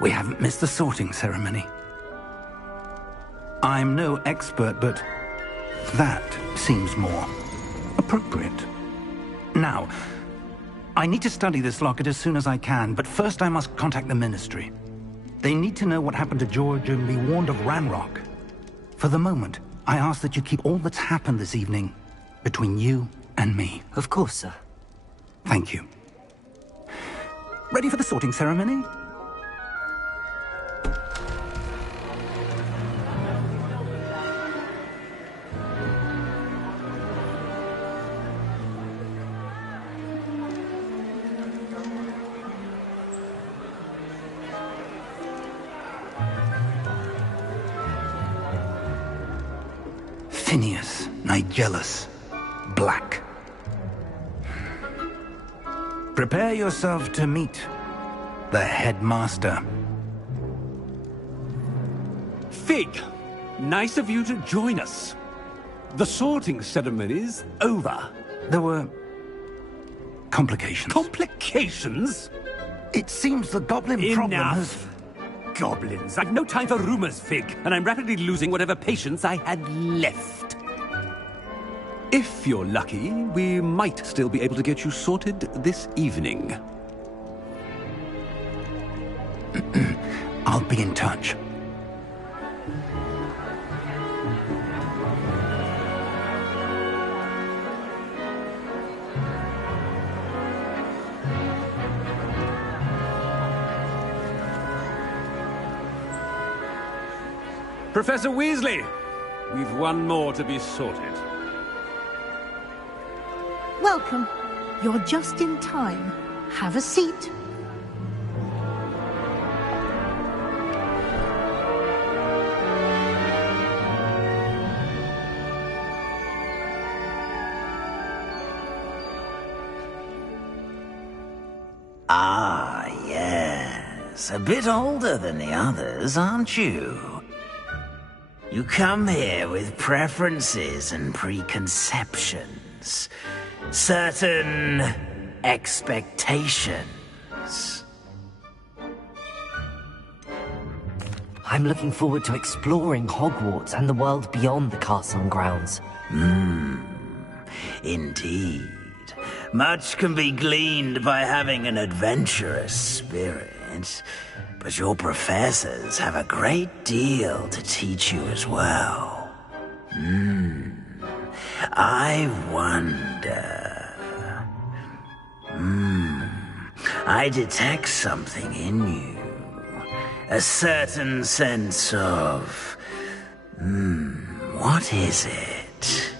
We haven't missed the sorting ceremony. I'm no expert, but that seems more appropriate. Now, I need to study this locket as soon as I can, but first I must contact the Ministry. They need to know what happened to George and be warned of Ranrock. For the moment, I ask that you keep all that's happened this evening between you and me. Of course, sir. Thank you. Ready for the sorting ceremony? Phineas, Nigellus, Black. Prepare yourself to meet the headmaster. Fig, nice of you to join us. The sorting ceremony's over. There were complications. Complications? It seems the goblin problem has... Enough! Goblins. I've no time for rumors, Fig, and I'm rapidly losing whatever patience I had left. If you're lucky, we might still be able to get you sorted this evening. I'll be in touch. Professor Weasley, we've one more to be sorted. Welcome. You're just in time. Have a seat. Ah, yes. A bit older than the others, aren't you? You come here with preferences and preconceptions. Certain expectations. I'm looking forward to exploring Hogwarts and the world beyond the castle and grounds. Indeed. Much can be gleaned by having an adventurous spirit, but your professors have a great deal to teach you as well. I wonder... I detect something in you. A certain sense of... what is it?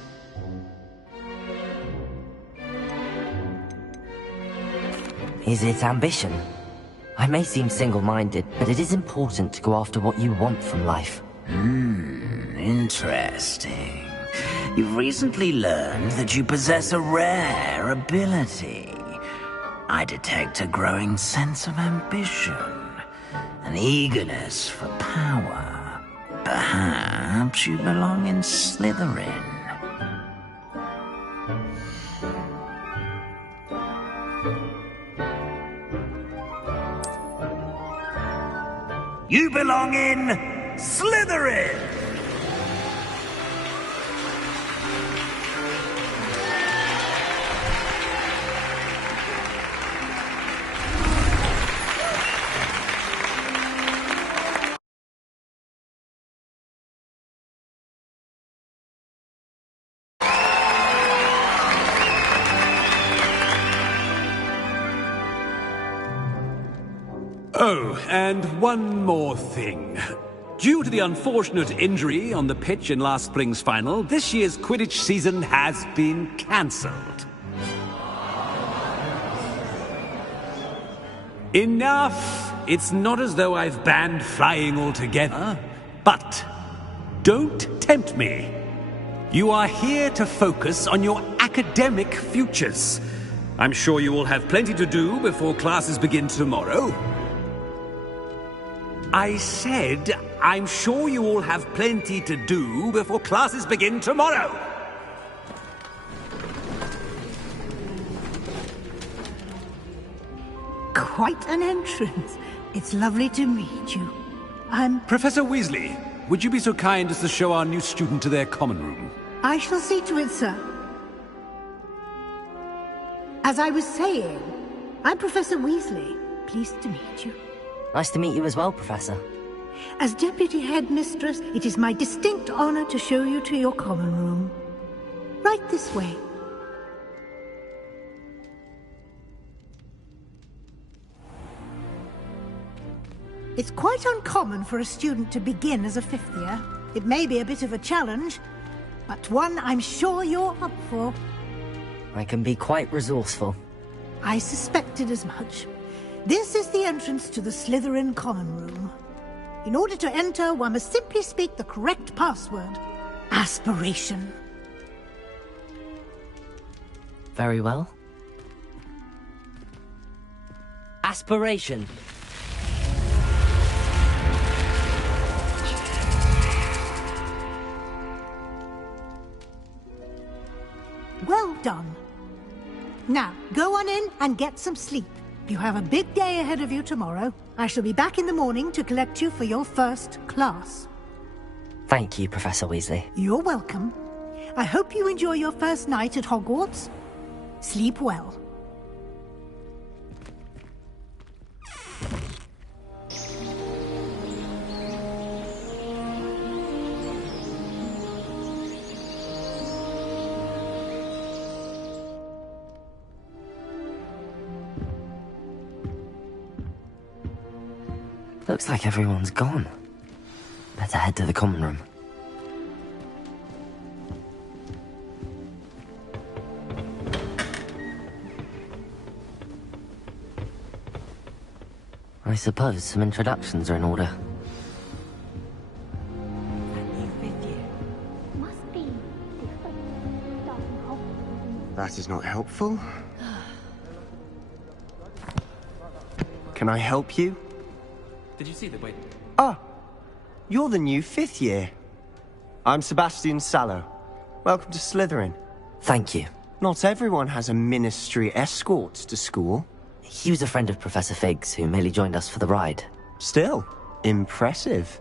Is it ambition? I may seem single-minded, but it is important to go after what you want from life. Interesting. You've recently learned that you possess a rare ability. I detect a growing sense of ambition, an eagerness for power. Perhaps you belong in Slytherin. You belong in Slytherin! Oh, and one more thing. Due to the unfortunate injury on the pitch in last spring's final, this year's Quidditch season has been cancelled. Enough! It's not as though I've banned flying altogether, but don't tempt me. You are here to focus on your academic futures. I'm sure you will have plenty to do before classes begin tomorrow. I said, I'm sure you all have plenty to do before classes begin tomorrow. Quite an entrance. It's lovely to meet you. I'm... Professor Weasley, would you be so kind as to show our new student to their common room? I shall see to it, sir. As I was saying, I'm Professor Weasley. Pleased to meet you. Nice to meet you as well, Professor. As Deputy Headmistress, it is my distinct honor to show you to your common room. Right this way. It's quite uncommon for a student to begin as a fifth year. It may be a bit of a challenge, but one I'm sure you're up for. I can be quite resourceful. I suspected as much. This is the entrance to the Slytherin common room. In order to enter, one must simply speak the correct password. Aspiration. Very well. Aspiration. Well done. Now, go on in and get some sleep. You have a big day ahead of you tomorrow. I shall be back in the morning to collect you for your first class. Thank you, Professor Weasley. You're welcome. I hope you enjoy your first night at Hogwarts. Sleep well. Looks like everyone's gone. Better head to the common room. I suppose some introductions are in order. That is not helpful. Can I help you? Did you see the way? Ah, you're the new fifth year. I'm Sebastian Sallow. Welcome to Slytherin. Thank you. Not everyone has a ministry escort to school. He was a friend of Professor Fig's who merely joined us for the ride. Still, impressive.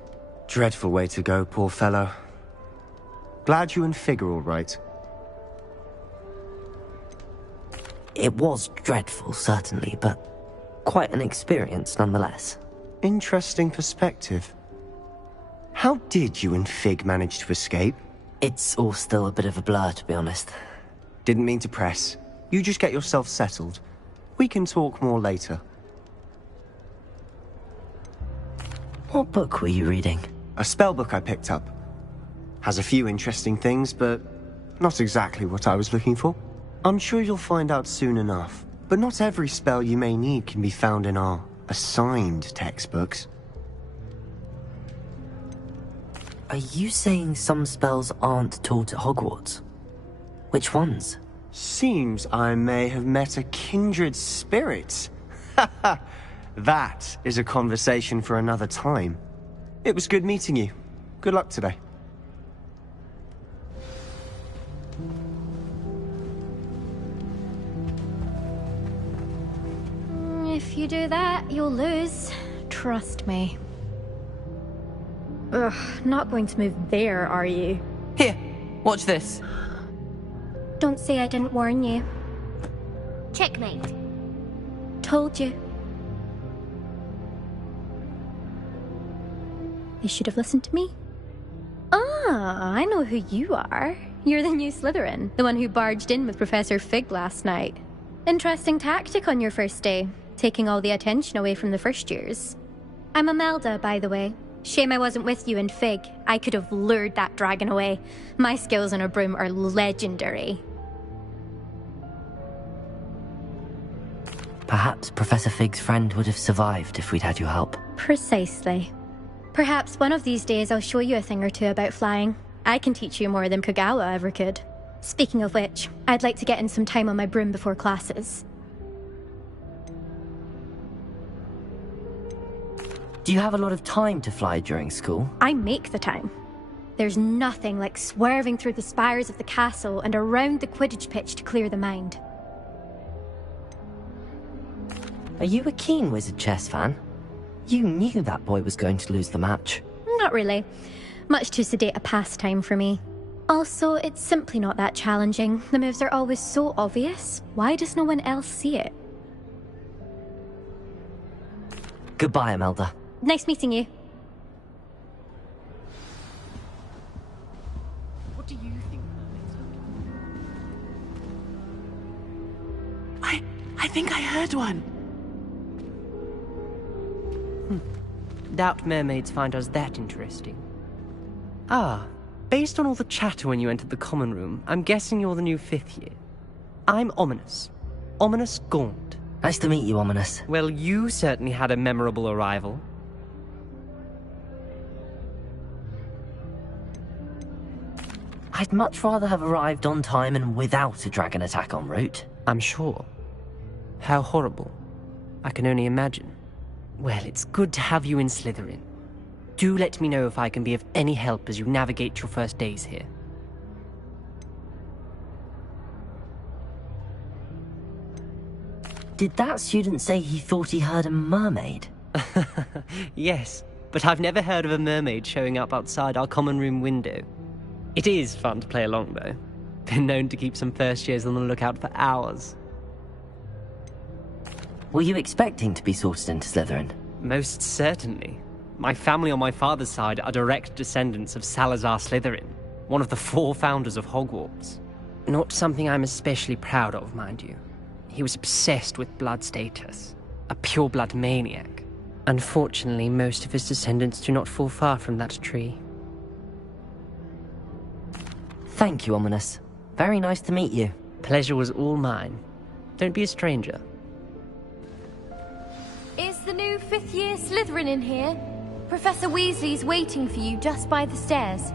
Dreadful way to go, poor fellow. Glad you and Fig are all right. It was dreadful, certainly, but quite an experience nonetheless. Interesting perspective. How did you and Fig manage to escape? It's all still a bit of a blur, to be honest. Didn't mean to press. You just get yourself settled. We can talk more later. What book were you reading? A spell book I picked up. Has a few interesting things, but not exactly what I was looking for. I'm sure you'll find out soon enough. But not every spell you may need can be found in our assigned textbooks. Are you saying some spells aren't taught at Hogwarts? Which ones? Seems I may have met a kindred spirit. That is a conversation for another time. It was good meeting you. Good luck today. If you do that, you'll lose. Trust me. Ugh, not going to move there, are you? Here, watch this. Don't say I didn't warn you. Checkmate. Told you. You should have listened to me. Ah, I know who you are. You're the new Slytherin, the one who barged in with Professor Fig last night. Interesting tactic on your first day, taking all the attention away from the first years. I'm Imelda, by the way. Shame I wasn't with you and Fig. I could have lured that dragon away. My skills on a broom are legendary. Perhaps Professor Fig's friend would have survived if we'd had your help. Precisely. Perhaps one of these days I'll show you a thing or two about flying. I can teach you more than Kagawa ever could. Speaking of which, I'd like to get in some time on my broom before classes. Do you have a lot of time to fly during school? I make the time. There's nothing like swerving through the spires of the castle and around the Quidditch pitch to clear the mind. Are you a keen wizard chess fan? You knew that boy was going to lose the match. Not really. Much too sedate a pastime for me. Also, it's simply not that challenging. The moves are always so obvious. Why does no one else see it? Goodbye, Imelda. Nice meeting you. What do you think I think I heard one. Doubt mermaids find us that interesting. Ah, based on all the chatter when you entered the common room, I'm guessing you're the new 5th year. I'm Ominous. Ominous Gaunt. Nice to meet you, Ominous. Well, you certainly had a memorable arrival. I'd much rather have arrived on time and without a dragon attack en route. I'm sure. How horrible. I can only imagine. Well, it's good to have you in Slytherin. Do let me know if I can be of any help as you navigate your first days here. Did that student say he thought he heard a mermaid? Yes, but I've never heard of a mermaid showing up outside our common room window. It is fun to play along, though. Been known to keep some first years on the lookout for hours. Were you expecting to be sorted into Slytherin? Most certainly. My family on my father's side are direct descendants of Salazar Slytherin, one of the 4 founders of Hogwarts. Not something I'm especially proud of, mind you. He was obsessed with blood status, a pure-blood maniac. Unfortunately, most of his descendants do not fall far from that tree. Thank you, Ominous. Very nice to meet you. Pleasure was all mine. Don't be a stranger. Is the new 5th year Slytherin in here? Professor Weasley's waiting for you just by the stairs.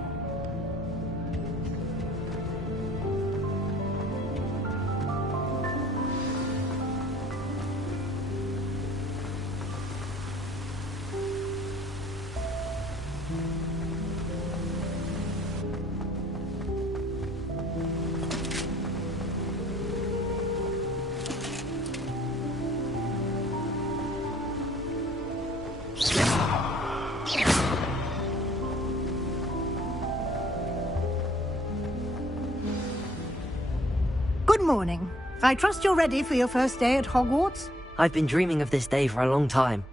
Good morning. I trust you're ready for your first day at Hogwarts? I've been dreaming of this day for a long time.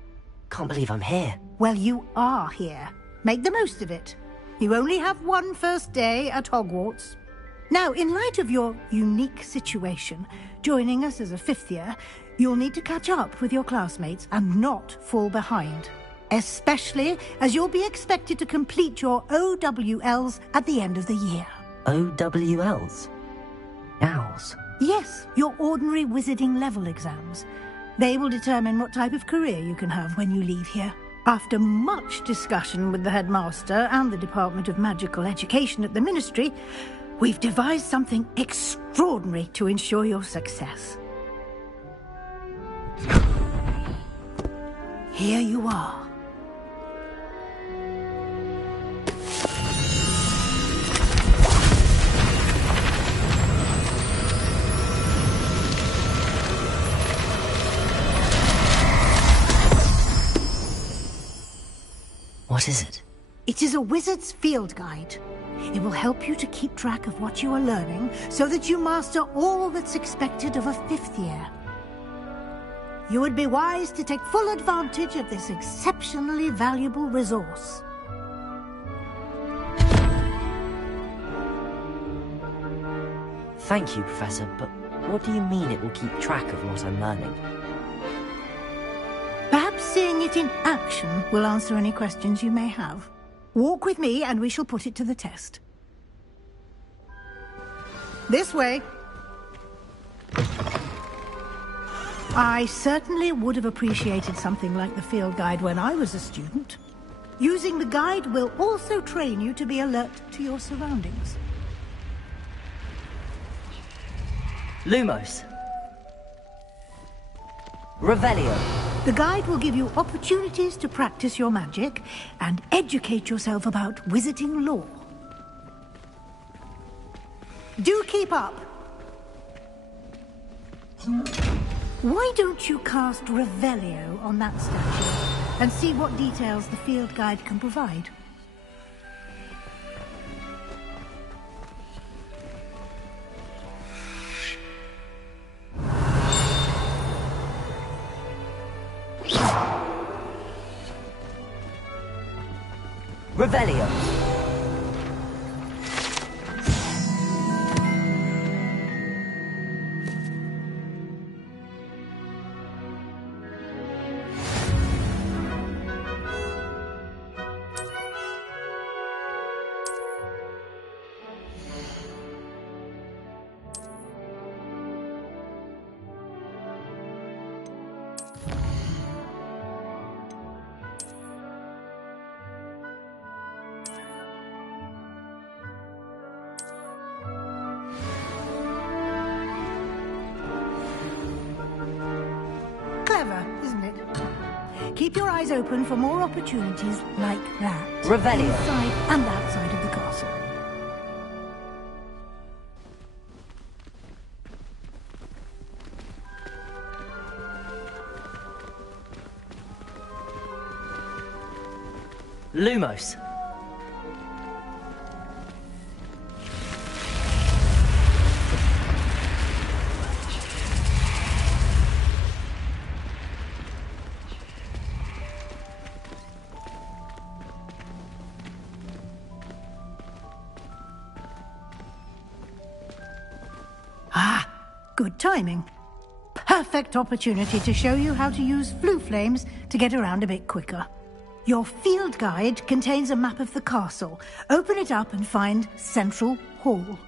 Can't believe I'm here. Well, you are here. Make the most of it. You only have one first day at Hogwarts. Now, in light of your unique situation, joining us as a 5th year, you'll need to catch up with your classmates and not fall behind. Especially as you'll be expected to complete your OWLs at the end of the year. OWLs? Owls? Yes, your ordinary wizarding level exams. They will determine what type of career you can have when you leave here. After much discussion with the headmaster and the Department of Magical Education at the Ministry, we've devised something extraordinary to ensure your success. Here you are. What is it? It is a wizard's field guide. It will help you to keep track of what you are learning so that you master all that's expected of a 5th year. You would be wise to take full advantage of this exceptionally valuable resource. Thank you, Professor, but what do you mean it will keep track of what I'm learning? Perhaps seeing it in action will answer any questions you may have. Walk with me and we shall put it to the test. This way. I certainly would have appreciated something like the field guide when I was a student. Using the guide will also train you to be alert to your surroundings. Lumos. Revelio. The guide will give you opportunities to practice your magic and educate yourself about wizarding lore. Do keep up. Why don't you cast Revelio on that statue? and see what details the field guide can provide. Revelio. Clever, isn't it? Keep your eyes open for more opportunities like that. Revelio. Inside and outside of the castle. Lumos. Good timing. Perfect opportunity to show you how to use flue flames to get around a bit quicker. Your field guide contains a map of the castle. Open it up and find Central Hall.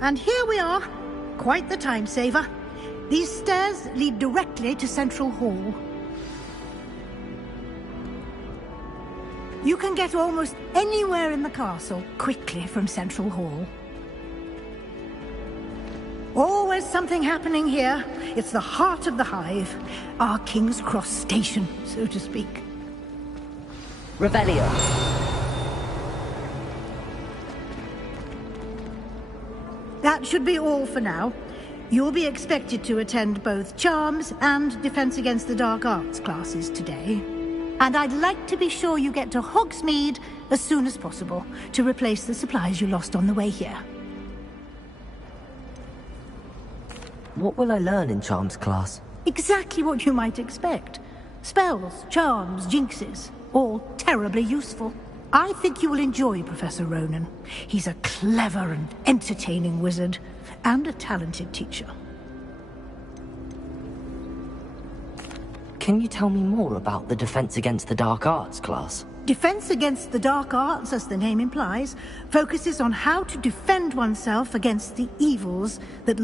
And here we are. Quite the time saver. These stairs lead directly to Central Hall. You can get almost anywhere in the castle quickly from Central Hall. Always something happening here. It's the heart of the hive. Our King's Cross station, so to speak. Revelio. That should be all for now. You'll be expected to attend both Charms and Defense Against the Dark Arts classes today. And I'd like to be sure you get to Hogsmeade as soon as possible to replace the supplies you lost on the way here. What will I learn in Charms class? Exactly what you might expect. Spells, charms, jinxes, all terribly useful. I think you will enjoy Professor Ronan. He's a clever and entertaining wizard, and a talented teacher. Can you tell me more about the Defense Against the Dark Arts class? Defense Against the Dark Arts, as the name implies, focuses on how to defend oneself against the evils that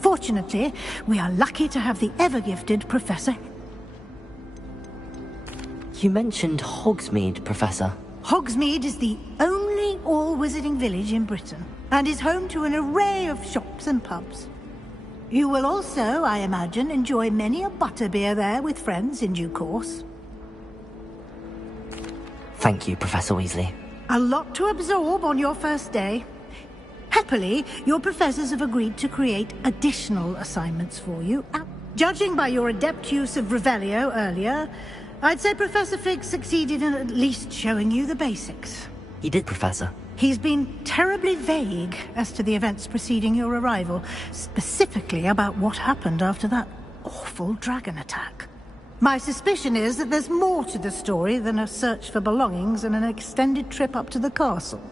Fortunately, we are lucky to have the ever-gifted Professor. You mentioned Hogsmeade, Professor. Hogsmeade is the only nearly all wizarding village in Britain, and is home to an array of shops and pubs. You will also, I imagine, enjoy many a butterbeer there with friends in due course. Thank you, Professor Weasley. A lot to absorb on your first day. Happily, your professors have agreed to create additional assignments for you. Judging by your adept use of Revelio earlier, I'd say Professor Fig succeeded in at least showing you the basics. He did, Professor. He's been terribly vague as to the events preceding your arrival, specifically about what happened after that awful dragon attack. My suspicion is that there's more to the story than a search for belongings and an extended trip up to the castle.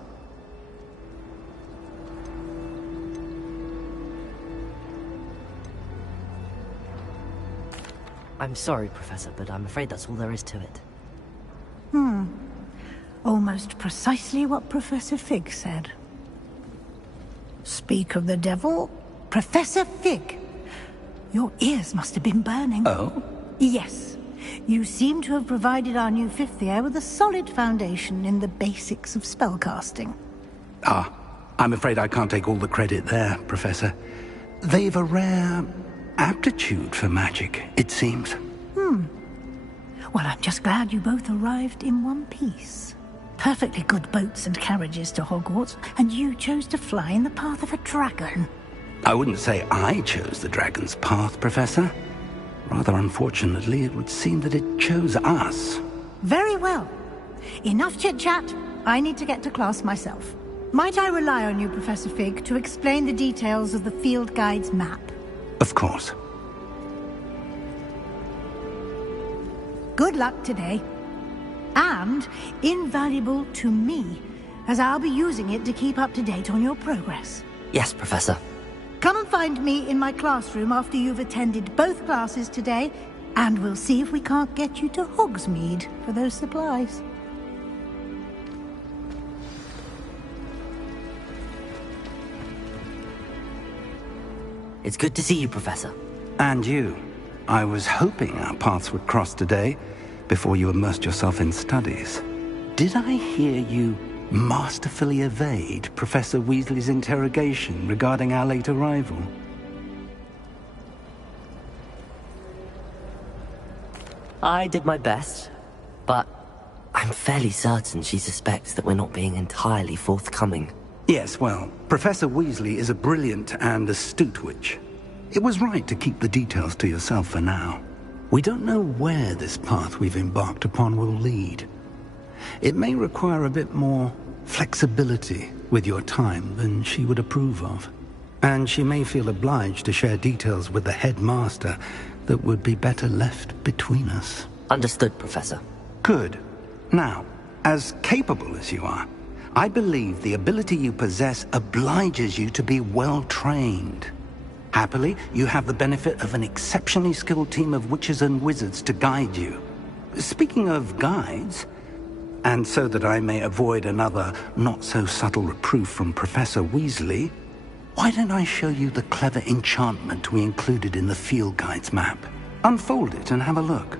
I'm sorry, Professor, but I'm afraid that's all there is to it. Almost precisely what Professor Fig said. Speak of the devil, Professor Fig. Your ears must have been burning. Oh? Yes. You seem to have provided our new fifth year with a solid foundation in the basics of spellcasting. Ah, I'm afraid I can't take all the credit there, Professor. They've a rare aptitude for magic, it seems. Well, I'm just glad you both arrived in one piece. Perfectly good boats and carriages to Hogwarts, and you chose to fly in the path of a dragon. I wouldn't say I chose the dragon's path, Professor. Rather unfortunately, it would seem that it chose us. Very well. Enough chit-chat. I need to get to class myself. Might I rely on you, Professor Fig, to explain the details of the field guide's map? Of course. Good luck today. And invaluable to me, as I'll be using it to keep up to date on your progress. Yes, Professor. Come and find me in my classroom after you've attended both classes today, and we'll see if we can't get you to Hogsmeade for those supplies. It's good to see you, Professor. And you. I was hoping our paths would cross today, before you immersed yourself in studies. Did I hear you masterfully evade Professor Weasley's interrogation regarding our late arrival? I did my best, but I'm fairly certain she suspects that we're not being entirely forthcoming. Yes, well, Professor Weasley is a brilliant and astute witch. It was right to keep the details to yourself for now. We don't know where this path we've embarked upon will lead. It may require a bit more flexibility with your time than she would approve of. And she may feel obliged to share details with the headmaster that would be better left between us. Understood, Professor. Good. Now, as capable as you are, I believe the ability you possess obliges you to be well-trained. Happily, you have the benefit of an exceptionally skilled team of witches and wizards to guide you. Speaking of guides, and so that I may avoid another not-so-subtle reproof from Professor Weasley, why don't I show you the clever enchantment we included in the field guide's map? Unfold it and have a look.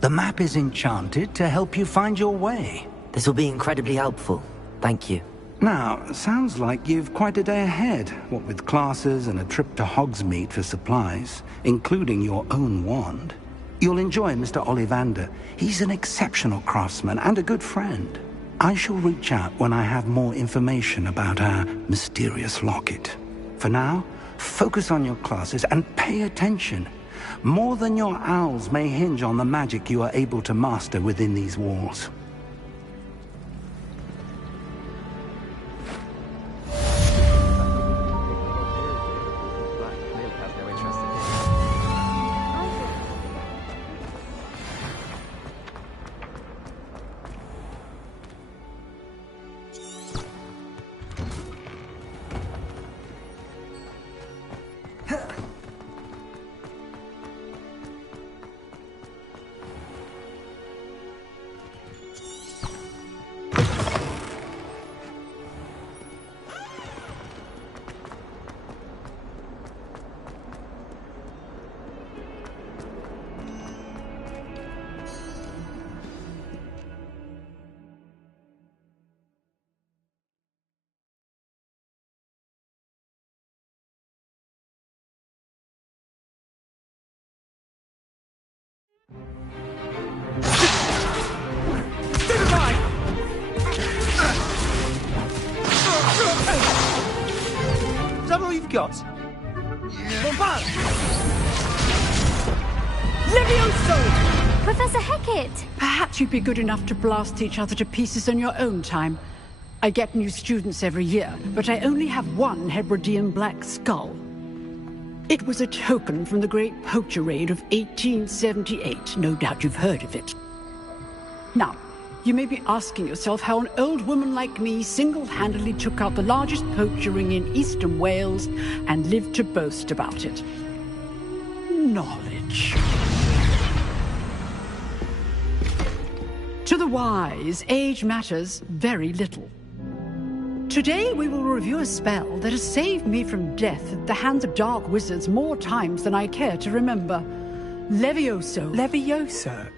The map is enchanted to help you find your way. This will be incredibly helpful. Thank you. Now, sounds like you've quite a day ahead, what with classes and a trip to Hogsmeade for supplies, including your own wand. You'll enjoy Mr. Ollivander. He's an exceptional craftsman and a good friend. I shall reach out when I have more information about our mysterious locket. For now, focus on your classes and pay attention. More than your owls may hinge on the magic you are able to master within these walls. Is that all you've got? Bombard! Levioso! Professor Hecat! Perhaps you'd be good enough to blast each other to pieces on your own time. I get new students every year, but I only have one Hebridean black skull. It was a token from the Great Poacher Raid of 1878. No doubt you've heard of it. Now, you may be asking yourself how an old woman like me single-handedly took out the largest poacher ring in eastern Wales and lived to boast about it. Knowledge. To the wise, age matters very little. Today we will review a spell that has saved me from death at the hands of dark wizards more times than I care to remember. Levioso. Levioso?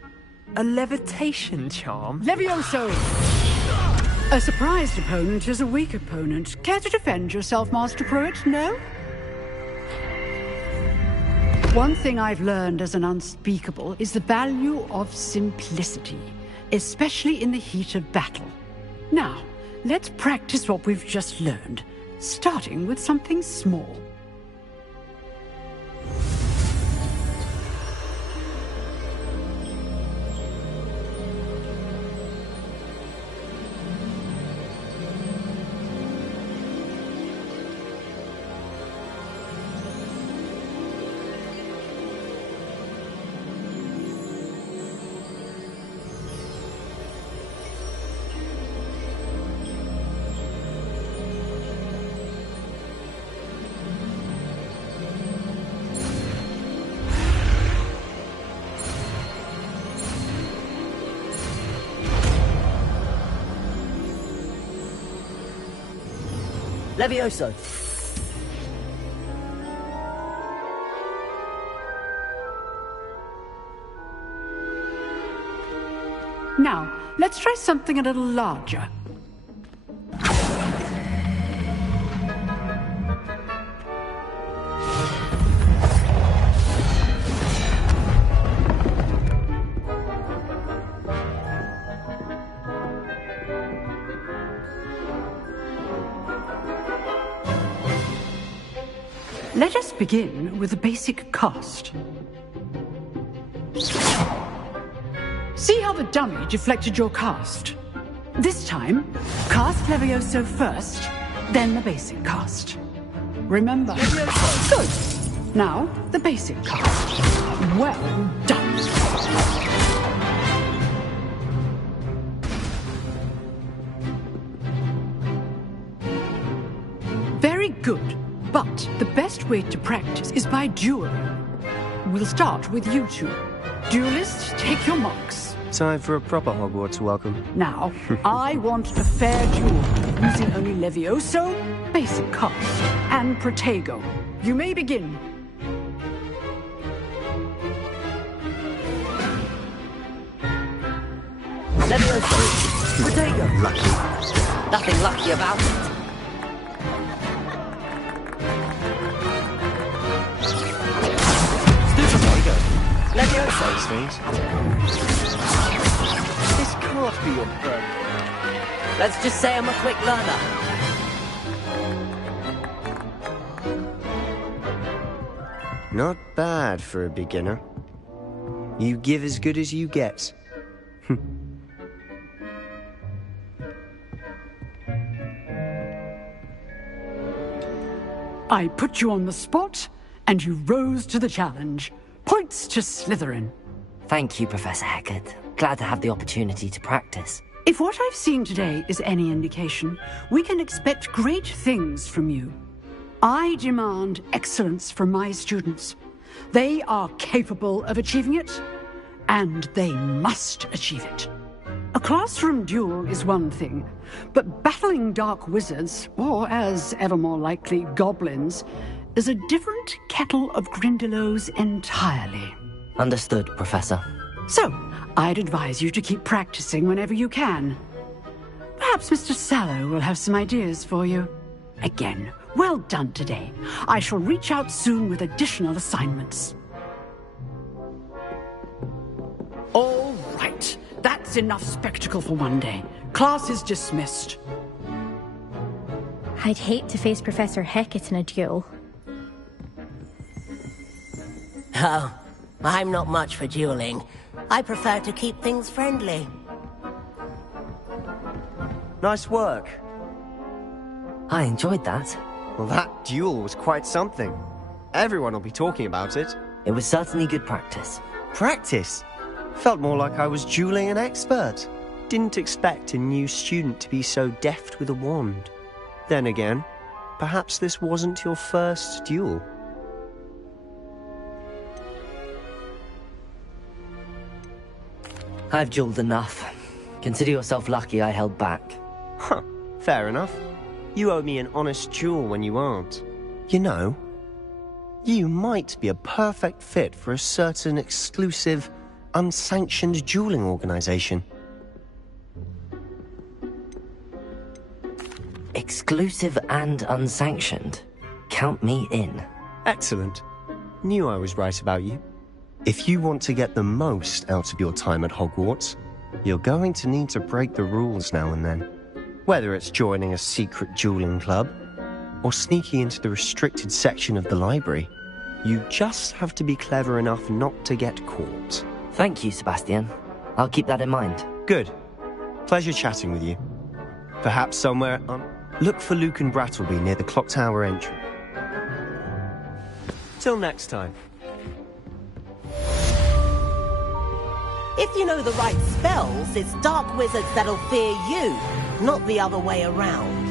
A levitation charm? Levioso! A surprised opponent is a weak opponent. Care to defend yourself, Master Pruitt? No? One thing I've learned as an unspeakable is the value of simplicity, especially in the heat of battle. Now, let's practice what we've just learned, starting with something small. Levioso! Now, let's try something a little larger. Let us begin with the basic cast. See how the dummy deflected your cast? This time, cast Levioso first, then the basic cast. Remember? Good. Now, the basic cast. Well done. Very good. But the best way to practice is by dueling. We'll start with you two. Duelists, take your marks. Time for a proper Hogwarts welcome. Now, I want a fair duel, using only Levioso, basic cast, and Protego. You may begin. Levioso! Potato! Lucky. Nothing lucky about it. Stupido! Levioso! Those things. This can't be your bird. Let's just say I'm a quick learner. Not bad for a beginner. You give as good as you get. I put you on the spot, and you rose to the challenge. Points to Slytherin. Thank you, Professor Hecat. Glad to have the opportunity to practice. If what I've seen today is any indication, we can expect great things from you. I demand excellence from my students. They are capable of achieving it, and they must achieve it. A classroom duel is one thing, but battling dark wizards, or as ever more likely, goblins, is a different kettle of Grindylows entirely. Understood, Professor. So, I'd advise you to keep practicing whenever you can. Perhaps Mr. Sallow will have some ideas for you. Again, well done today. I shall reach out soon with additional assignments. All right. That's enough spectacle for one day. Class is dismissed. I'd hate to face Professor Hecat in a duel. Oh, I'm not much for dueling. I prefer to keep things friendly. Nice work. I enjoyed that. Well, that duel was quite something. Everyone will be talking about it. It was certainly good practice. Practice? Felt more like I was dueling an expert. Didn't expect a new student to be so deft with a wand. Then again, perhaps this wasn't your first duel. I've dueled enough. Consider yourself lucky I held back. Huh, fair enough. You owe me an honest duel when you aren't. You know, you might be a perfect fit for a certain exclusive, unsanctioned dueling organization. Exclusive and unsanctioned. Count me in. Excellent. Knew I was right about you. If you want to get the most out of your time at Hogwarts, you're going to need to break the rules now and then. Whether it's joining a secret dueling club, or sneaking into the restricted section of the library, you just have to be clever enough not to get caught. Thank you, Sebastian. I'll keep that in mind. Good. Pleasure chatting with you. Perhaps somewhere look for Luke and Brattleby near the clock tower entry. Till next time. If you know the right spells, it's dark wizards that'll fear you, not the other way around.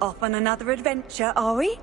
Off on another adventure, are we?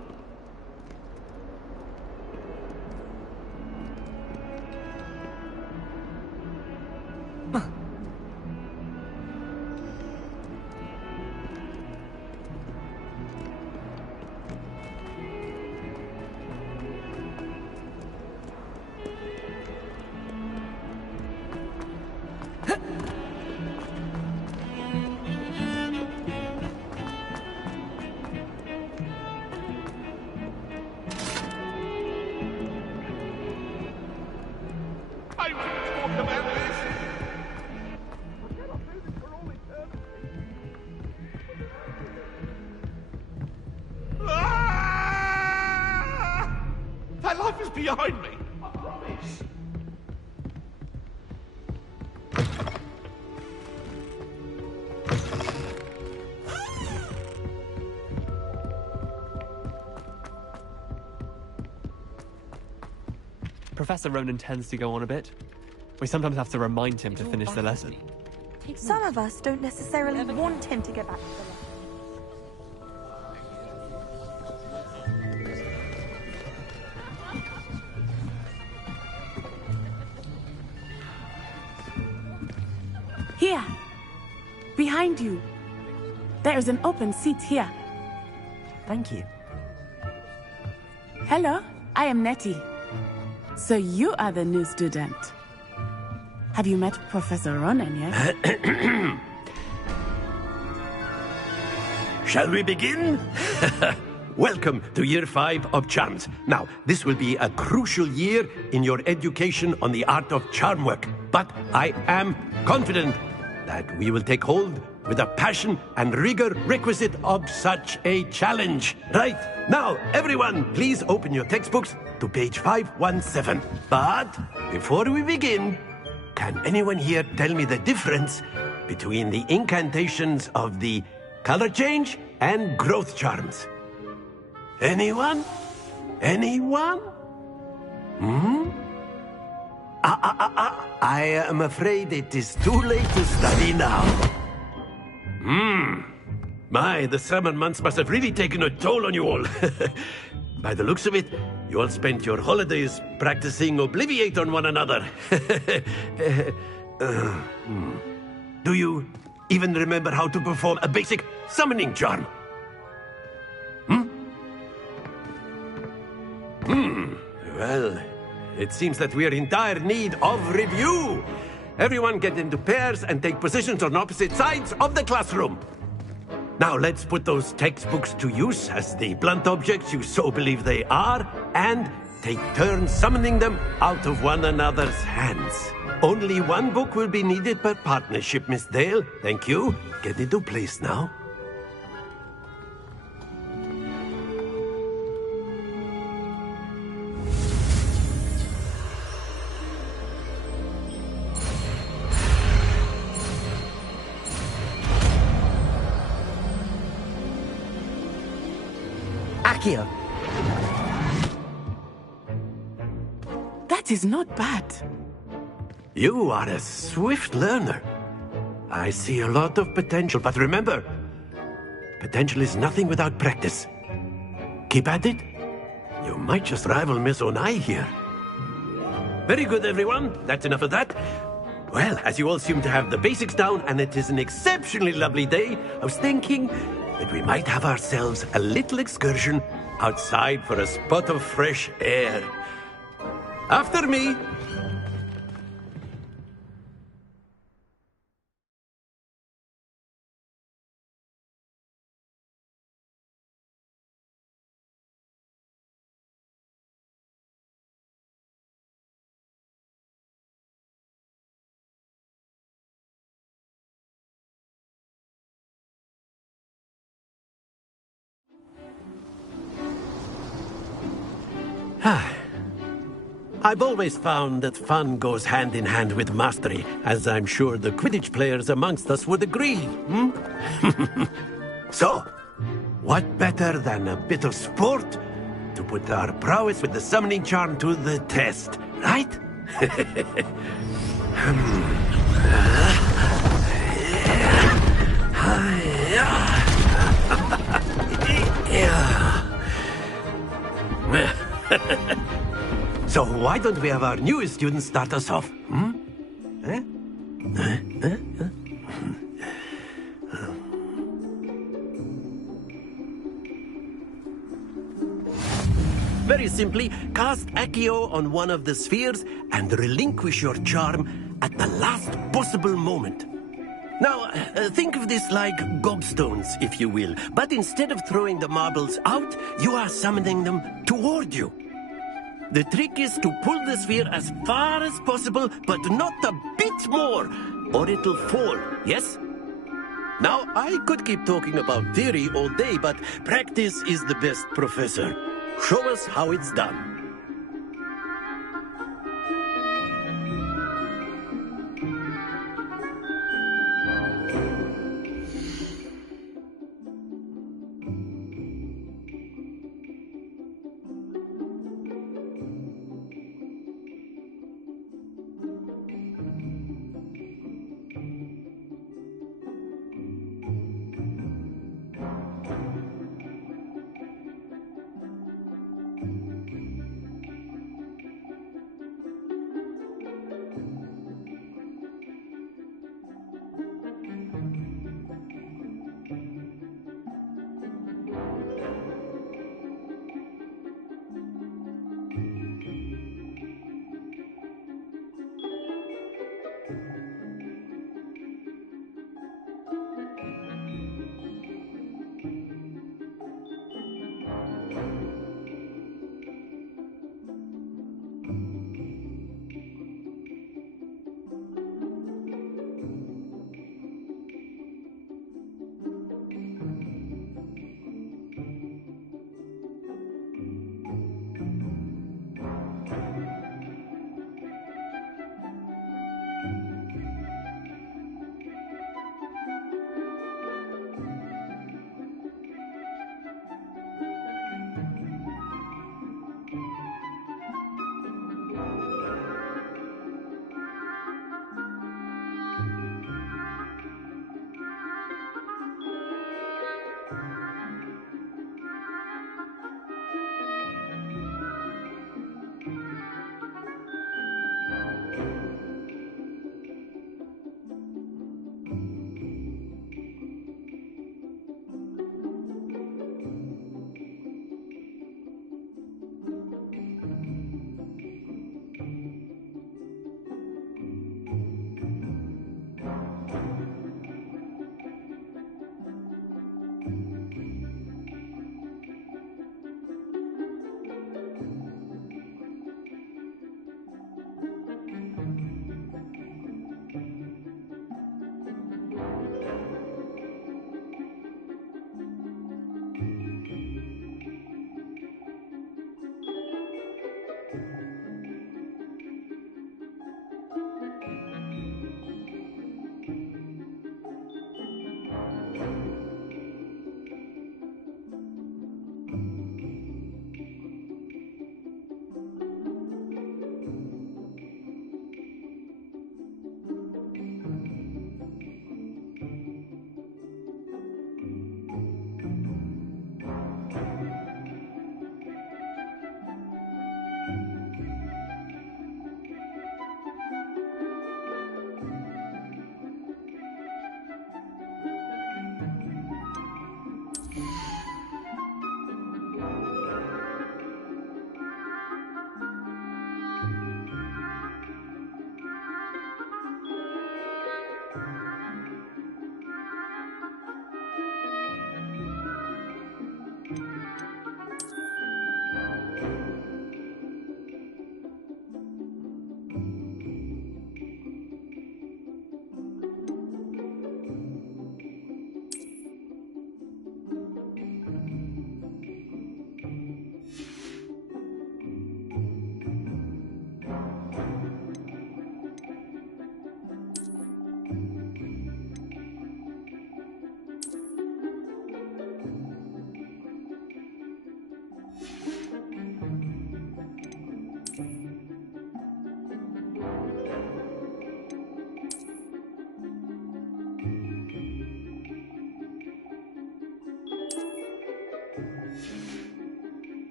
That life is behind me, I promise. Professor Ronan tends to go on a bit. We sometimes have to remind him to finish the lesson. Some of us don't necessarily want him to get back to the lesson. Here. Behind you. There is an open seat here. Thank you. Hello, I am Nettie. So you are the new student. Have you met Professor Ronan yet? Shall we begin? Welcome to Year 5 of Charms. Now, this will be a crucial year in your education on the art of charm work. But I am confident that we will take hold with the passion and rigor requisite of such a challenge. Right, now, everyone, please open your textbooks to page 517. But before we begin, can anyone here tell me the difference between the incantations of the color change and growth charms? Anyone? Anyone? I am afraid it is too late to study now. My, the summer months must have really taken a toll on you all. By the looks of it, you all spent your holidays practicing Obliviate on one another. Do you even remember how to perform a basic summoning charm? Well, it seems that we are in dire need of review. Everyone get into pairs and take positions on opposite sides of the classroom. Now let's put those textbooks to use as the blunt objects you so believe they are, and take turns summoning them out of one another's hands. Only one book will be needed per partnership, Miss Dale. Thank you. Get into place now. Accio! That is not bad. You are a swift learner. I see a lot of potential, but remember, potential is nothing without practice. Keep at it. You might just rival Miss Onai here. Very good, everyone. That's enough of that. Well, as you all seem to have the basics down, and it is an exceptionally lovely day, I was thinking that we might have ourselves a little excursion outside for a spot of fresh air. After me. I've always found that fun goes hand in hand with mastery, as I'm sure the Quidditch players amongst us would agree. So, what better than a bit of sport to put our prowess with the summoning charm to the test, right? So why don't we have our newest student start us off? Very simply, cast Accio on one of the spheres and relinquish your charm at the last possible moment. Now, think of this like gobstones, if you will. But instead of throwing the marbles out, you are summoning them toward you. The trick is to pull the sphere as far as possible, but not a bit more, or it'll fall, yes? Now, I could keep talking about theory all day, but practice is the best professor. Show us how it's done.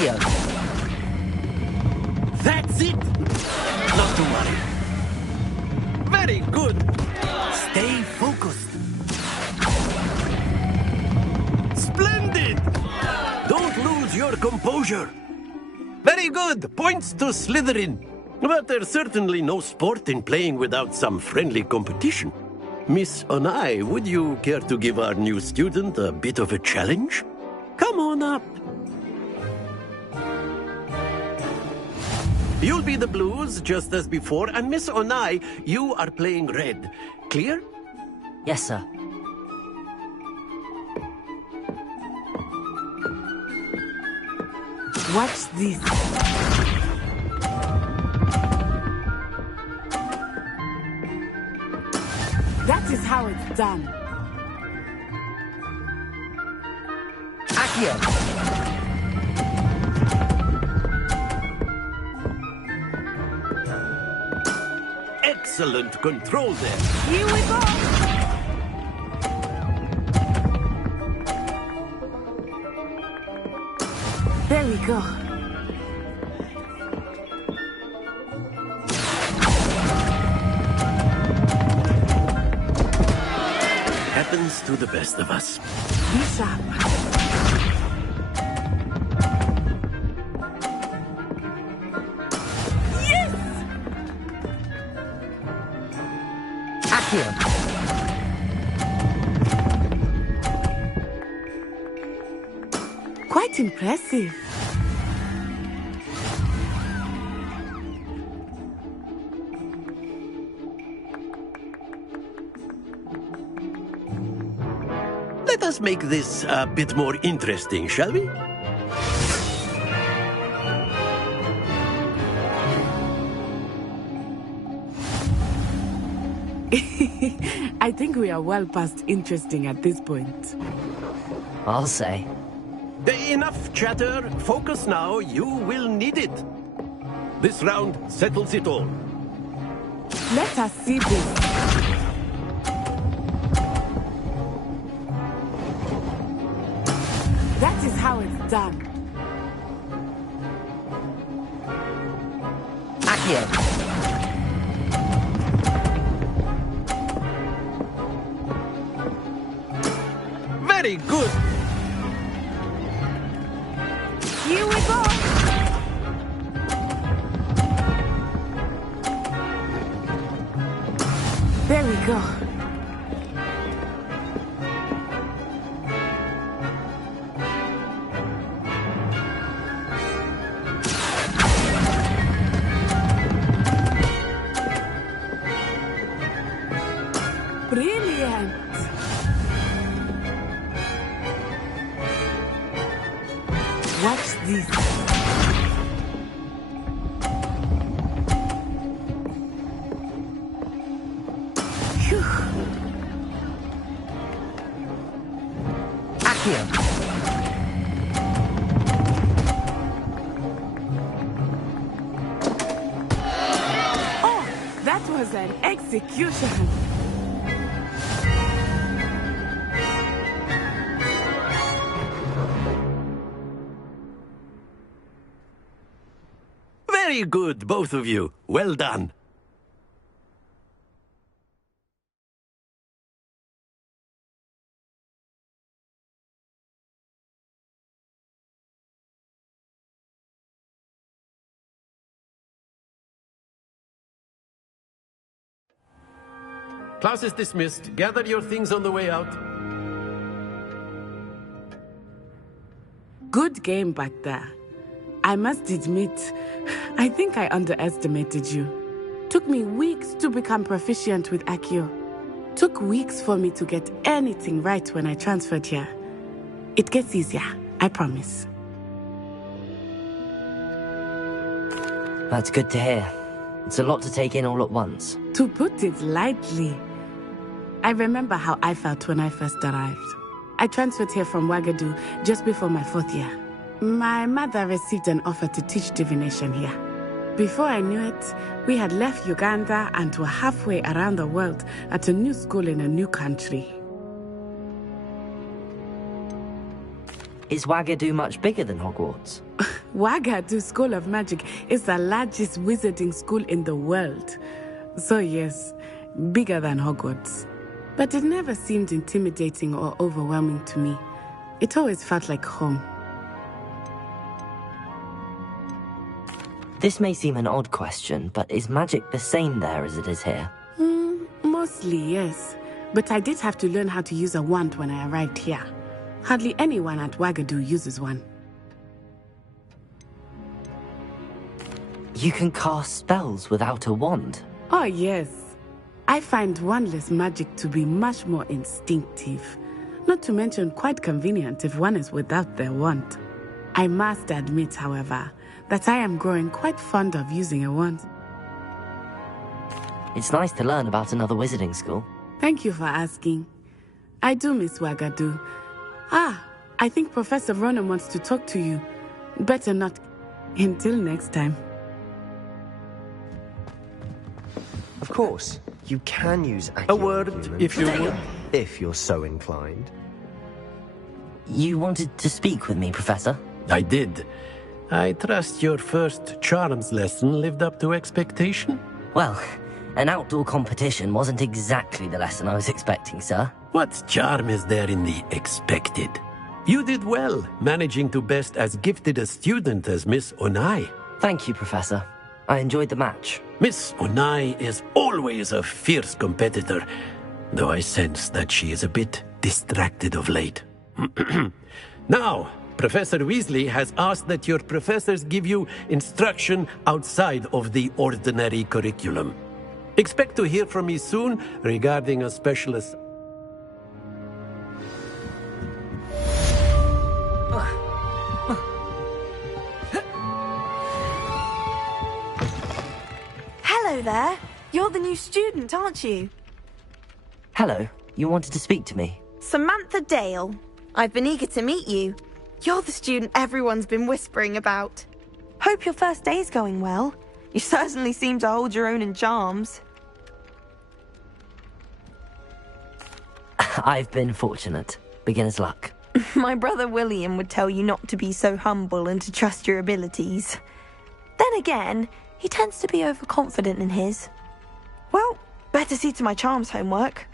Accio! That's it! Not to worry. Very good. Stay focused. Splendid! Don't lose your composure. Very good. Points to Slytherin. But there's certainly no sport in playing without some friendly competition. Miss Onai, would you care to give our new student a bit of a challenge? Come on up. You'll be the blues, just as before, and Miss Onai, you are playing red. Clear? Yes, sir. Watch this. That is how it's done. Accio! Excellent control there. Here we go. There we go. Happens to the best of us. Be sharp. Yes! Accio! Quite impressive. Let us make this a bit more interesting, shall we? I think we are well past interesting at this point. I'll say. Enough chatter. Focus now. You will need it. This round settles it all. Let us see this. That is how it's done. Accio! Very good. Here we go. There we go. Brilliant. Watch this. Phew. Accio! Oh, that was an execution. Very good, both of you. Well done. Class is dismissed. Gather your things on the way out. Good game back there. I must admit, I think I underestimated you. Took me weeks to become proficient with Accio. Took weeks for me to get anything right when I transferred here. It gets easier, I promise. That's good to hear. It's a lot to take in all at once. To put it lightly, I remember how I felt when I first arrived. I transferred here from Wagadu just before my 4th year. My mother received an offer to teach divination here. Before I knew it, we had left Uganda and were halfway around the world at a new school in a new country. Is Wagadu much bigger than Hogwarts? Wagadu School of Magic is the largest wizarding school in the world. So yes, bigger than Hogwarts. But it never seemed intimidating or overwhelming to me. It always felt like home. This may seem an odd question, but is magic the same there as it is here? Mostly, yes. But I did have to learn how to use a wand when I arrived here. Hardly anyone at Wagadu uses one. You can cast spells without a wand? Oh, yes. I find wandless magic to be much more instinctive. Not to mention quite convenient if one is without their wand. I must admit, however, that I am growing quite fond of using a wand. It's nice to learn about another wizarding school. Thank you for asking. I do miss Wagadu. I think Professor Ronan wants to talk to you. Better not. Until next time. Of course, you can use A word, if you would. If you're so inclined. You wanted to speak with me, Professor? I did. I trust your first charms lesson lived up to expectation? Well, an outdoor competition wasn't exactly the lesson I was expecting, sir. What charm is there in the expected? You did well, managing to best as gifted a student as Miss Onai. Thank you, Professor. I enjoyed the match. Miss Onai is always a fierce competitor, though I sense that she is a bit distracted of late. Now, Professor Weasley has asked that your professors give you instruction outside of the ordinary curriculum. Expect to hear from me soon regarding a specialist. Hello there. You're the new student, aren't you? Hello. You wanted to speak to me? Samantha Dale. I've been eager to meet you. You're the student everyone's been whispering about. Hope your first day's going well. You certainly seem to hold your own in charms. I've been fortunate. Beginner's luck. My brother William would tell you not to be so humble and to trust your abilities. Then again, he tends to be overconfident in his. Well, better see to my charms homework.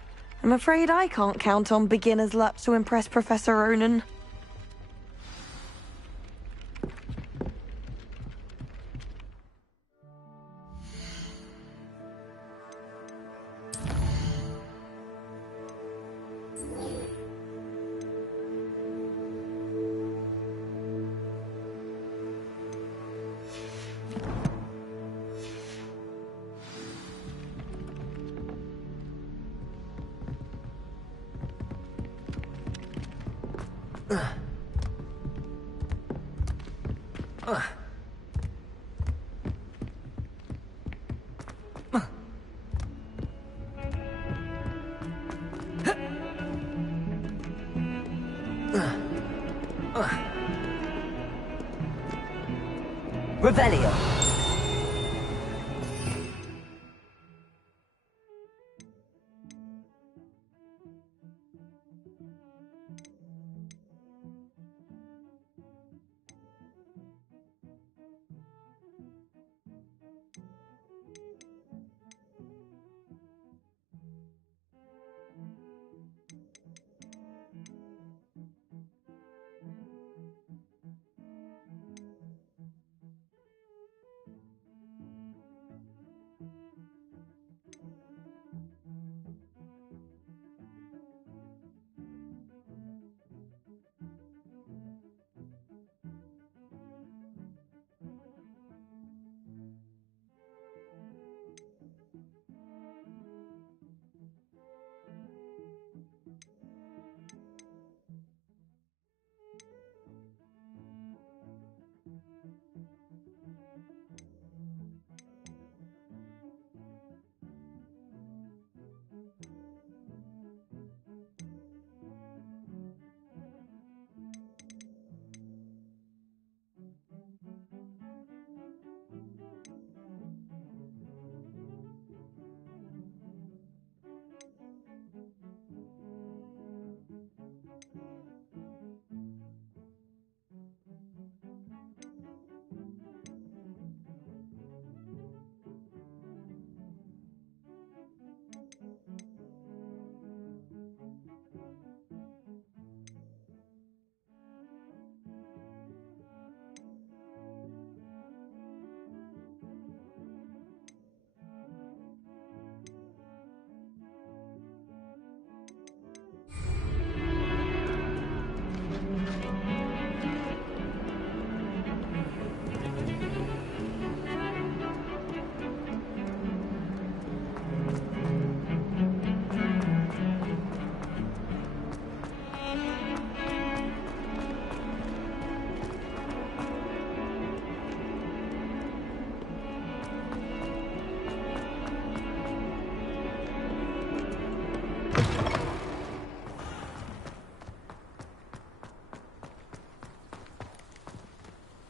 I'm afraid I can't count on beginner's luck to impress Professor Ronan. Revelio.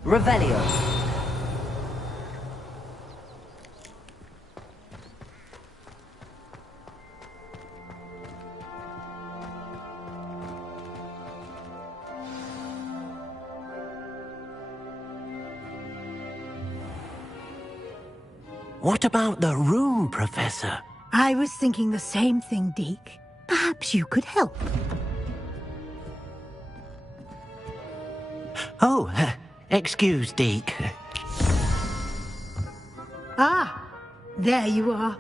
Revelio. What about the room, Professor? I was thinking the same thing, Deke. Perhaps you could help. Oh, excuse, Deke. Ah, there you are.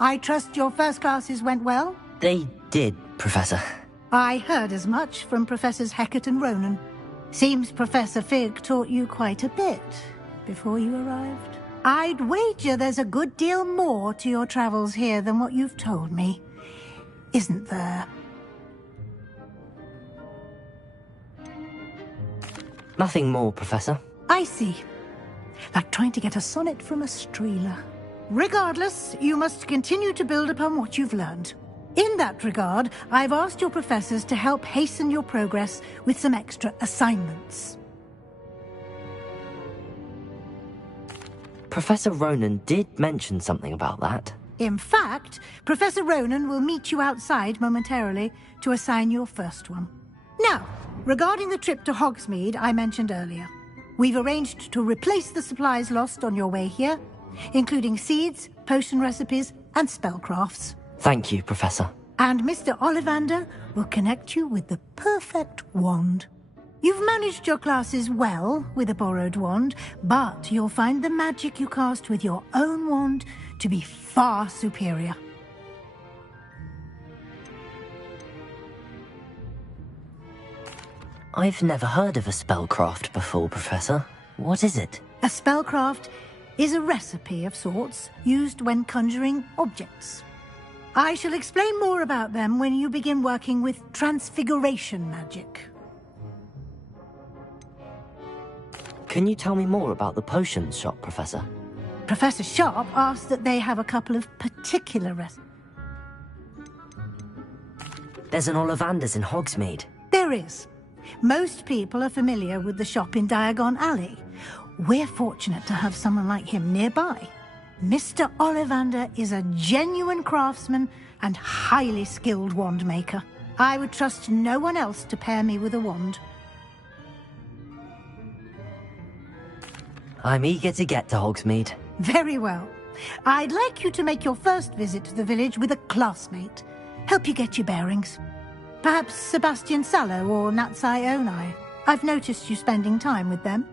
I trust your first classes went well? They did, Professor. I heard as much from Professors Hecat and Ronan. Seems Professor Fig taught you quite a bit before you arrived. I'd wager there's a good deal more to your travels here than what you've told me. Isn't there? Nothing more, Professor. I see. Like trying to get a sonnet from a streeler. Regardless, you must continue to build upon what you've learned. In that regard, I've asked your professors to help hasten your progress with some extra assignments. Professor Ronan did mention something about that. In fact, Professor Ronan will meet you outside momentarily to assign your first one. Now, regarding the trip to Hogsmeade I mentioned earlier, we've arranged to replace the supplies lost on your way here, including seeds, potion recipes, and spellcrafts. Thank you, Professor. And Mr. Ollivander will connect you with the perfect wand. You've managed your classes well with a borrowed wand, but you'll find the magic you cast with your own wand to be far superior. I've never heard of a spellcraft before, Professor. What is it? A spellcraft is a recipe of sorts used when conjuring objects. I shall explain more about them when you begin working with transfiguration magic. Can you tell me more about the potions shop, Professor? Professor Sharp asked that they have a couple of particular recipes. There's an Ollivander's in Hogsmeade. There is. Most people are familiar with the shop in Diagon Alley. We're fortunate to have someone like him nearby. Mr. Ollivander is a genuine craftsman and highly skilled wand maker. I would trust no one else to pair me with a wand. I'm eager to get to Hogsmeade. Very well. I'd like you to make your first visit to the village with a classmate. Help you get your bearings. Perhaps Sebastian Sallow or Natsai Onai. I've noticed you spending time with them.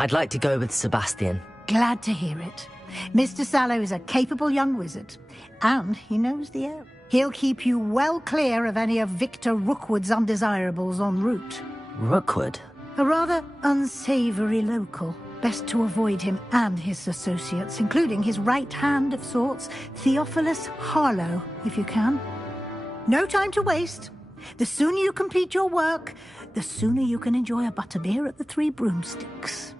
I'd like to go with Sebastian. Glad to hear it. Mr. Sallow is a capable young wizard, and he knows the air. He'll keep you well clear of any of Victor Rookwood's undesirables en route. Rookwood? A rather unsavory local. Best to avoid him and his associates, including his right hand of sorts, Theophilus Harlow, if you can. No time to waste. The sooner you complete your work, the sooner you can enjoy a butterbeer at the Three Broomsticks.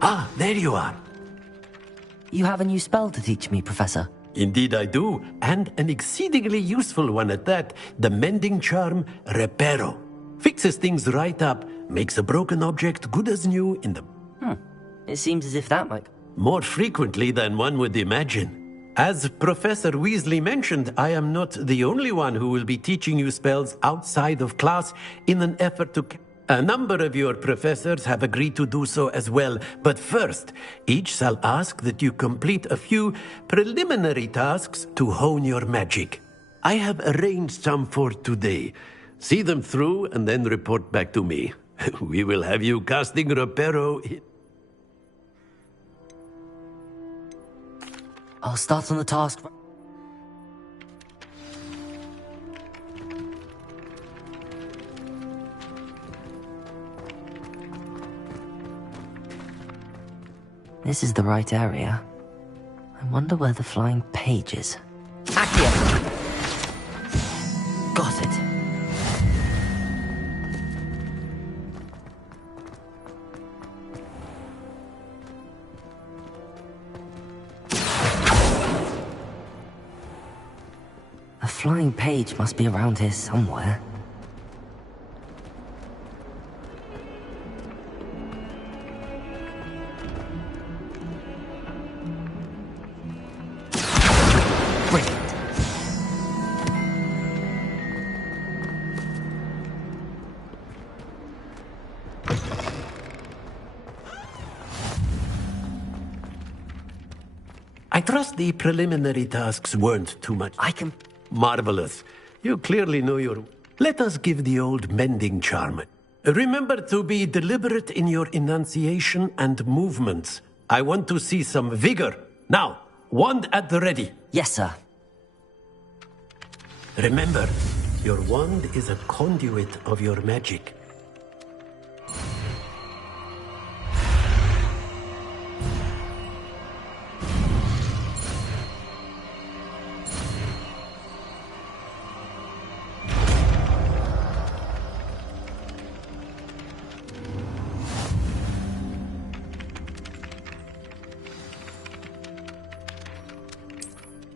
Ah, there you are. You have a new spell to teach me, Professor. Indeed I do, and an exceedingly useful one at that. The mending charm, Reparo. Fixes things right up, makes a broken object good as new in the... It seems as if that might... More frequently than one would imagine. As Professor Weasley mentioned, I am not the only one who will be teaching you spells outside of class in an effort to... A number of your professors have agreed to do so as well, but first, each shall ask that you complete a few preliminary tasks to hone your magic. I have arranged some for today. See them through and then report back to me. We will have you casting Reparo in... I'll start on the task... This is the right area. I wonder where the flying page is. Accio! Got it. A flying page must be around here somewhere. Brilliant. I trust the preliminary tasks weren't too much. I can... Marvelous. You clearly know your... Let us give the old mending charm. Remember to be deliberate in your enunciation and movements. I want to see some vigor. Now, wand at the ready. Yes, sir. Remember, your wand is a conduit of your magic.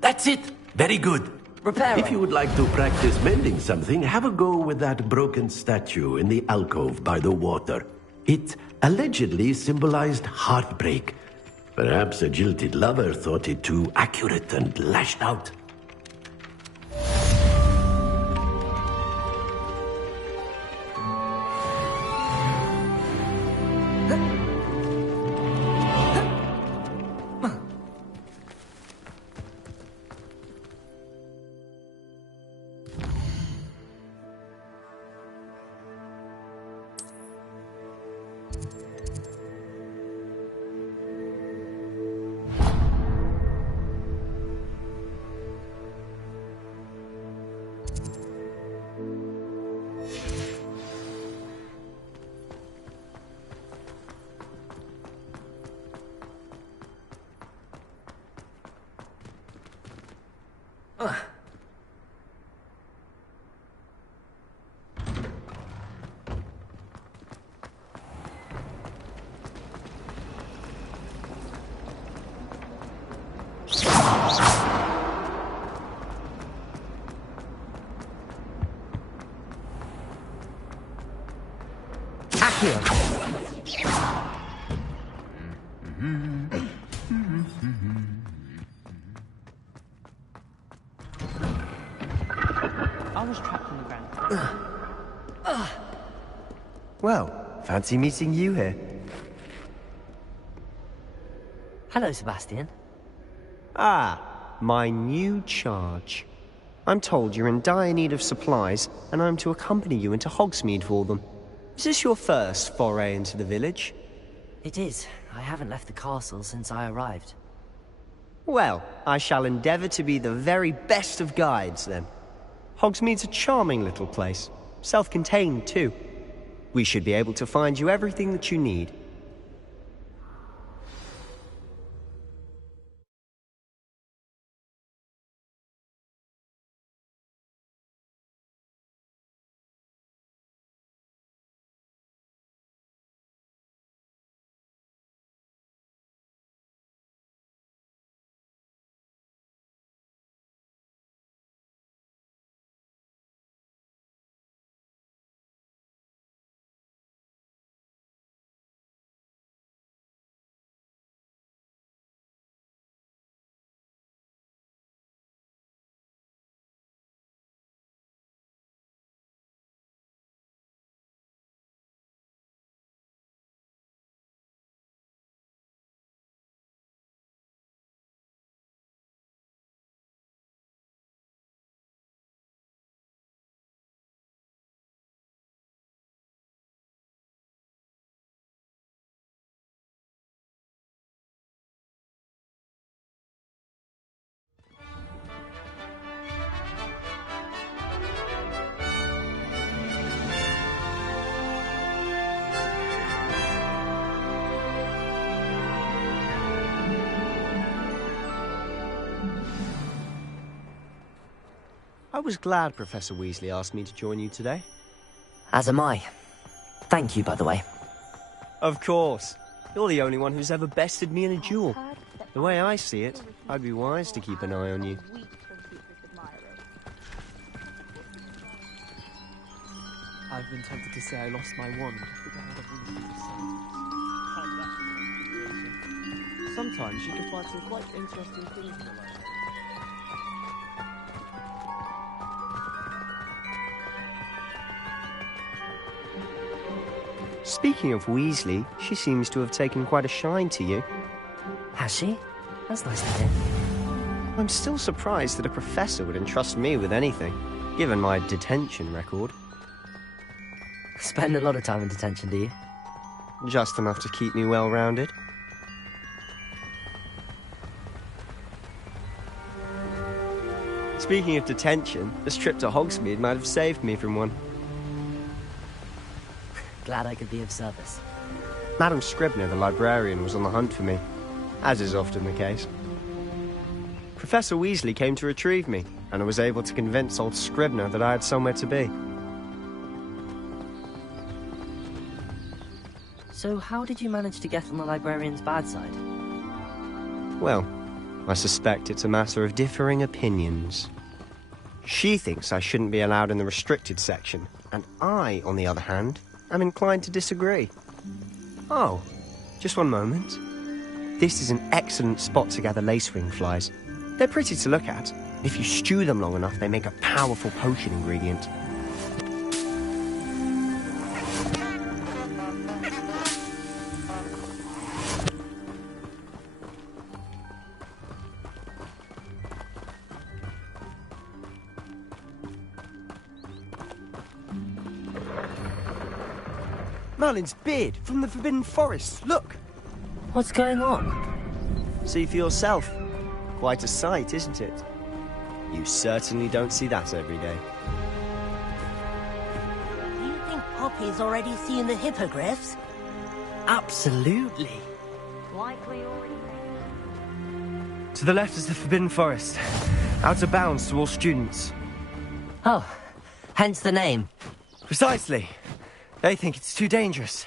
That's it! Very good. Repair. If you would like to practice mending something, have a go with that broken statue in the alcove by the water. It allegedly symbolized heartbreak. Perhaps a jilted lover thought it too accurate and lashed out. I was trapped in the ground. Well, fancy meeting you here. Hello, Sebastian. Ah, my new charge. I'm told you're in dire need of supplies, and I'm to accompany you into Hogsmeade for them. Is this your first foray into the village? It is. I haven't left the castle since I arrived. Well, I shall endeavor to be the very best of guides, then. Hogsmeade's a charming little place. Self-contained, too. We should be able to find you everything that you need. was glad Professor Weasley asked me to join you today. As am I. Thank you, by the way. Of course. You're the only one who's ever bested me in a duel. The way I see it, I'd be wise to keep an eye on you. I've been tempted to say I lost my wand, but I had a reason to say. Sometimes you can find some quite interesting things in the library. Speaking of Weasley, she seems to have taken quite a shine to you. Has she? That's nice to hear. I'm still surprised that a professor would entrust me with anything, given my detention record. Spend a lot of time in detention, do you? Just enough to keep me well-rounded. Speaking of detention, this trip to Hogsmeade might have saved me from one. Glad I could be of service. Madam Scribner, the librarian, was on the hunt for me, as is often the case. Professor Weasley came to retrieve me, and I was able to convince old Scribner that I had somewhere to be. So how did you manage to get on the librarian's bad side? Well, I suspect it's a matter of differing opinions. She thinks I shouldn't be allowed in the restricted section, and I, on the other hand, am inclined to disagree. Oh, just one moment. This is an excellent spot to gather lacewing flies. They're pretty to look at. If you stew them long enough, they make a powerful potion ingredient. Merlin's beard from the Forbidden Forest. Look! What's going on? See for yourself. Quite a sight, isn't it? You certainly don't see that every day. Do you think Poppy's already seen the hippogriffs? Absolutely. Likely already. To the left is the Forbidden Forest. Out of bounds to all students. Oh, hence the name. Precisely. They think it's too dangerous.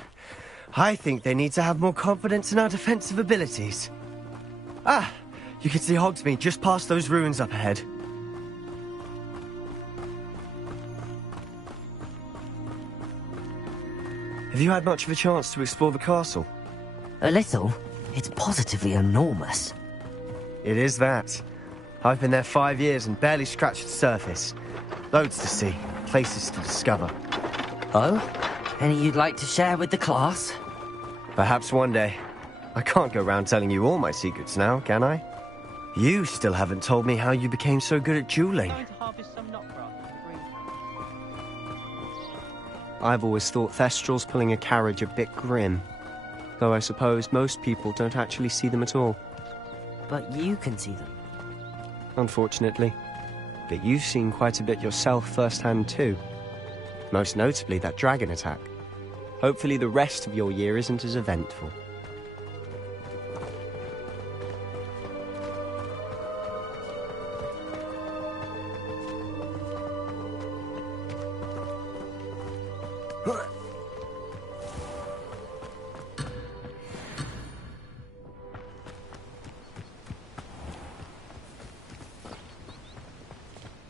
I think they need to have more confidence in our defensive abilities. Ah, you can see Hogsmeade just past those ruins up ahead. Have you had much of a chance to explore the castle? A little. It's positively enormous. It is that. I've been there 5 years and barely scratched the surface. Loads to see, places to discover. Oh? Any you'd like to share with the class? Perhaps one day. I can't go round telling you all my secrets now, can I? You still haven't told me how you became so good at dueling. I've always thought Thestrals pulling a carriage a bit grim. Though I suppose most people don't actually see them at all. But you can see them. Unfortunately. But you've seen quite a bit yourself firsthand too. Most notably that dragon attack. Hopefully the rest of your year isn't as eventful.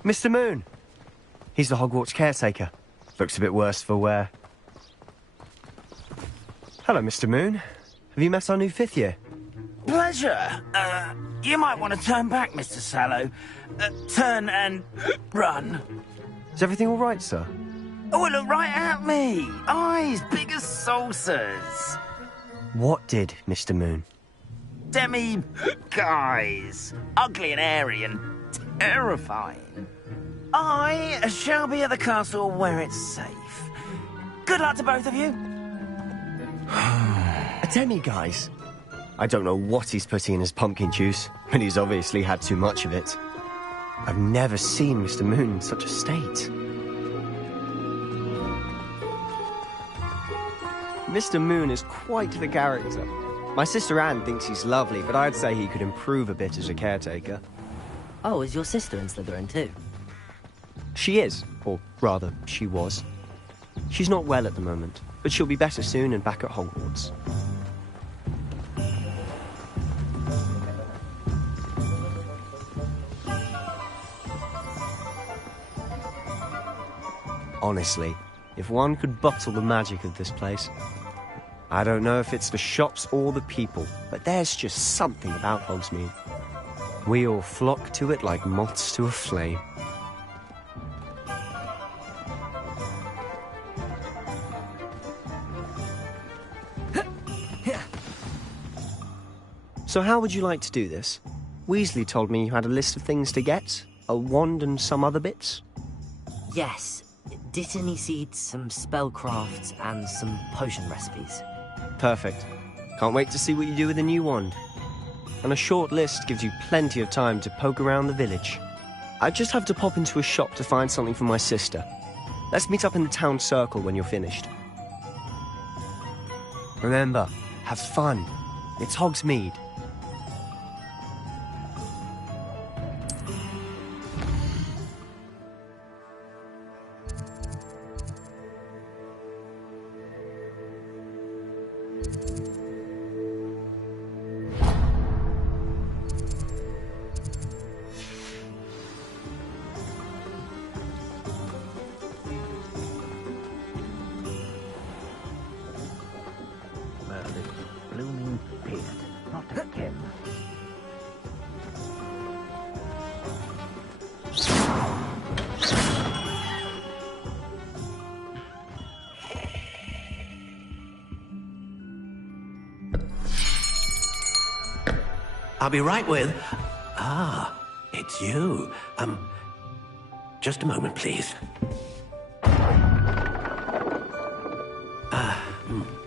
Mr. Moon! He's the Hogwarts caretaker. Looks a bit worse for wear. Hello, Mr. Moon. Have you met our new 5th year? Pleasure. You might want to turn back, Mr. Sallow. Turn and run. Is everything all right, sir? Oh, look right at me. Eyes big as saucers. What did, Mr. Moon? Guys. Ugly and airy and terrifying. I shall be at the castle where it's safe. Good luck to both of you. A demi-guise? I don't know what he's putting in his pumpkin juice, but he's obviously had too much of it. I've never seen Mr. Moon in such a state. Mr. Moon is quite the character. My sister Anne thinks he's lovely, but I'd say he could improve a bit as a caretaker. Oh, is your sister in Slytherin too? She is, or rather, she was. She's not well at the moment, but she'll be better soon and back at Hogwarts. Honestly, if one could bottle the magic of this place. I don't know if it's the shops or the people, but there's just something about Hogsmeade. We all flock to it like moths to a flame. So how would you like to do this? Weasley told me you had a list of things to get, a wand and some other bits. Yes. Dittany seeds, some spellcrafts, and some potion recipes. Perfect. Can't wait to see what you do with the new wand. And a short list gives you plenty of time to poke around the village. I just have to pop into a shop to find something for my sister. Let's meet up in the town circle when you're finished. Remember, have fun. It's Hogsmeade. I'll be right with... Ah, it's you. Just a moment, please.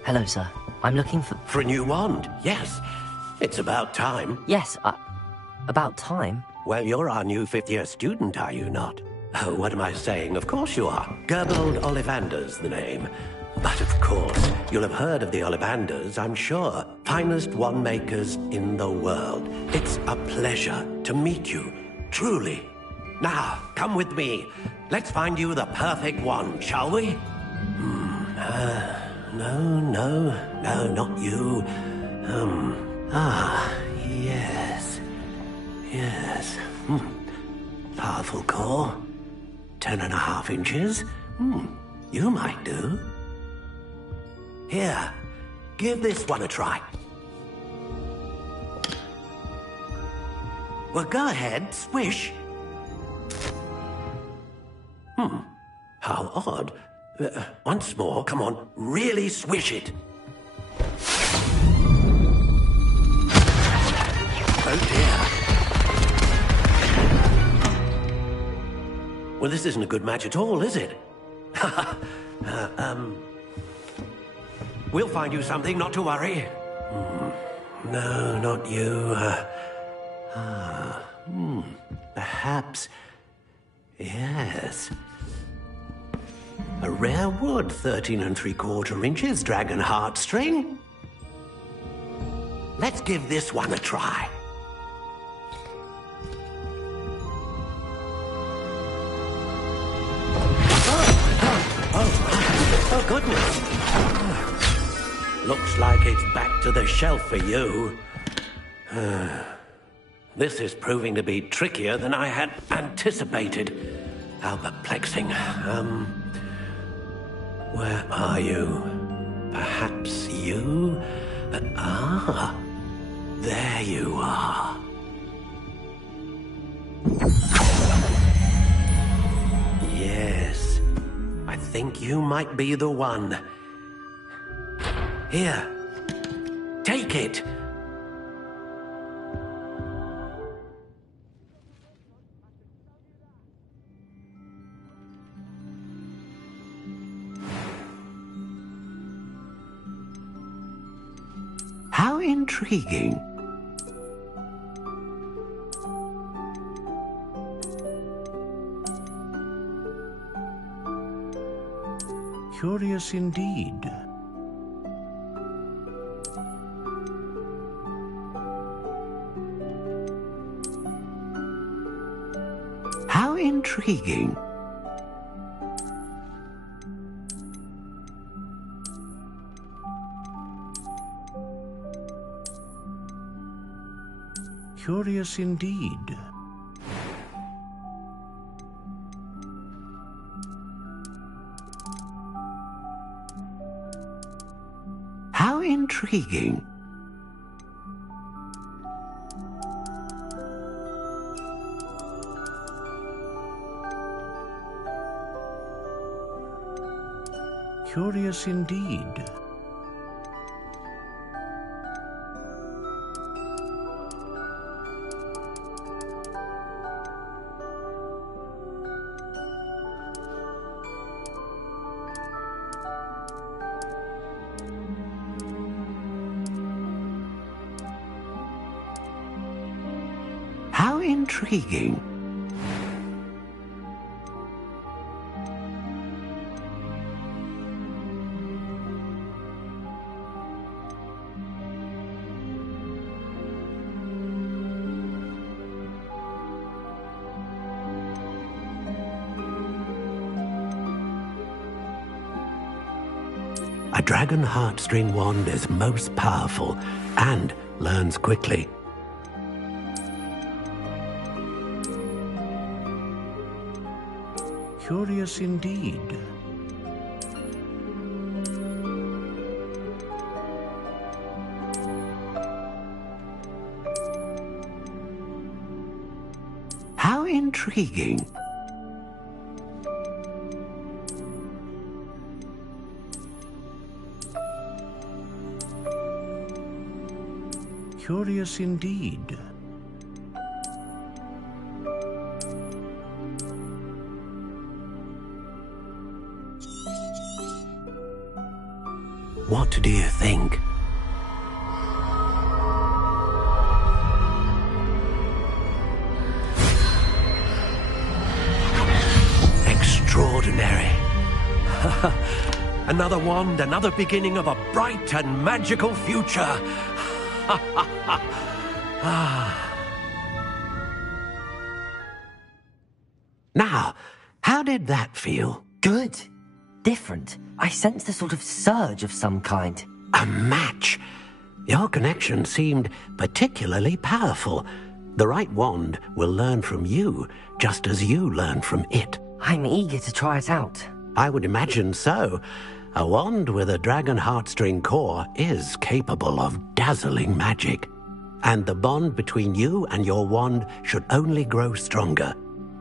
Hello, sir. I'm looking for... For a new wand, yes. It's about time. Yes, about time? Well, you're our new fifth-year student, are you not? Oh, what am I saying? Of course you are. Gerbold Ollivander's the name. But of course, you'll have heard of the Ollivanders, I'm sure. Finest wand makers in the world. It's a pleasure to meet you, truly. Now, come with me. Let's find you the perfect wand, shall we? No, not you. Yes. Powerful core. 10.5 inches. You might do. Here, give this one a try. Well, go ahead, swish. How odd. Once more, come on, really swish it. Oh dear. Well, this isn't a good match at all, is it? We'll find you something, not to worry. No, not you. Perhaps... Yes. A rare wood, 13 3/4 inches, dragon heartstring. Let's give this one a try. Oh, goodness. Looks like it's back to the shelf for you. This is proving to be trickier than I had anticipated. How perplexing. Where are you? Perhaps you? There you are. Yes, I think you might be the one. Here, take it. How intriguing. Curious indeed. How intriguing. Curious indeed. How intriguing. Curious indeed. How intriguing. A dragon heartstring wand is most powerful and learns quickly. Curious indeed. How intriguing. Curious indeed. What do you think? Extraordinary. Another wand, another beginning of a bright and magical future. Now, how did that feel? Good. Different. I sensed a sort of surge of some kind. A match. Your connection seemed particularly powerful. The right wand will learn from you, just as you learn from it. I'm eager to try it out. I would imagine so. A wand with a dragon heartstring core is capable of dazzling magic. And the bond between you and your wand should only grow stronger.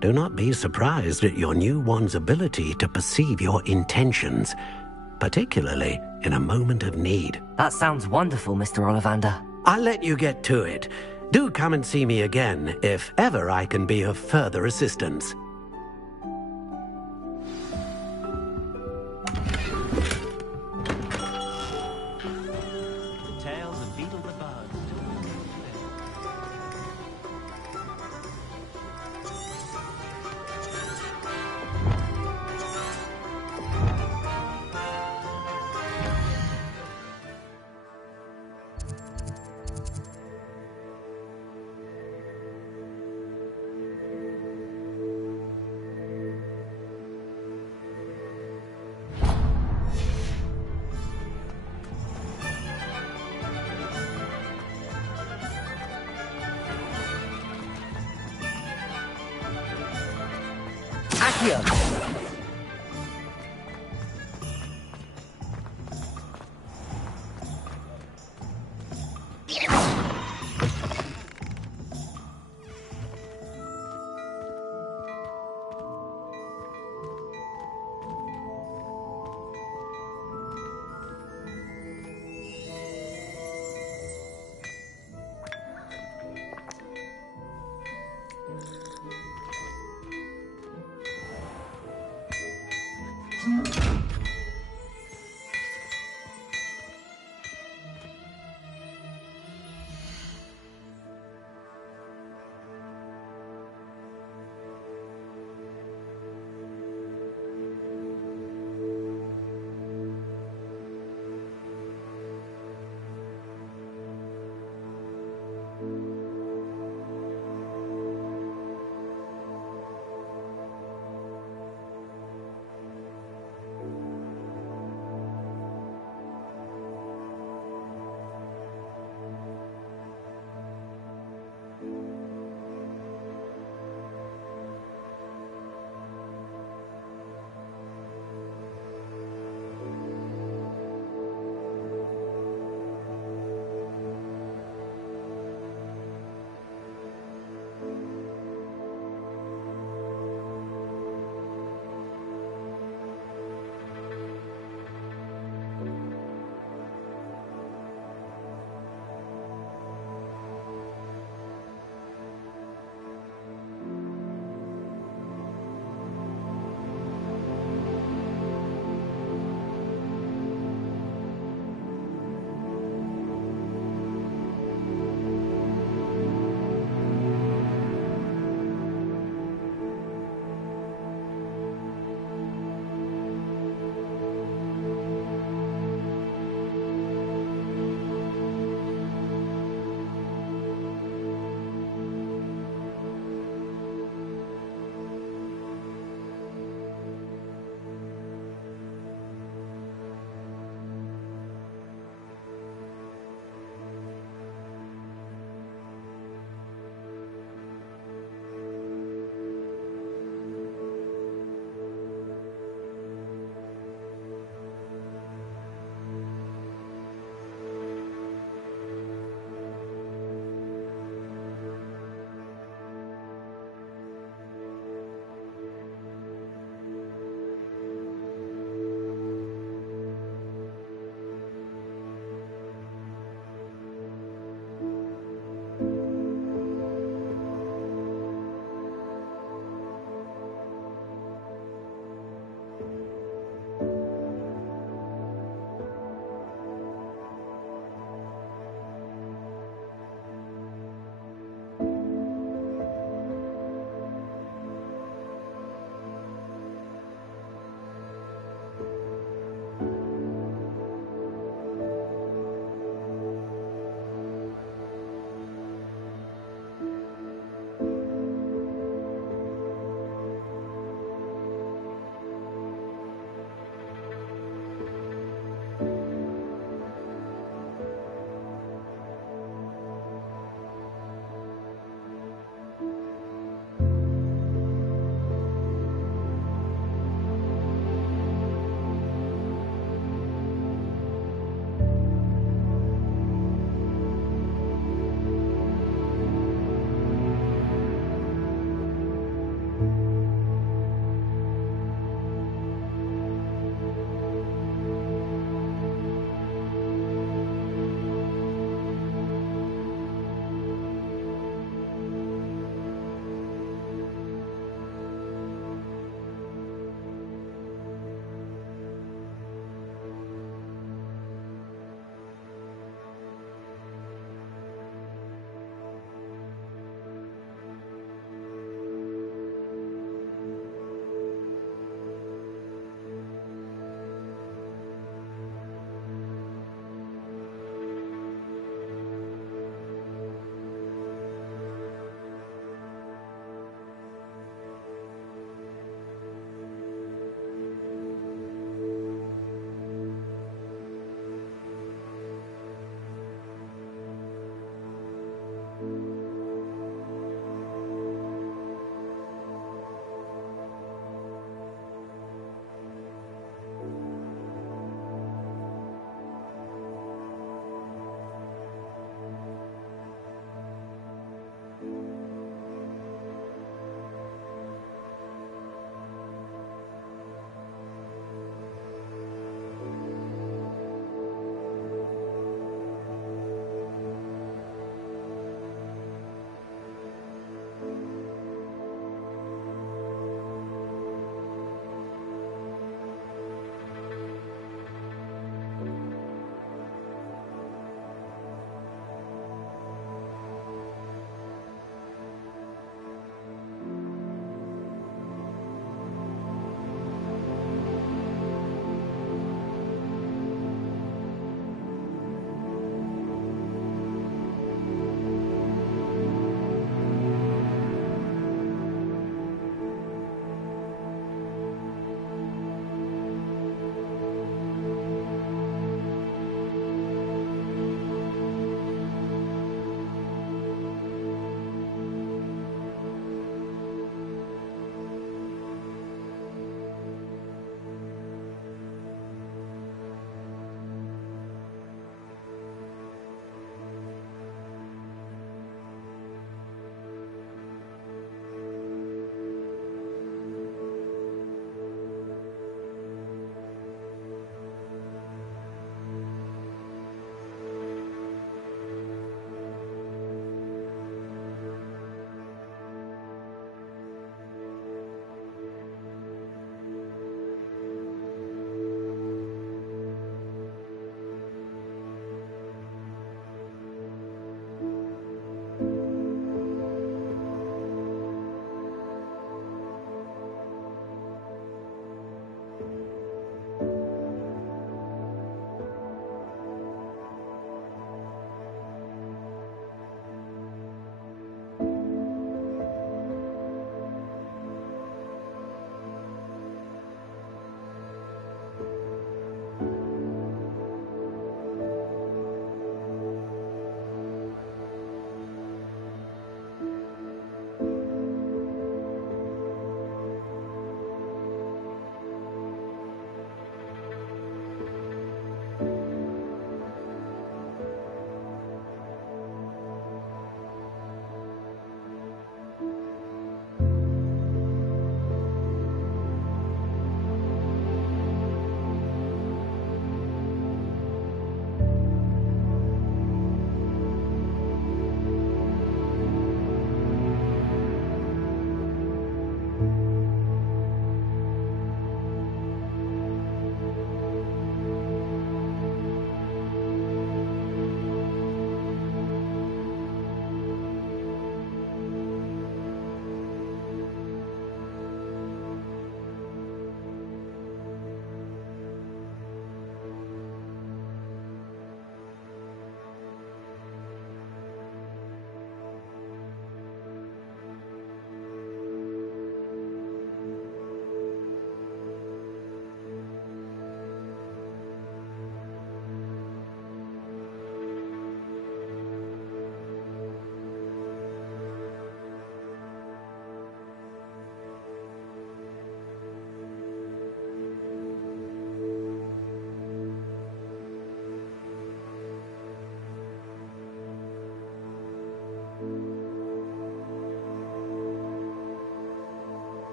Do not be surprised at your new wand's ability to perceive your intentions, particularly in a moment of need. That sounds wonderful, Mr. Ollivander. I'll let you get to it. Do come and see me again if ever I can be of further assistance. Tales of Beetle the Bard.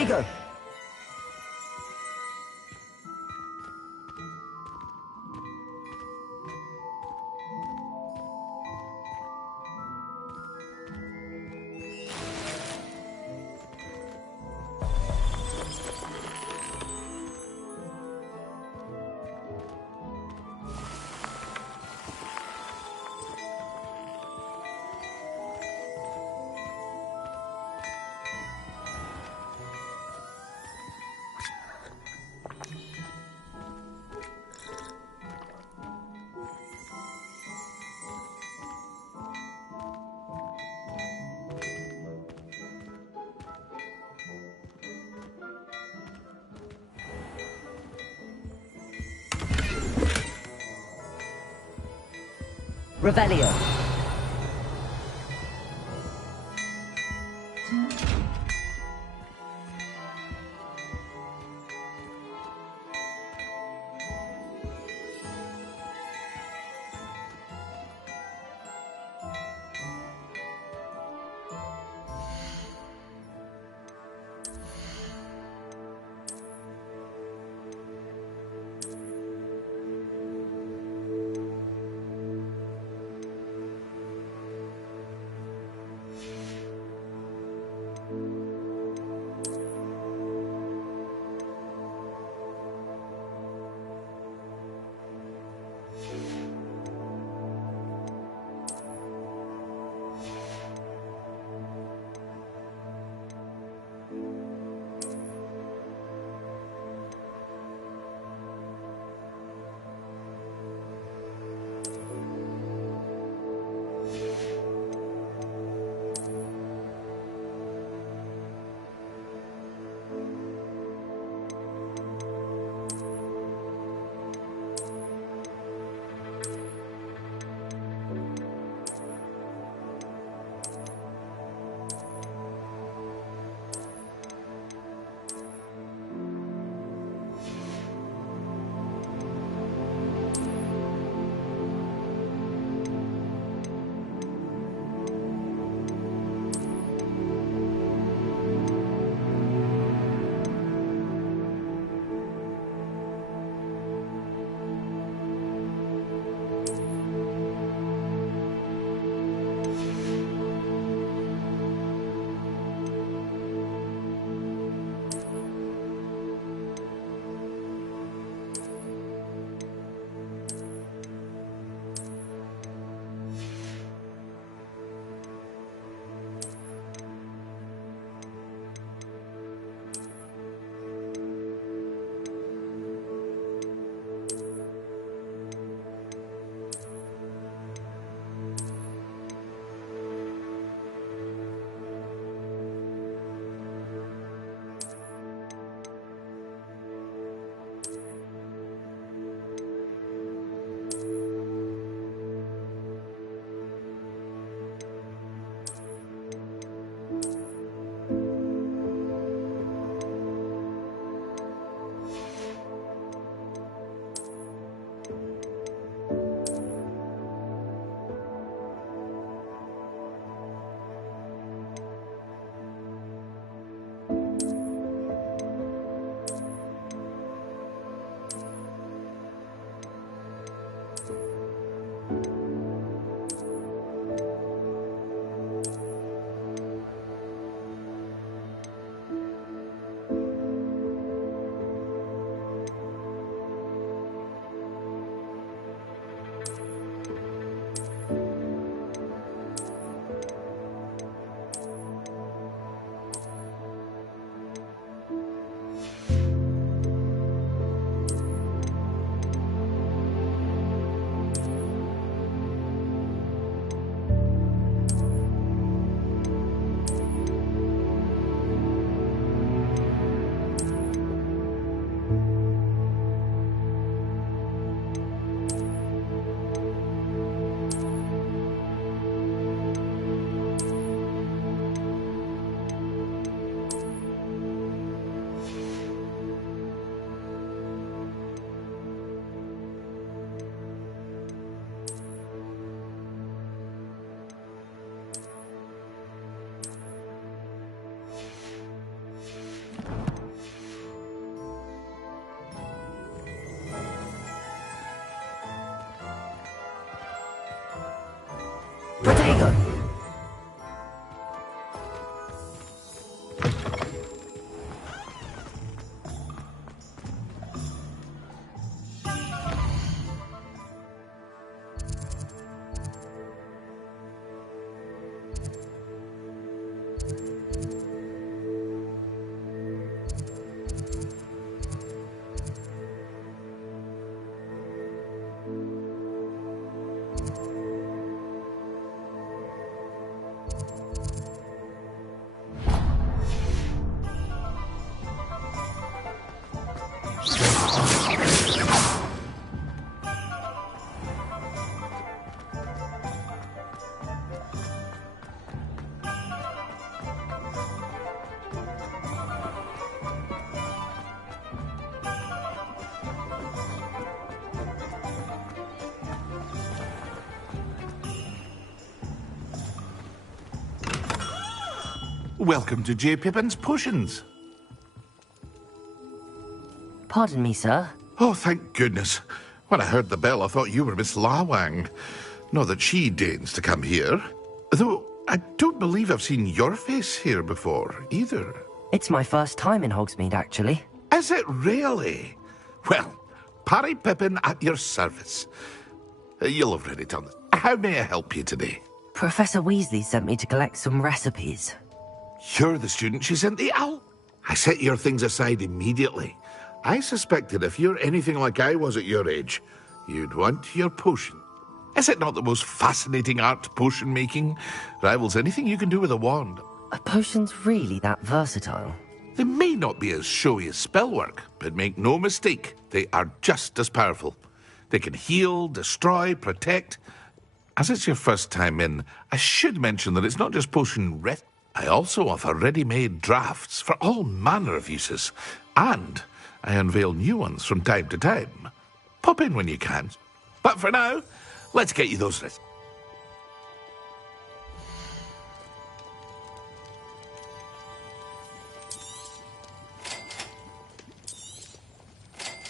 Vigo! Revelio. Protego! Welcome to J. Pippin's Potions. Pardon me, sir. Oh, thank goodness. When I heard the bell, I thought you were Miss Lawang. Not that she deigns to come here. Though, I don't believe I've seen your face here before, either. It's my first time in Hogsmeade, actually. Is it really? Well, Parry Pippin at your service. You'll have read it on. How may I help you today? Professor Weasley sent me to collect some recipes. You're the student she sent the owl. I set your things aside immediately. I suspected if you're anything like I was at your age, you'd want your potion. Is it not the most fascinating art, potion making? Rivals anything you can do with a wand. Are potions really that versatile? They may not be as showy as spellwork, but make no mistake, they are just as powerful. They can heal, destroy, protect. As it's your first time in, I should mention that it's not just potion rest. I also offer ready-made drafts for all manner of uses, and I unveil new ones from time to time. Pop in when you can. But for now, let's get you those recipes.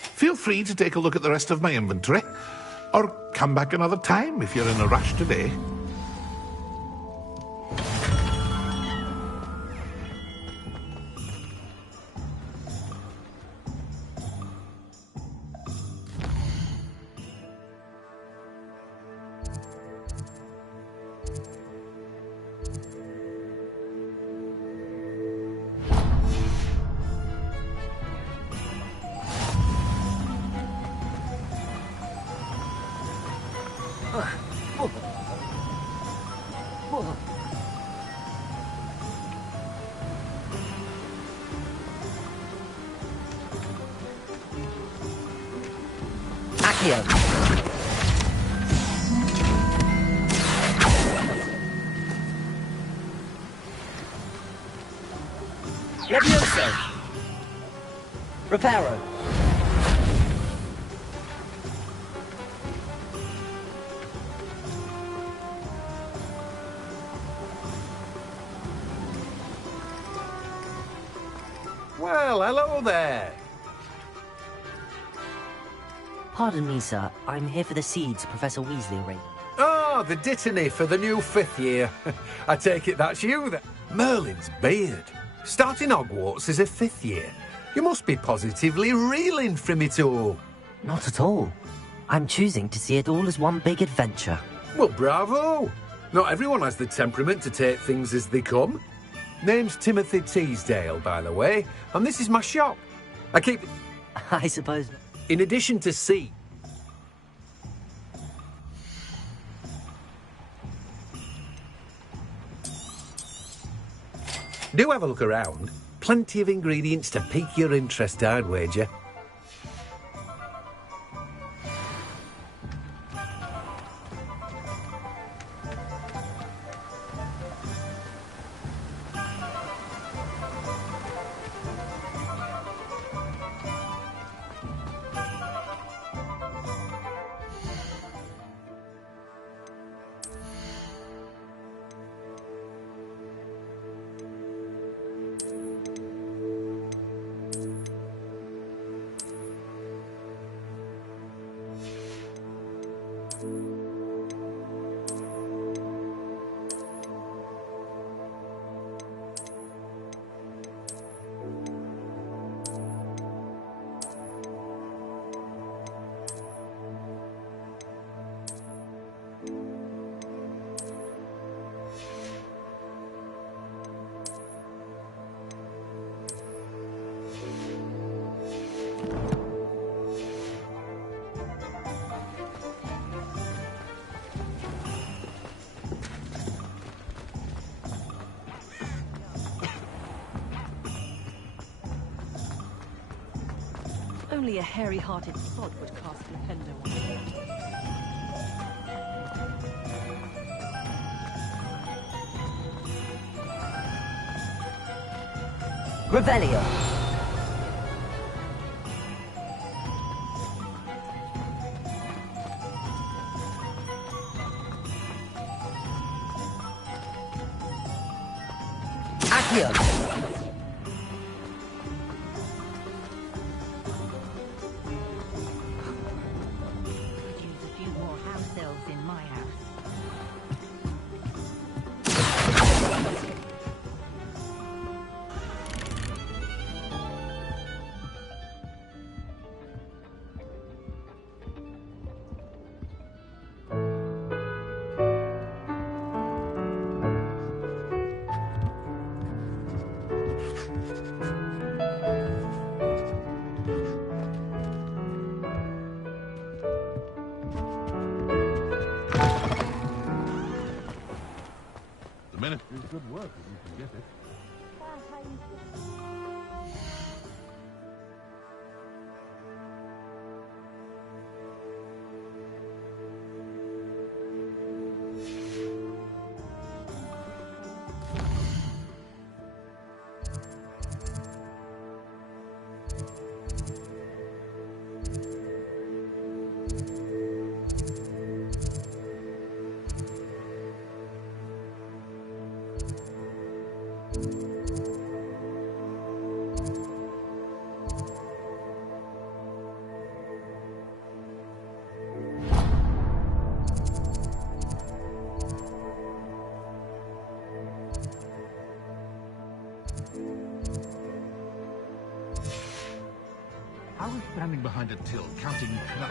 Feel free to take a look at the rest of my inventory, or come back another time if you're in a rush today. Accio. Levioso. Reparo. Well, hello there. Pardon me, sir. I'm here for the seeds Professor Weasley arranged. Oh, the dittany for the new 5th year. I take it that's you then. Merlin's beard. Starting Hogwarts as a 5th year. You must be positively reeling from it all. Not at all. I'm choosing to see it all as one big adventure. Well, bravo. Not everyone has the temperament to take things as they come. Name's Timothy Teasdale, by the way, and this is my shop. I keep... I suppose... In addition to C. Do have a look around. Plenty of ingredients to pique your interest, I'd wager. Only a hairy-hearted sod would cast Defender on me. Revelio. Accio. Could use a few more house elves in my house. The ministry's good work if you can get it. How is standing behind a till counting clout?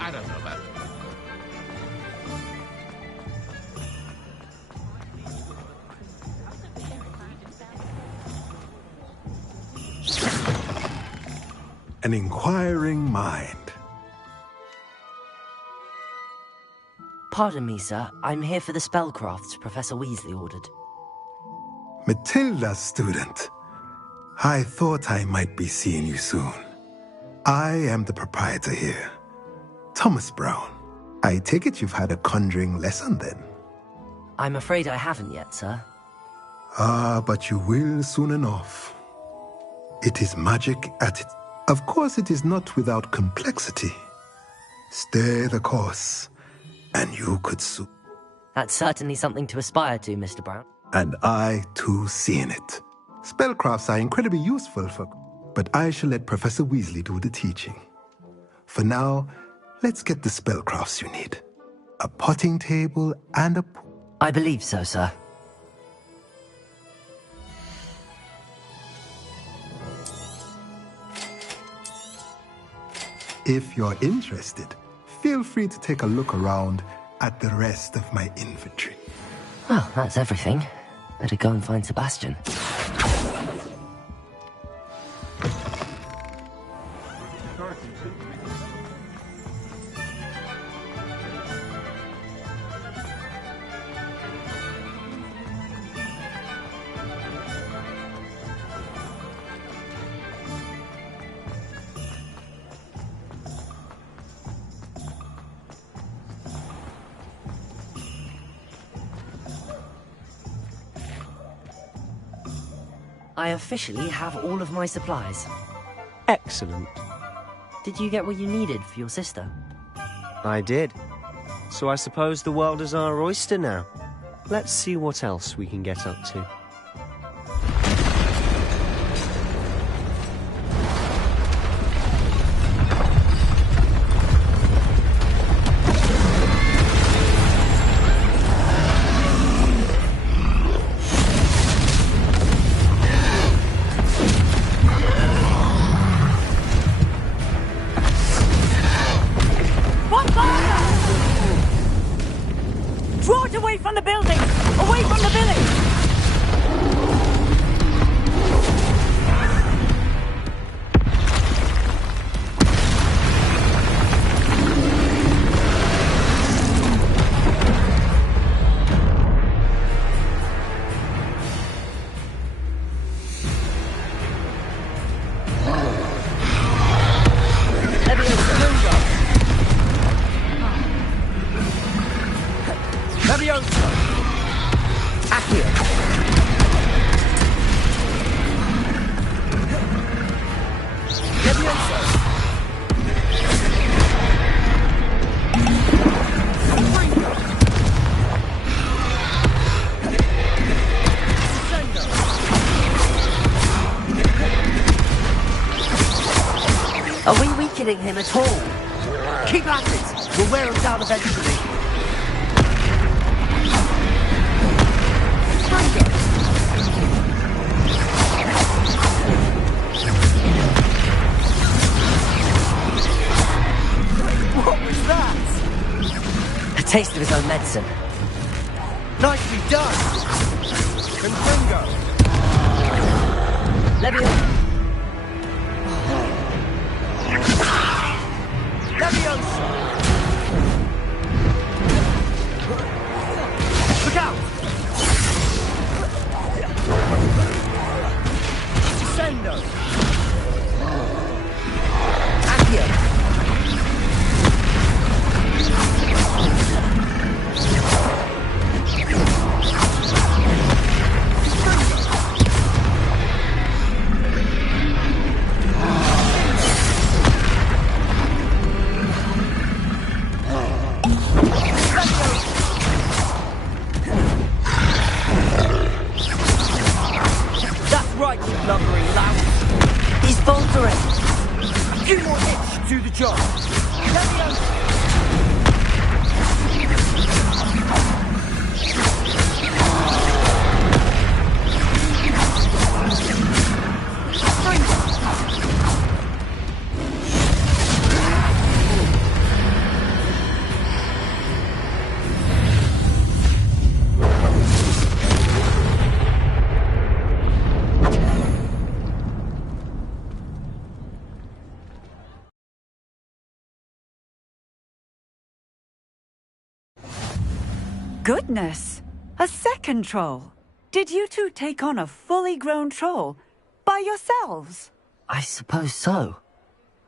I don't know about it. An inquiring mind. Pardon me, sir. I'm here for the spellcrafts Professor Weasley ordered. Matilda, student. I thought I might be seeing you soon. I am the proprietor here, Thomas Brown. I take it you've had a conjuring lesson then? I'm afraid I haven't yet, sir. Ah, but you will soon enough. It is magic at it. Of course, it is not without complexity. Stay the course, and you could soon. That's certainly something to aspire to, Mr. Brown. And I, too, see in it. Spellcrafts are incredibly useful but I shall let Professor Weasley do the teaching. For now, let's get the spellcrafts you need. A potting table and a... I believe so, sir. If you're interested, feel free to take a look around at the rest of my inventory. Well, that's everything. Better go and find Sebastian. I officially have all of my supplies. Excellent. Did you get what you needed for your sister? I did. So I suppose the world is our oyster now. Let's see what else we can get up to. Draw it away from the building! Away from the village! weakening him at all. Keep at it. We'll wear him down eventually. What was that? A taste of his own medicine. Nicely done. Confringo. Leviosa. Leviosa. Look out! Sendo. Accio. Lumbering loud. He's faltering. A few more hits do the job. Goodness! A second troll! Did you two take on a fully grown troll? By yourselves? I suppose so.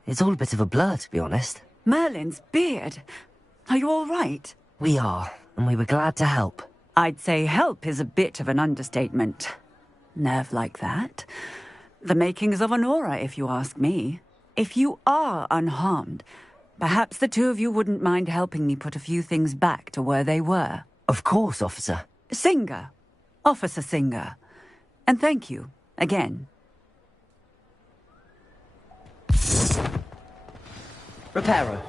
It's all a bit of a blur, to be honest. Merlin's beard. Are you all right? We are, and we were glad to help. I'd say help is a bit of an understatement. Nerve like that. The makings of an aura, if you ask me. If you are unharmed, perhaps the two of you wouldn't mind helping me put a few things back to where they were. Of course, officer. Singer. Officer Singer. And thank you, again. Reparo.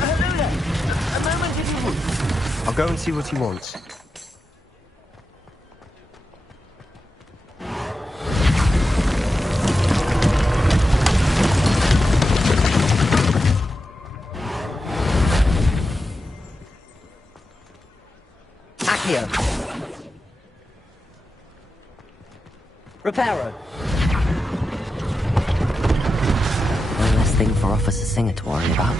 Hello there. A moment if you would. I'll go and see what he wants. Accio. Reparo. One less thing for Officer Singer to worry about.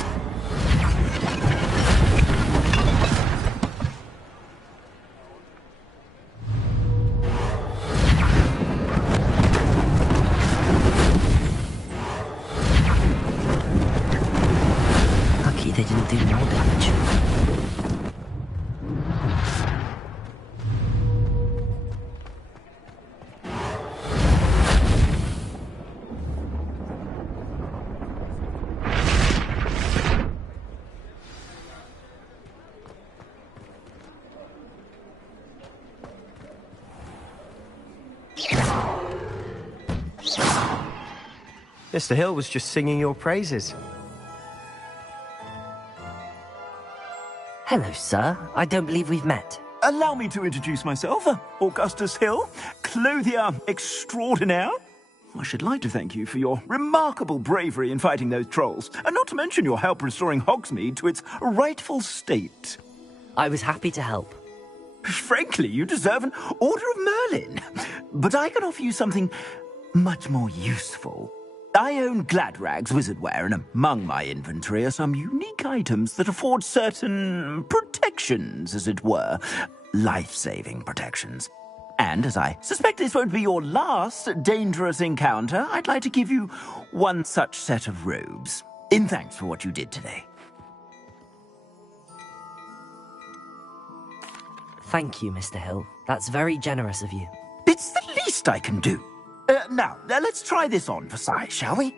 Lucky they didn't do more damage. Mr. Hill was just singing your praises. Hello, sir. I don't believe we've met. Allow me to introduce myself, Augustus Hill, clothier extraordinaire. I should like to thank you for your remarkable bravery in fighting those trolls, and not to mention your help restoring Hogsmeade to its rightful state. I was happy to help. Frankly, you deserve an Order of Merlin. But I can offer you something much more useful. I own Gladrag's wizardware, and among my inventory are some unique items that afford certain protections, as it were. Life-saving protections. And as I suspect this won't be your last dangerous encounter, I'd like to give you one such set of robes, in thanks for what you did today. Thank you, Mr. Hill. That's very generous of you. It's the least I can do. Now, let's try this on for size, shall we?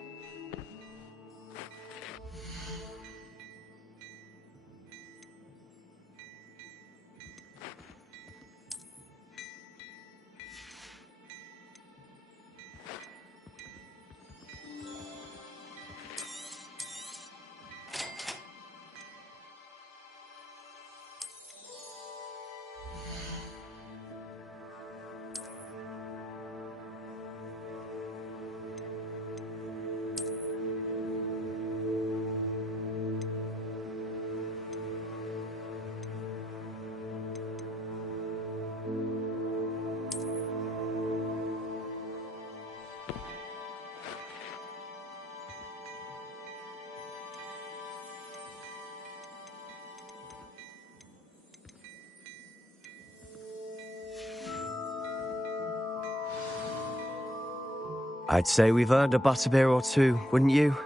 I'd say we've earned a butterbeer or two, wouldn't you?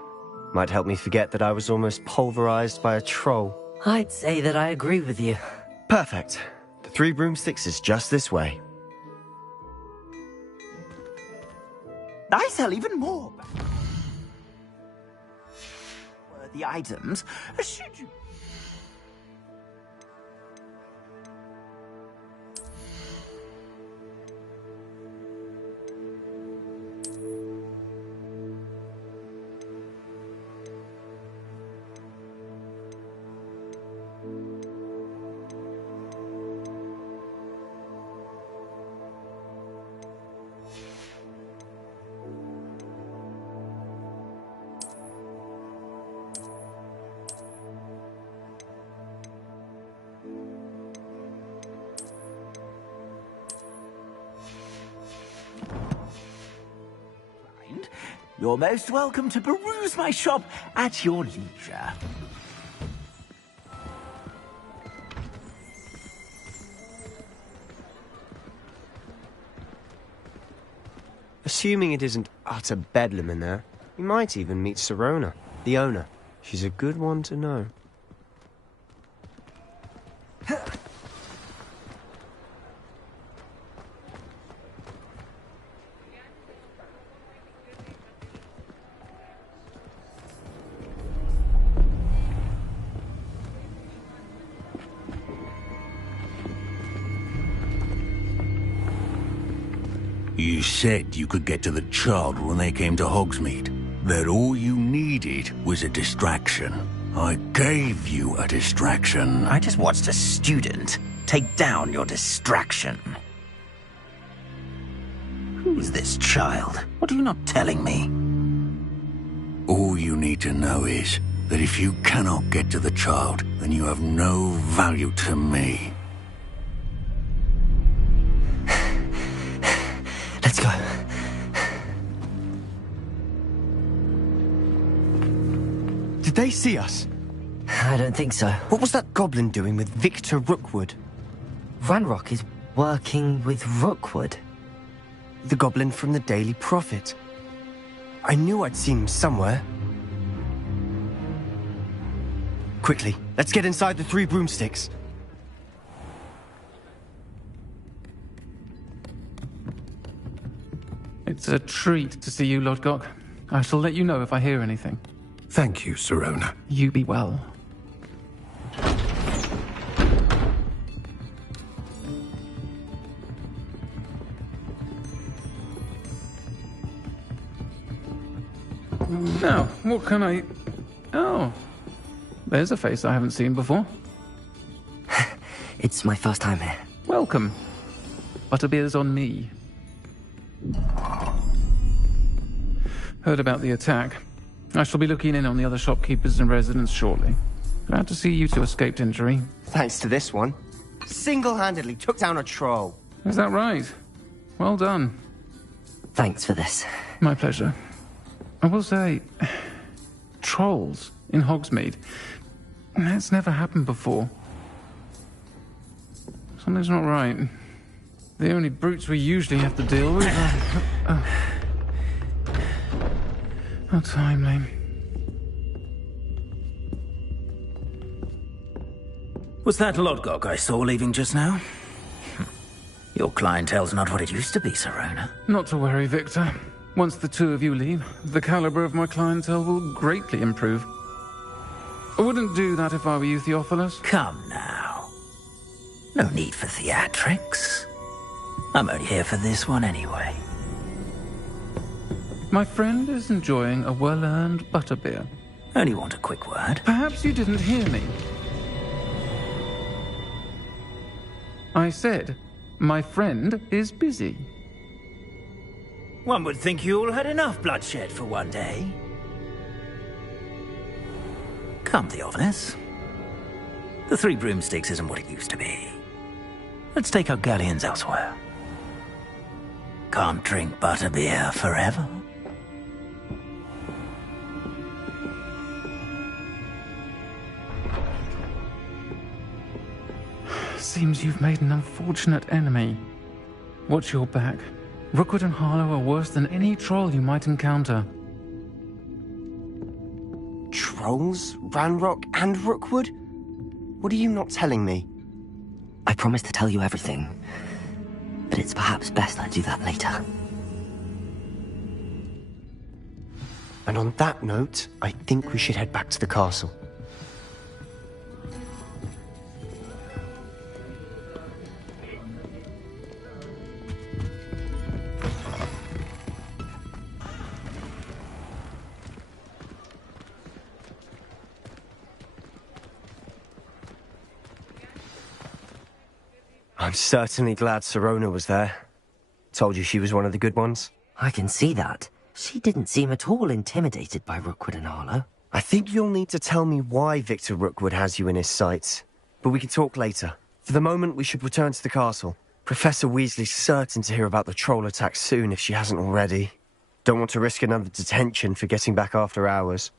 Might help me forget that I was almost pulverized by a troll. I'd say that I agree with you. Perfect. The Three Broomsticks is just this way. I sell even more worthy items. Should you... You're most welcome to peruse my shop at your leisure. Assuming it isn't utter bedlam in there, you might even meet Sirona, the owner. She's a good one to know. You said you could get to the child when they came to Hogsmeade. That all you needed was a distraction. I gave you a distraction. I just watched a student take down your distraction. Who's this child? What are you not telling me? All you need to know is that if you cannot get to the child, then you have no value to me. Let's go. Did they see us? I don't think so. What was that goblin doing with Victor Rookwood? Ranrock is working with Rookwood. The goblin from the Daily Prophet. I knew I'd seen him somewhere. Quickly, let's get inside the Three Broomsticks. It's a treat to see you, Lodgok. I shall let you know if I hear anything. Thank you, Sirona. You be well. Now, what can I... Oh, there's a face I haven't seen before. It's my first time here. Welcome. Butterbeer's on me. Heard about the attack. I shall be looking in on the other shopkeepers and residents shortly. Glad to see you two escaped injury. Thanks to this one. Single-handedly took down a troll. Is that right? Well done. Thanks for this. My pleasure. I will say, trolls in Hogsmeade. That's never happened before. Something's not right. The only brutes we usually have to deal with are... How timely. Was that Lodgok I saw leaving just now? Your clientele's not what it used to be, Sirona. Not to worry, Victor. Once the two of you leave, the caliber of my clientele will greatly improve. I wouldn't do that if I were you, Theophilus. Come now. No need for theatrics. I'm only here for this one anyway. My friend is enjoying a well-earned butterbeer. Only want a quick word. Perhaps you didn't hear me. I said, my friend is busy. One would think you all had enough bloodshed for one day. Come, Theophilus. The Three Broomsticks isn't what it used to be. Let's take our galleons elsewhere. Can't drink butterbeer forever. Seems you've made an unfortunate enemy. Watch your back. Rookwood and Harlow are worse than any troll you might encounter. Trolls? Ranrock and Rookwood? What are you not telling me? I promised to tell you everything, but it's perhaps best I do that later. And on that note, I think we should head back to the castle. I'm certainly glad Sirona was there. Told you she was one of the good ones. I can see that. She didn't seem at all intimidated by Rookwood and Harlow. I think you'll need to tell me why Victor Rookwood has you in his sights. But we can talk later. For the moment, we should return to the castle. Professor Weasley's certain to hear about the troll attack soon if she hasn't already. Don't want to risk another detention for getting back after hours.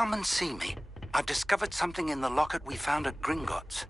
Come and see me. I've discovered something in the locket we found at Gringotts.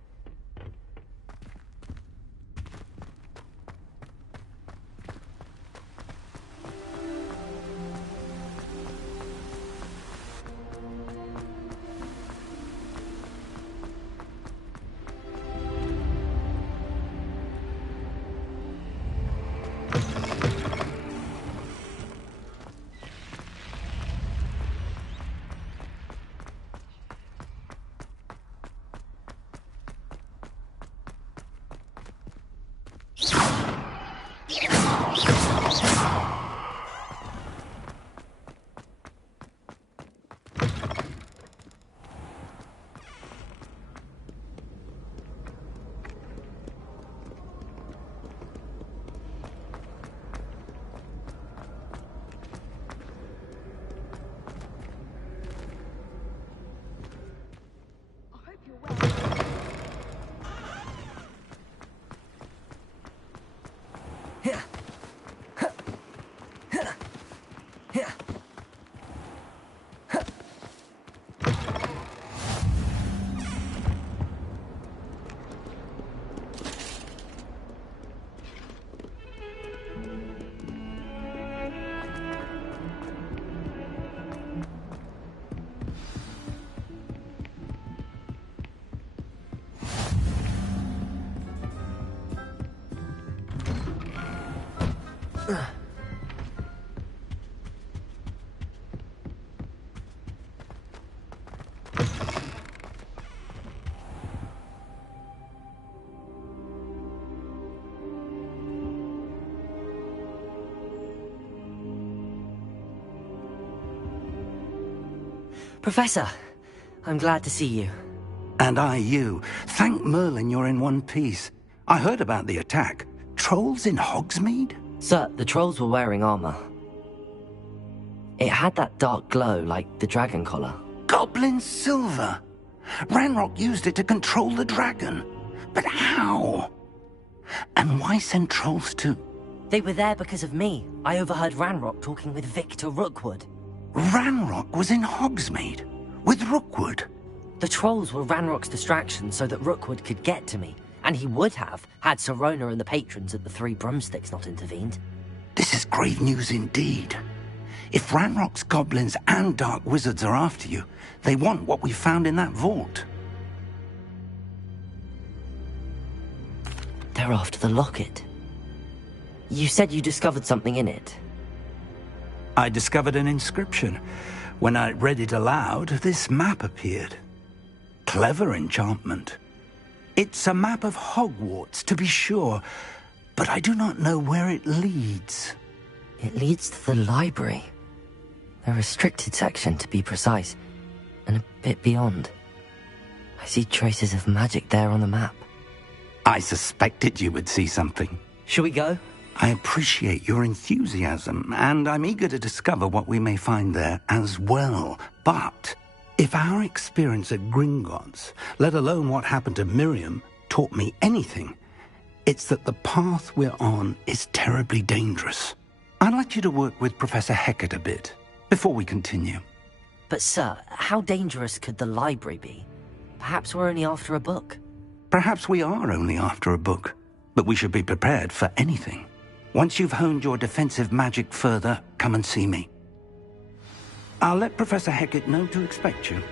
Professor, I'm glad to see you. And I you. Thank Merlin you're in one piece. I heard about the attack. Trolls in Hogsmeade? Sir, the trolls were wearing armor. It had that dark glow like the dragon collar. Goblin silver. Ranrock used it to control the dragon. But how? And why send trolls to... They were there because of me. I overheard Ranrock talking with Victor Rookwood. Ranrock was in Hogsmeade? With Rookwood? The trolls were Ranrock's distraction so that Rookwood could get to me. And he would have, had Sirona and the patrons at the Three Broomsticks not intervened. This is grave news indeed. If Ranrock's goblins and dark wizards are after you, they want what we found in that vault. They're after the locket. You said you discovered something in it. I discovered an inscription. When I read it aloud, this map appeared. Clever enchantment. It's a map of Hogwarts, to be sure, but I do not know where it leads. It leads to the library. A restricted section, to be precise, and a bit beyond. I see traces of magic there on the map. I suspected you would see something. Shall we go? I appreciate your enthusiasm, and I'm eager to discover what we may find there as well. But if our experience at Gringotts, let alone what happened to Miriam, taught me anything, it's that the path we're on is terribly dangerous. I'd like you to work with Professor Hecat a bit, before we continue. But sir, how dangerous could the library be? Perhaps we're only after a book. Perhaps we are only after a book, but we should be prepared for anything. Once you've honed your defensive magic further, come and see me. I'll let Professor Hecat know to expect you.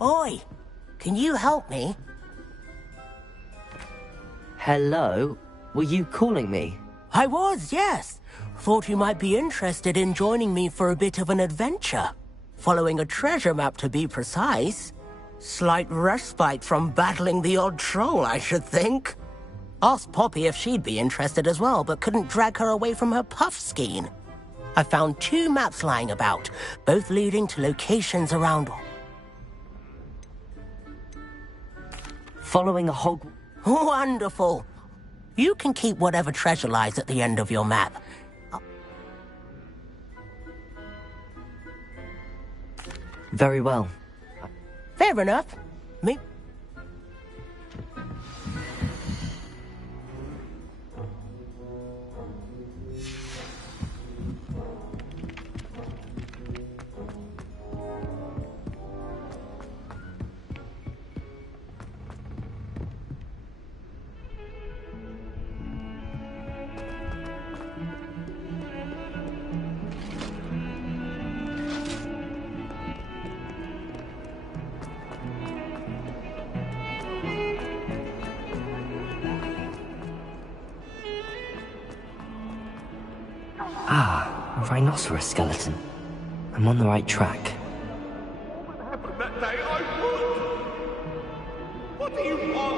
Oi, can you help me? Hello? Were you calling me? I was, yes. Thought you might be interested in joining me for a bit of an adventure. Following a treasure map, to be precise. Slight respite from battling the odd troll, I should think. Asked Poppy if she'd be interested as well, but couldn't drag her away from her puff skein. I found 2 maps lying about, both leading to locations around... Following a Wonderful. You can keep whatever treasure lies at the end of your map. Very well. Fair enough. Me... Ah, a rhinoceros skeleton. I'm on the right track. That day I would. What do you want?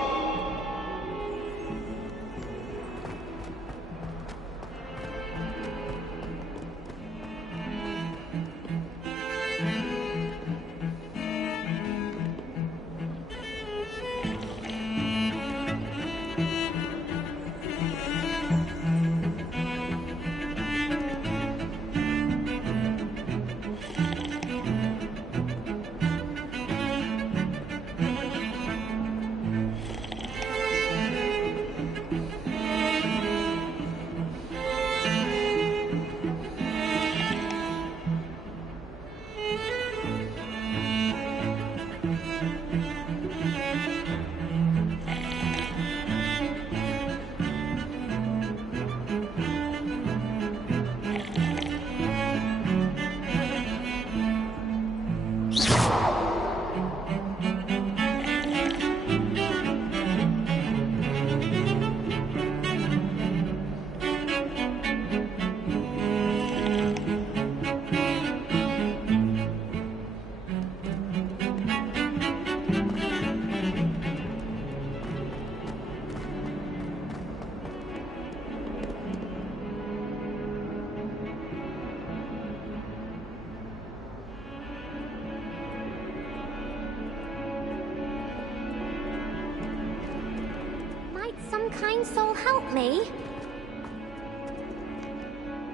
kind soul help me?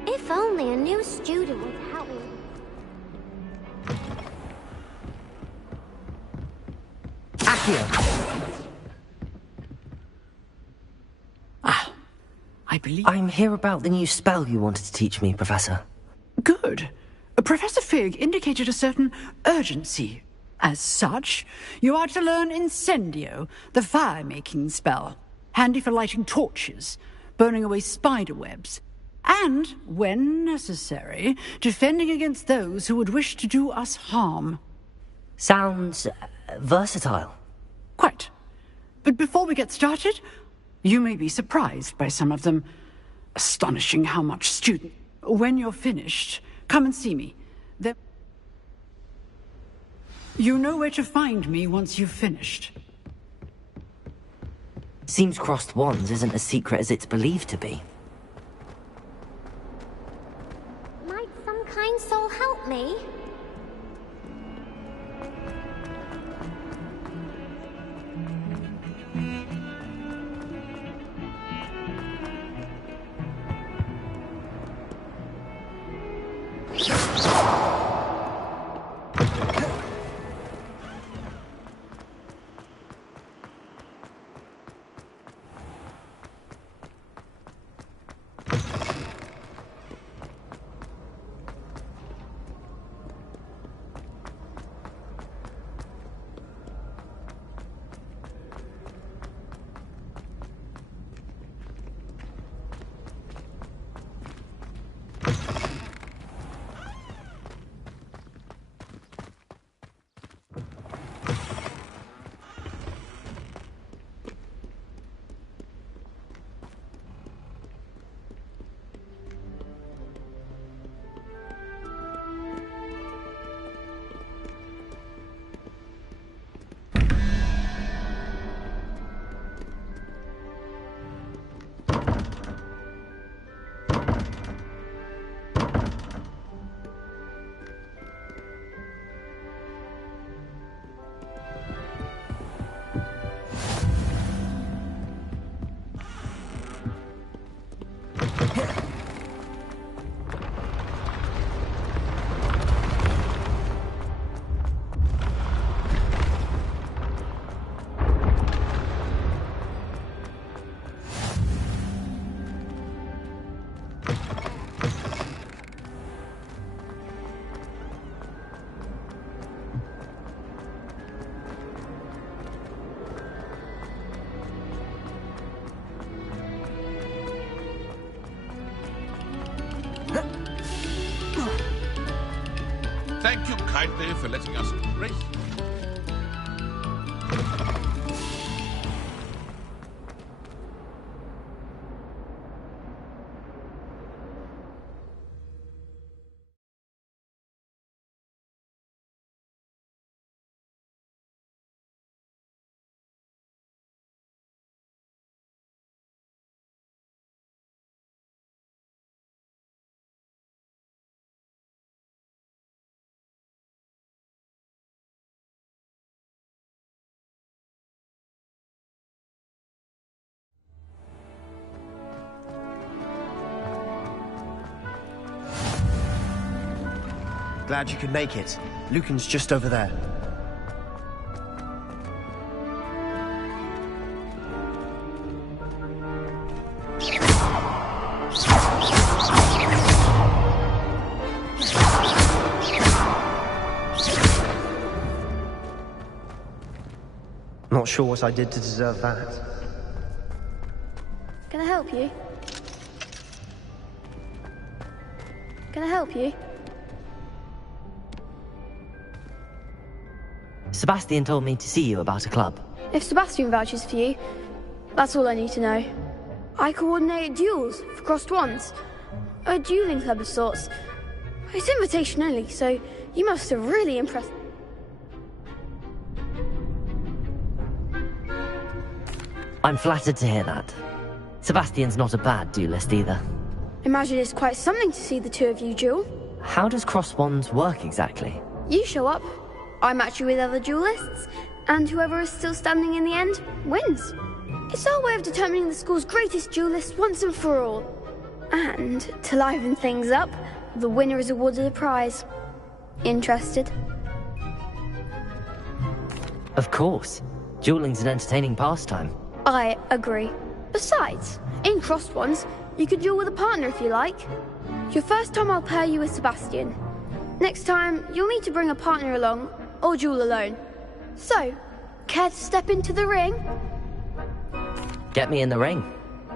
If only a new student would help me. I believe... I'm here about the new spell you wanted to teach me, Professor. Good. Professor Fig indicated a certain urgency. As such, you are to learn Incendio, the fire-making spell, handy for lighting torches, burning away spider webs, and, when necessary, defending against those who would wish to do us harm. Sounds versatile. Quite. But before we get started, you may be surprised by some of them. Astonishing how much student... When you're finished, come and see me. You know where to find me once you've finished. Seems crossed wands isn't as secret as it's believed to be. Might some kind soul help me? Thank you kindly for letting us race. Glad you could make it. Lucan's just over there. Not sure what I did to deserve that. Can I help you? Can I help you? Sebastian told me to see you about a club. If Sebastian vouches for you, that's all I need to know. I coordinate duels for crossed wands. A dueling club of sorts. It's invitation only, so you must have really impressed. I'm flattered to hear that. Sebastian's not a bad duelist either. Imagine it's quite something to see the two of you duel. How does cross wands work exactly? You show up, I match you with other duelists, and whoever is still standing in the end wins. It's our way of determining the school's greatest duelist once and for all. And, to liven things up, the winner is awarded a prize. Interested? Of course. Dueling's an entertaining pastime. I agree. Besides, in crossed ones, you could duel with a partner if you like. Your first time I'll pair you with Sebastian. Next time, you'll need to bring a partner along, or duel alone. So, care to step into the ring? Get me in the ring.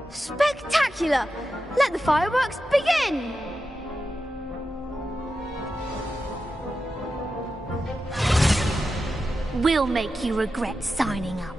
Spectacular! Let the fireworks begin! We'll make you regret signing up.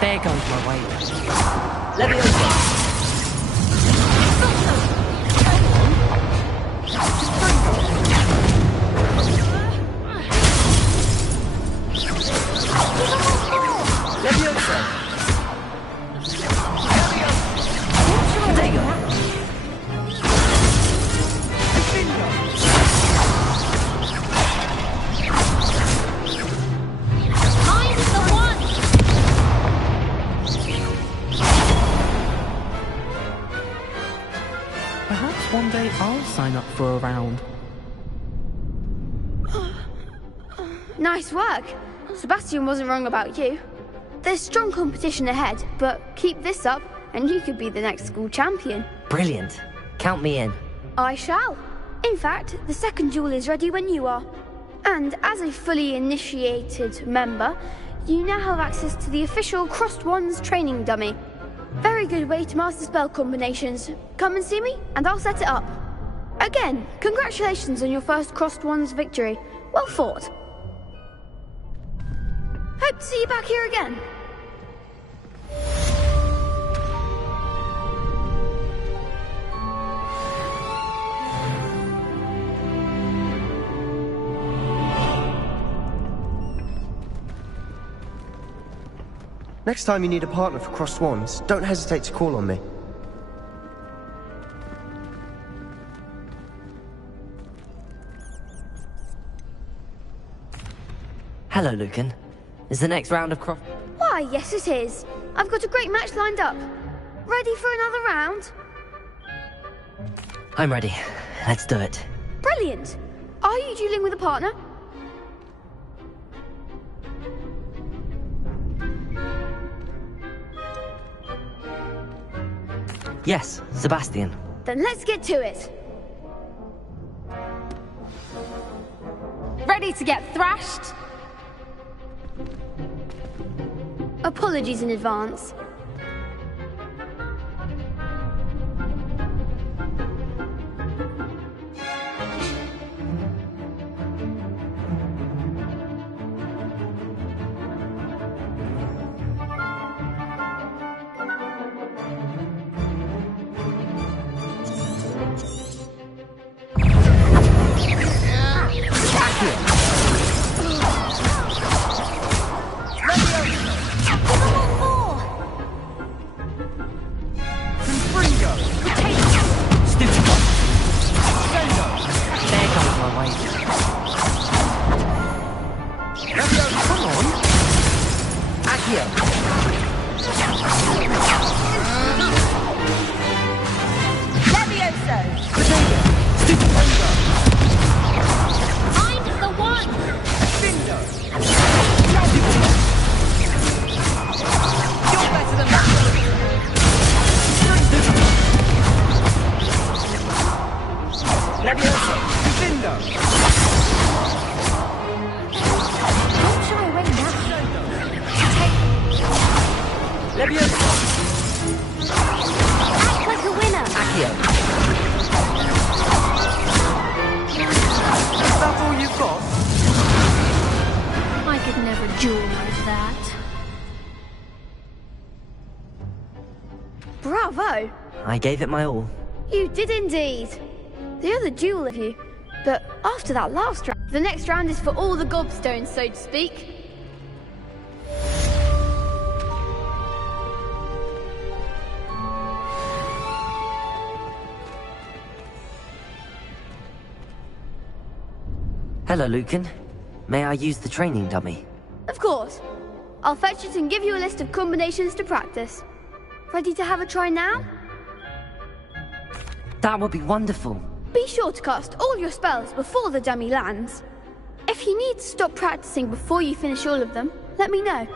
There goes my way. Leviosa! Perhaps one day I'll sign up for a round. Nice work. Sebastian wasn't wrong about you. There's strong competition ahead, but keep this up and you could be the next school champion. Brilliant. Count me in. I shall. In fact, the second duel is ready when you are. And as a fully initiated member, you now have access to the official Crossed Wands training dummy. Very good way to master spell combinations. Come and see me, and I'll set it up. Again, congratulations on your first Crossed Wands victory. Well fought. Hope to see you back here again. Next time you need a partner for Crossed Wands, don't hesitate to call on me. Hello, Lucan. Is the next round of cross... Why, yes it is. I've got a great match lined up. Ready for another round? I'm ready. Let's do it. Brilliant. Are you dueling with a partner? Yes, Sebastian. Then let's get to it. Ready to get thrashed? Apologies in advance. I gave it my all. You did indeed. The other duel of you. But after that last round, the next round is for all the gobstones, so to speak. Hello, Lucan. May I use the training dummy? Of course. I'll fetch it and give you a list of combinations to practice. Ready to have a try now? That would be wonderful. Be sure to cast all your spells before the dummy lands. If you need to stop practicing before you finish all of them, let me know.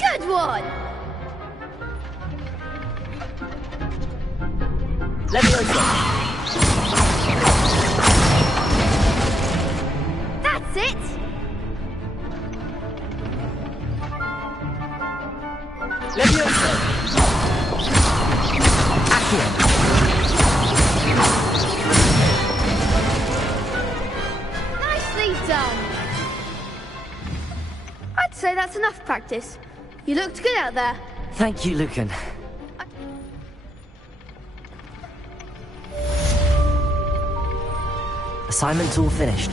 Good one! That's it! Nicely done! I'd say that's enough practice. You looked good out there. Thank you, Lucan. Assignment's all finished.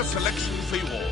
another selection for you all.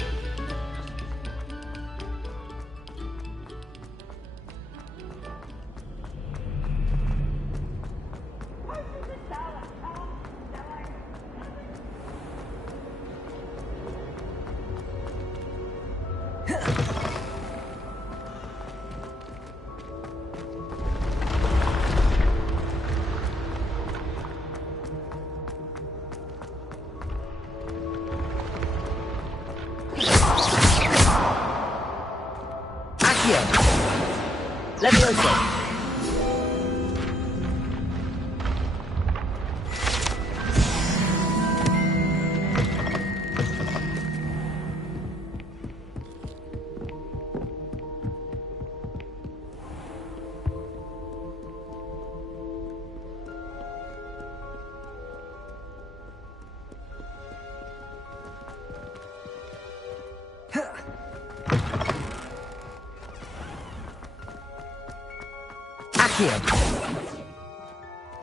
Here.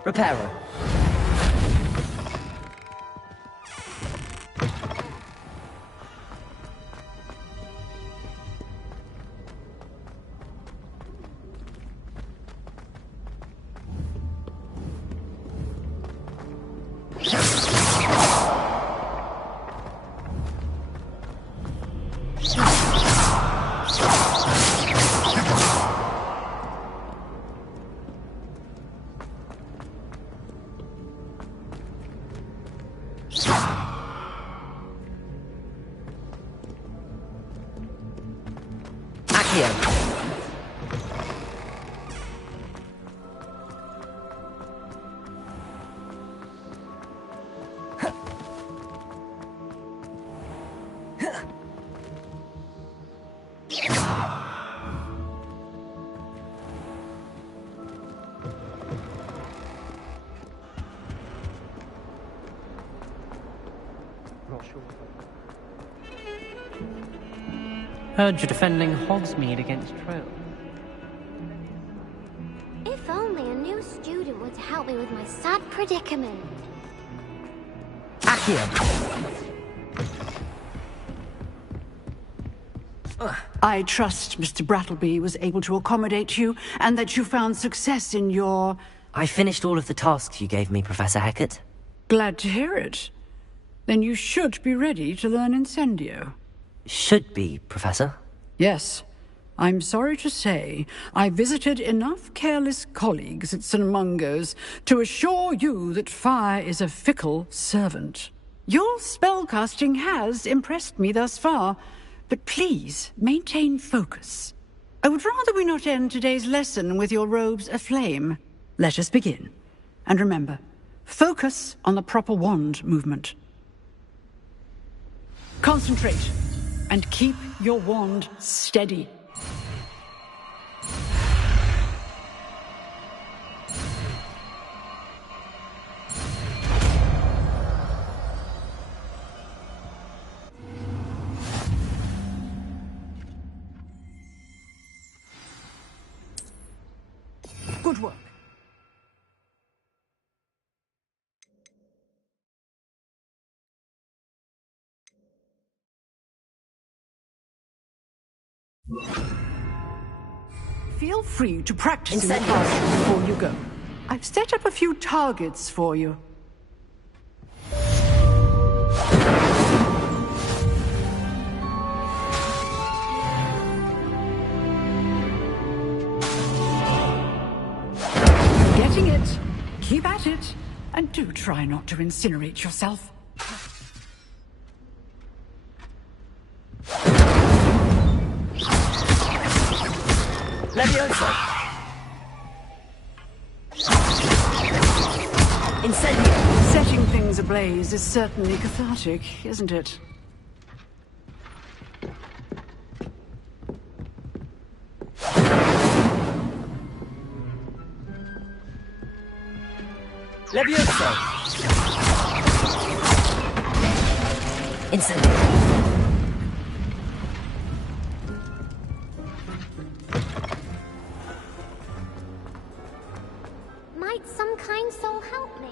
Repairer. Heard you're defending Hogsmeade against Trill. If only a new student would help me with my sad predicament. I trust Mr. Brattleby was able to accommodate you, and that you found success in your... I finished all of the tasks you gave me, Professor Hackett. Glad to hear it. Then you should be ready to learn Incendio. Should be, Professor. Yes. I'm sorry to say, I visited enough careless colleagues at St. Mungo's to assure you that fire is a fickle servant. Your spellcasting has impressed me thus far, but please maintain focus. I would rather we not end today's lesson with your robes aflame. Let us begin. And remember, focus on the proper wand movement. Concentrate. And keep your wand steady. Good work. Feel free to practice in the classroom before you go. I've set up a few targets for you. Getting it. Keep at it. And do try not to incinerate yourself. Leviosa! Incendio! Setting things ablaze is certainly cathartic, isn't it? Leviosa! Incendio! Might some kind soul help me?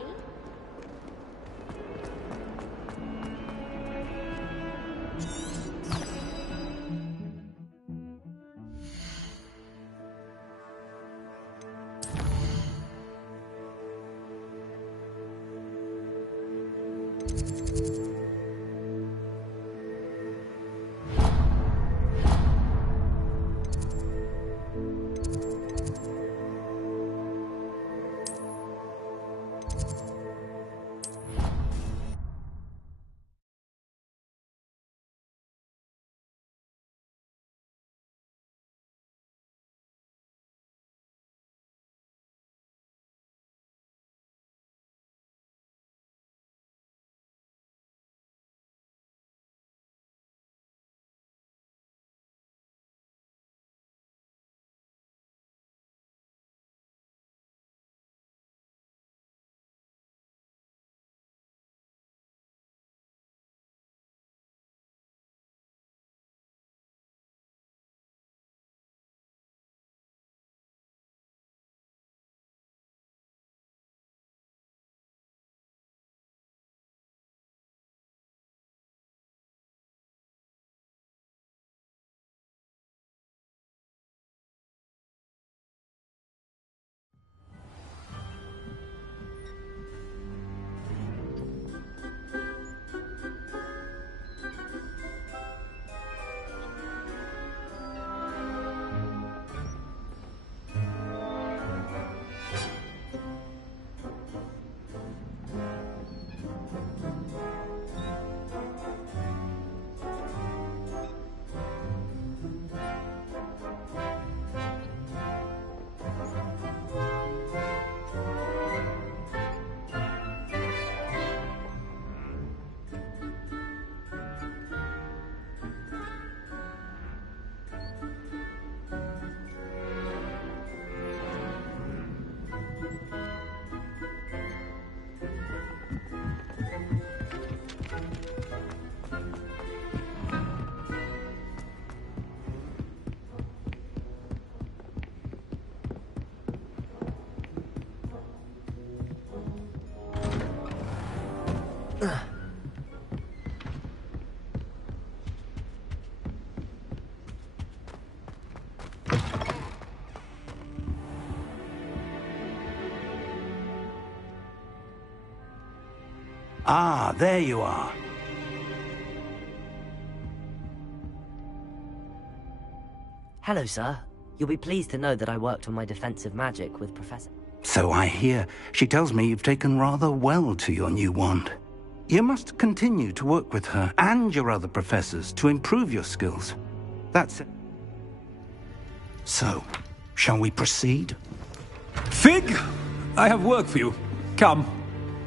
Ah, there you are. Hello, sir. You'll be pleased to know that I worked on my defensive magic with Professor... So I hear. She tells me you've taken rather well to your new wand. You must continue to work with her and your other professors to improve your skills. That's it. So, shall we proceed? Fig! I have work for you. Come.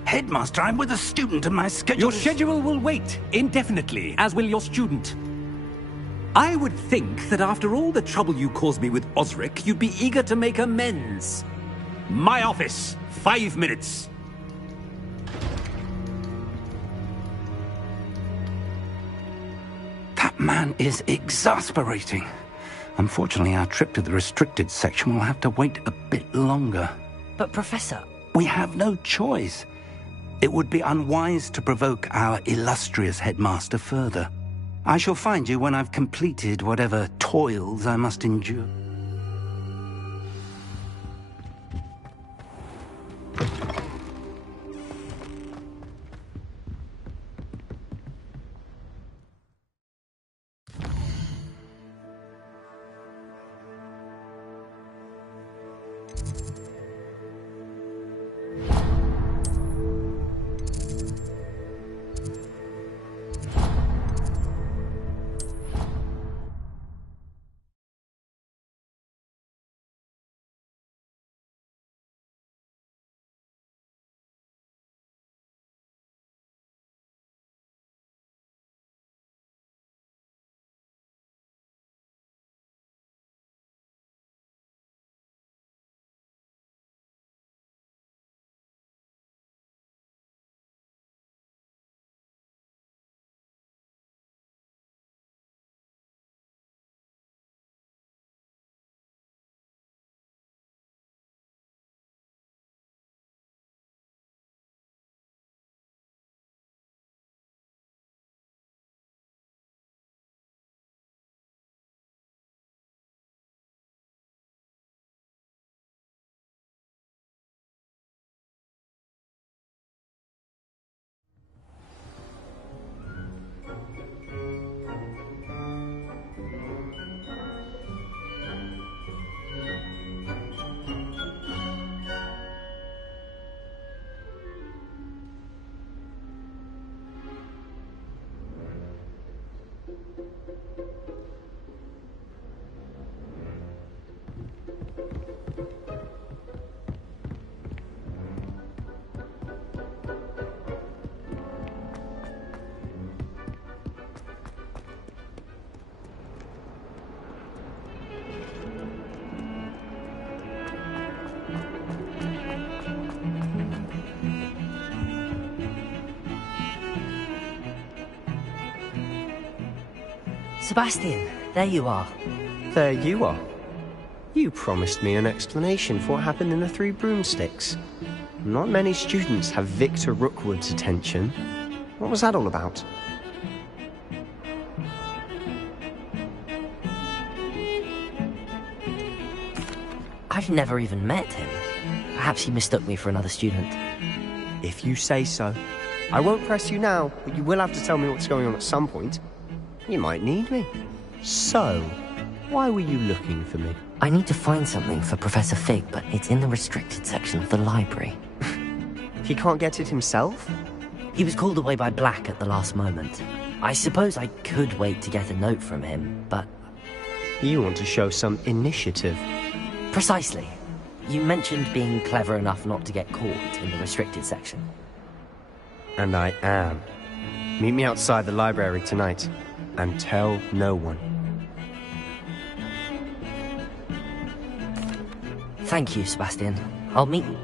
Headmaster, I'm with a student and my schedule... Your schedule will wait indefinitely, as will your student. I would think that after all the trouble you caused me with Osric, you'd be eager to make amends. My office, 5 minutes. That man is exasperating. Unfortunately, our trip to the restricted section will have to wait a bit longer. But, Professor... We have no choice. It would be unwise to provoke our illustrious headmaster further. I shall find you when I've completed whatever toils I must endure. Sebastian, there you are. There you are. You promised me an explanation for what happened in the Three Broomsticks. Not many students have Victor Rookwood's attention. What was that all about? I've never even met him. Perhaps he mistook me for another student. If you say so. I won't press you now, but you will have to tell me what's going on at some point. You might need me. So, why were you looking for me? I need to find something for Professor Fig, but it's in the restricted section of the library. He can't get it himself? He was called away by Black at the last moment. I suppose I could wait to get a note from him, but... You want to show some initiative. Precisely. You mentioned being clever enough not to get caught in the restricted section. And I am. Meet me outside the library tonight, and tell no one. Thank you, Sebastian. I'll meet you.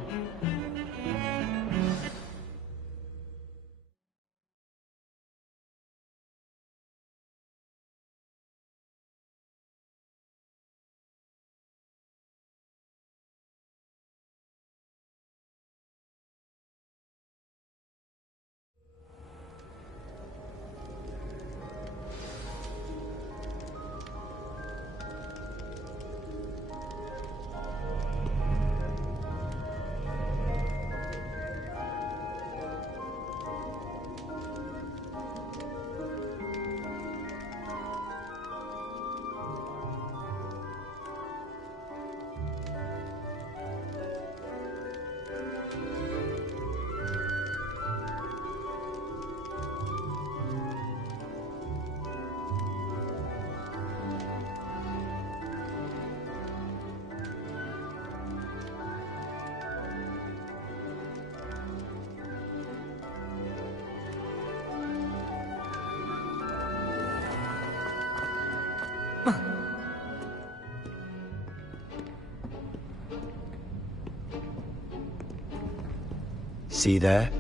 See there?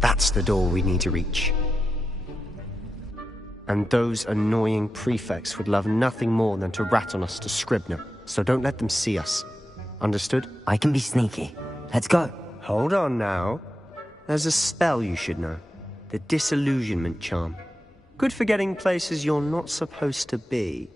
That's the door we need to reach. And those annoying prefects would love nothing more than to rat on us to Scribner, so don't let them see us. Understood? I can be sneaky. Let's go. Hold on now. There's a spell you should know. The Disillusionment Charm. Good for getting places you're not supposed to be.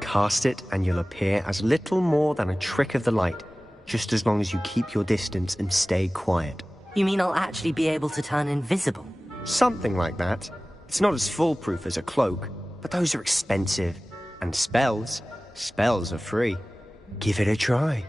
Cast it and you'll appear as little more than a trick of the light, just as long as you keep your distance and stay quiet. You mean I'll actually be able to turn invisible? Something like that. It's not as foolproof as a cloak, but those are expensive. And spells are free. Give it a try.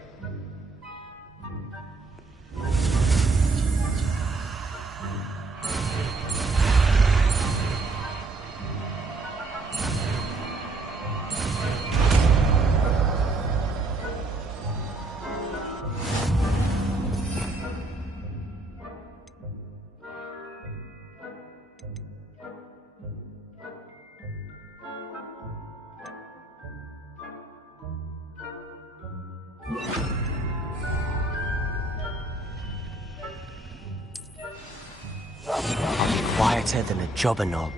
Quieter than a jobber knob.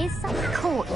Is someone caught you?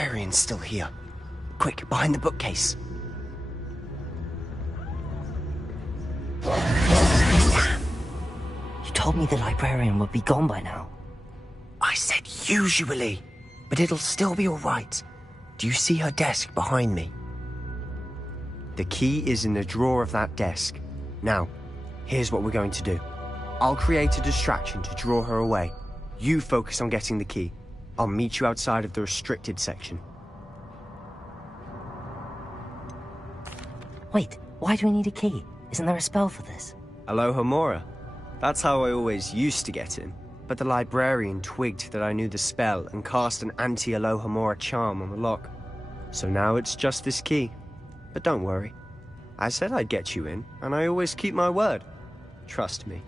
librarian's still here. Quick, behind the bookcase. You told me the librarian would be gone by now. I said usually, but it'll still be all right. Do you see her desk behind me? The key is in the drawer of that desk. Now, here's what we're going to do. I'll create a distraction to draw her away. You focus on getting the key. I'll meet you outside of the restricted section. Wait, why do we need a key? Isn't there a spell for this? Aloha Mora. That's how I always used to get in. But the librarian twigged that I knew the spell and cast an anti-Aloha Mora charm on the lock. So now it's just this key. But don't worry. I said I'd get you in, and I always keep my word. Trust me.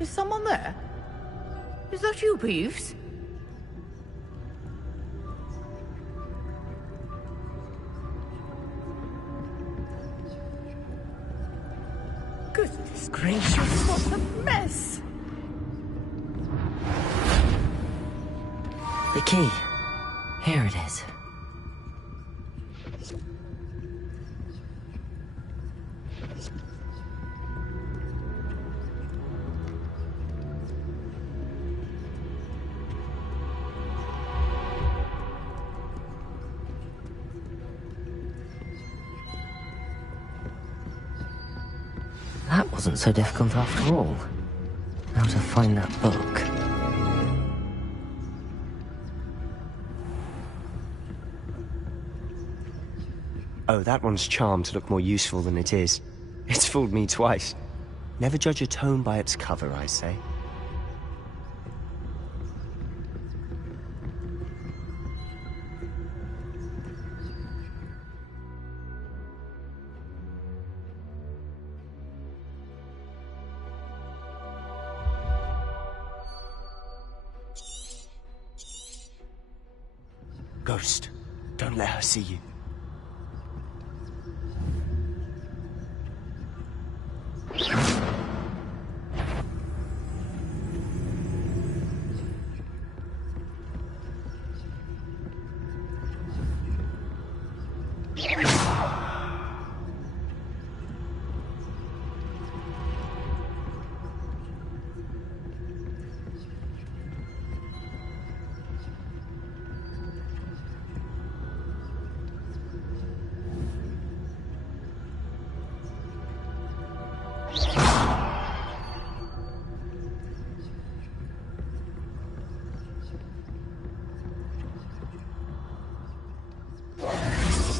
Is someone there? Is that you, Peeves? Goodness gracious, what a mess! The key. Here it is. That wasn't so difficult after all. Now to find that book. Oh, that one's charmed to look more useful than it is. It's fooled me twice. Never judge a tome by its cover, I say. Ghost, don't let her see you.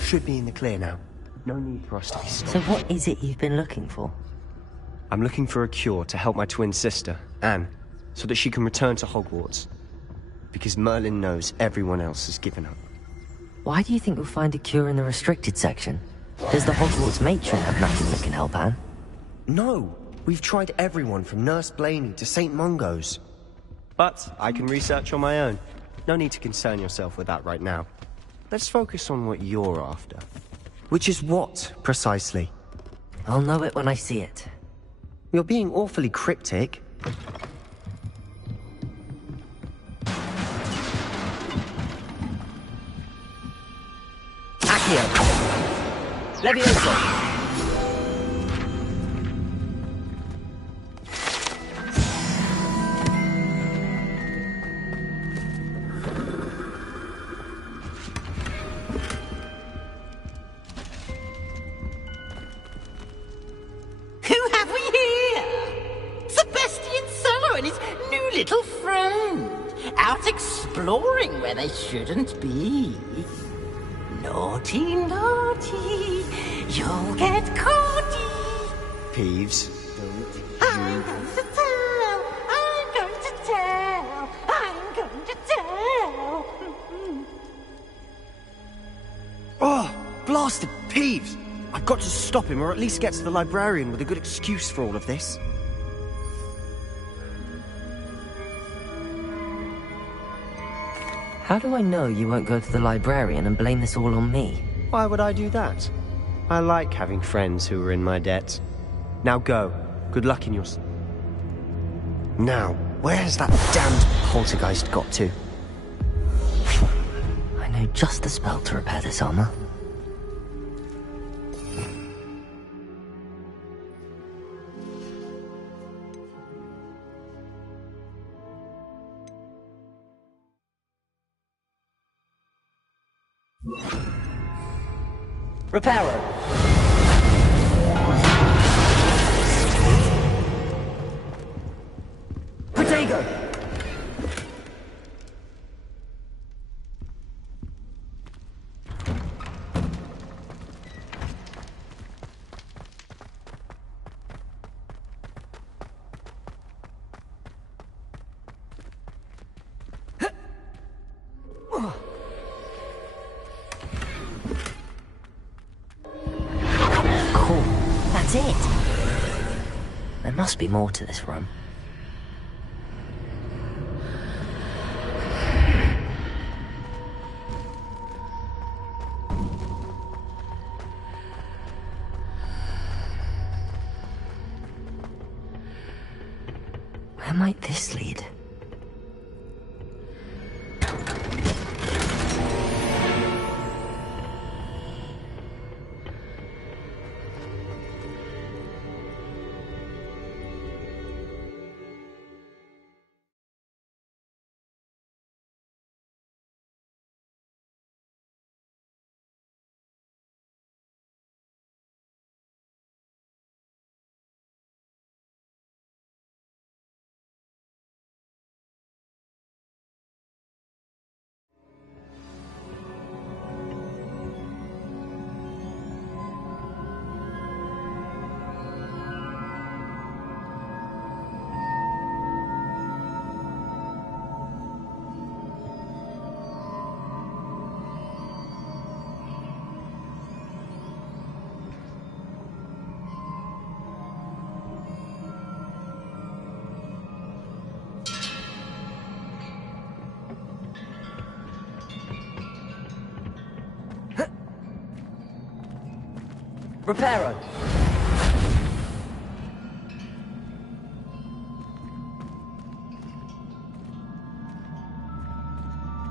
Should be in the clear now. No need for us to be stopped. So what is it you've been looking for? I'm looking for a cure to help my twin sister, Anne, so that she can return to Hogwarts. Because Merlin knows everyone else has given up. Why do you think we'll find a cure in the restricted section? Does the Hogwarts matron have nothing that can help Anne? No! We've tried everyone from Nurse Blaney to St. Mungo's. But I can research on my own. No need to concern yourself with that right now. Let's focus on what you're after. Which is what, precisely? I'll know it when I see it. You're being awfully cryptic. Accio! Levioso! Exploring where they shouldn't be. Naughty, naughty, you'll get caughty. Peeves, I'm going to tell, I'm going to tell, I'm going to tell. Oh, blasted Peeves! I've got to stop him, or at least get to the librarian with a good excuse for all of this. How do I know you won't go to the librarian and blame this all on me? Why would I do that? I like having friends who are in my debt. Now go. Good luck in your... Now, where's that damned poltergeist got to? I know just the spell to repair this armor. Reparo. Protego. That's it. There must be more to this room. Where might this lead? Reparo.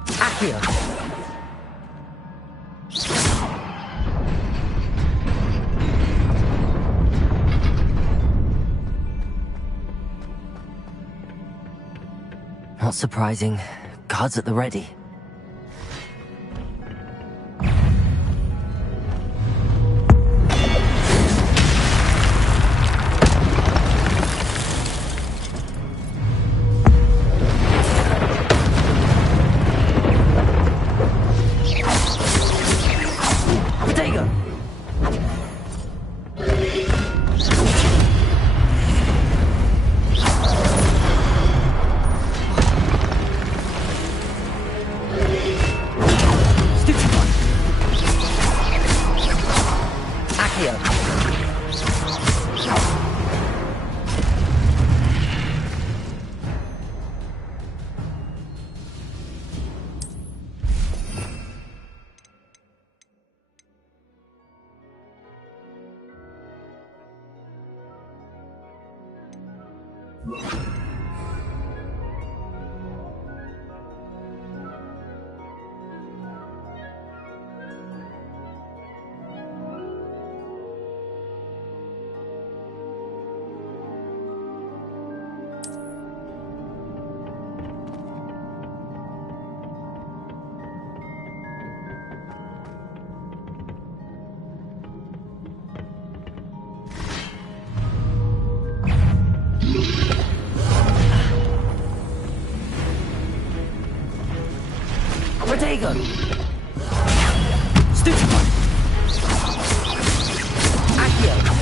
Accio. Not surprising. Guards at the ready. Protego. Stupefy. Accio.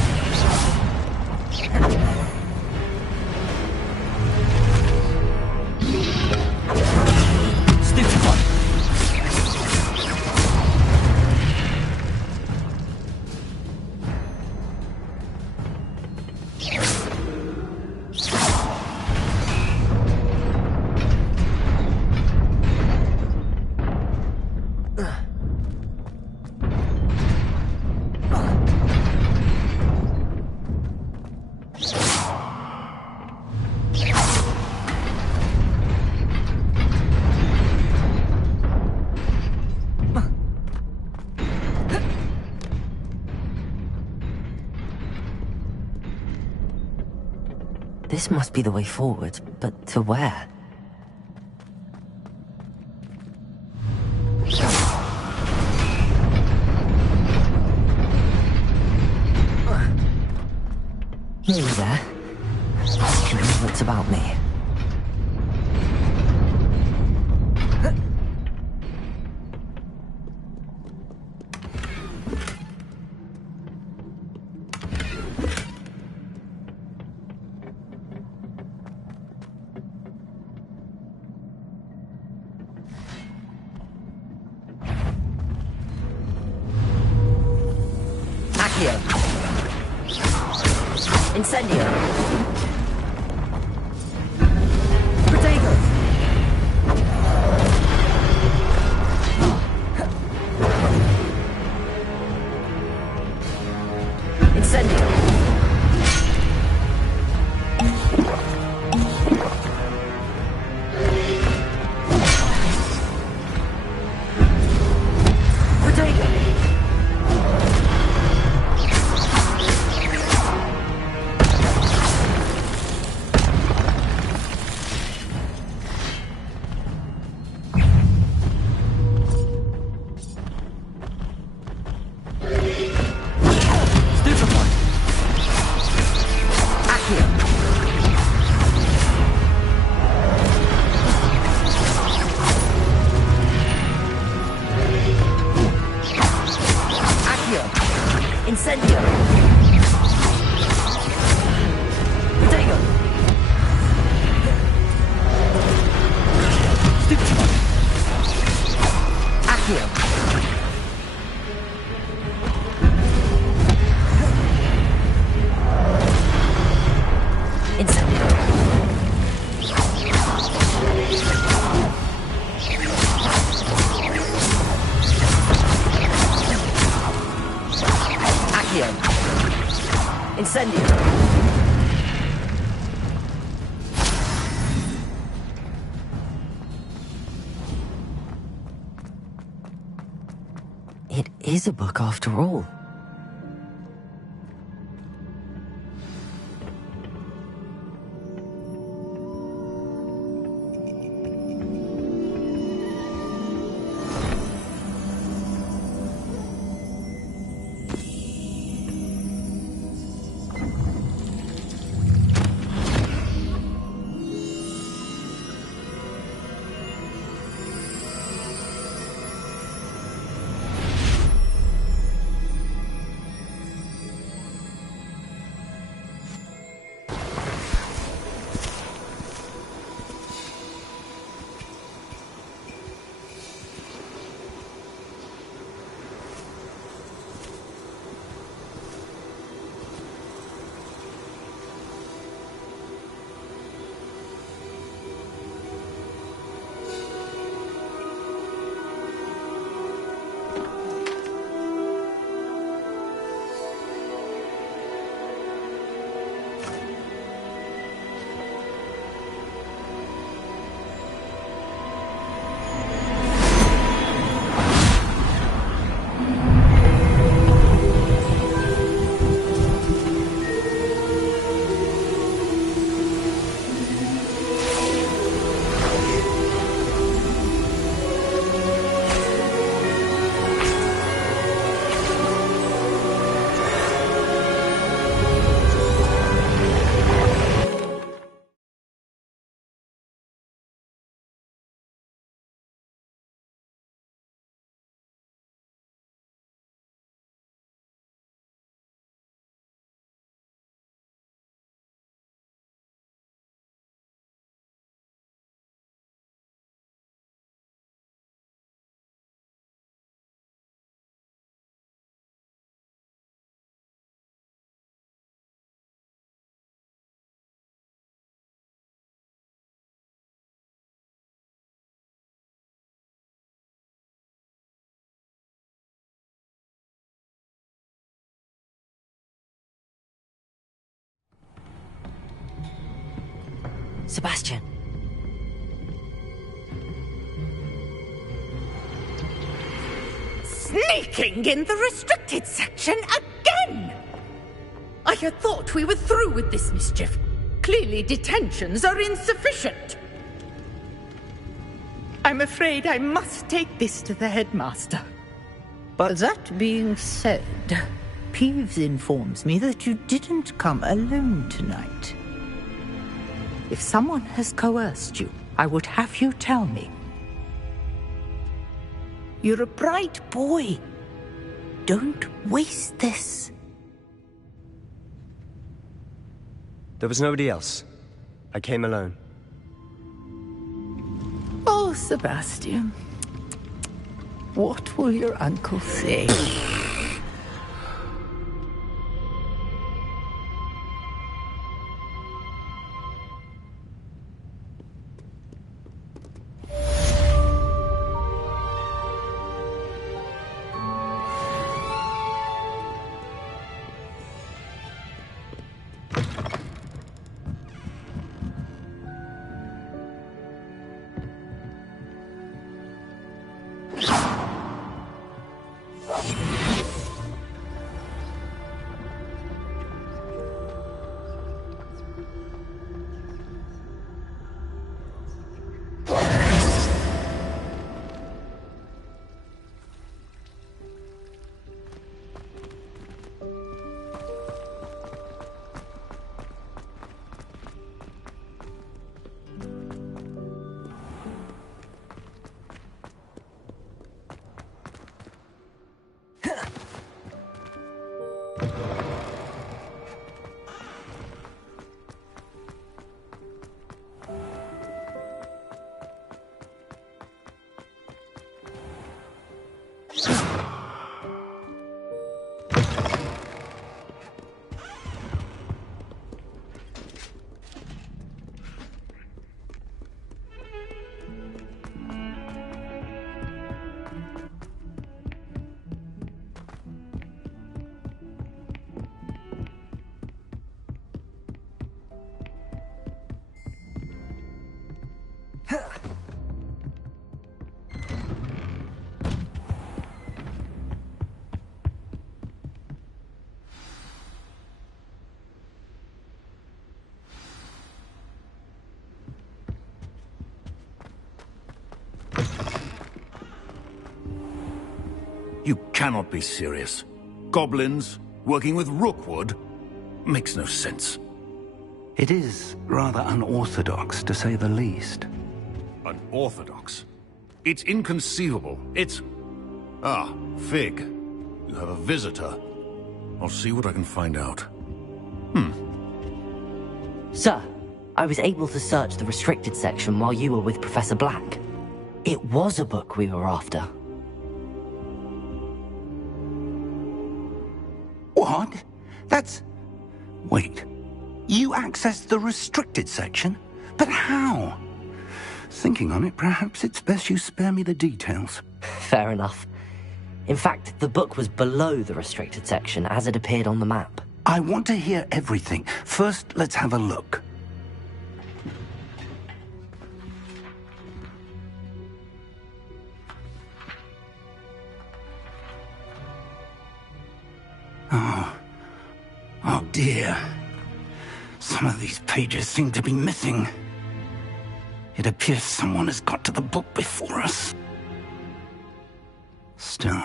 This must be the way forward, but to where? Nearly there. Can read what's about me. Incendio. It is a book after all. Sebastian. Sneaking in the restricted section again! I had thought we were through with this mischief. Clearly, detentions are insufficient. I'm afraid I must take this to the headmaster. But that being said, Peeves informs me that you didn't come alone tonight. If someone has coerced you, I would have you tell me. You're a bright boy. Don't waste this. There was nobody else. I came alone. Oh, Sebastian. What will your uncle say? You cannot be serious. Goblins working with Rookwood? Makes no sense. It is rather unorthodox, to say the least. Unorthodox? It's inconceivable. It's... Ah, Fig. You have a visitor. I'll see what I can find out. Sir, I was able to search the restricted section while you were with Professor Black. It was a book we were after. What? That's... Wait. You accessed the restricted section? But how? Thinking on it, perhaps it's best you spare me the details. Fair enough. In fact, the book was below the restricted section as it appeared on the map. I want to hear everything. First, let's have a look. Oh dear. Some of these pages seem to be missing. It appears someone has got to the book before us. Still,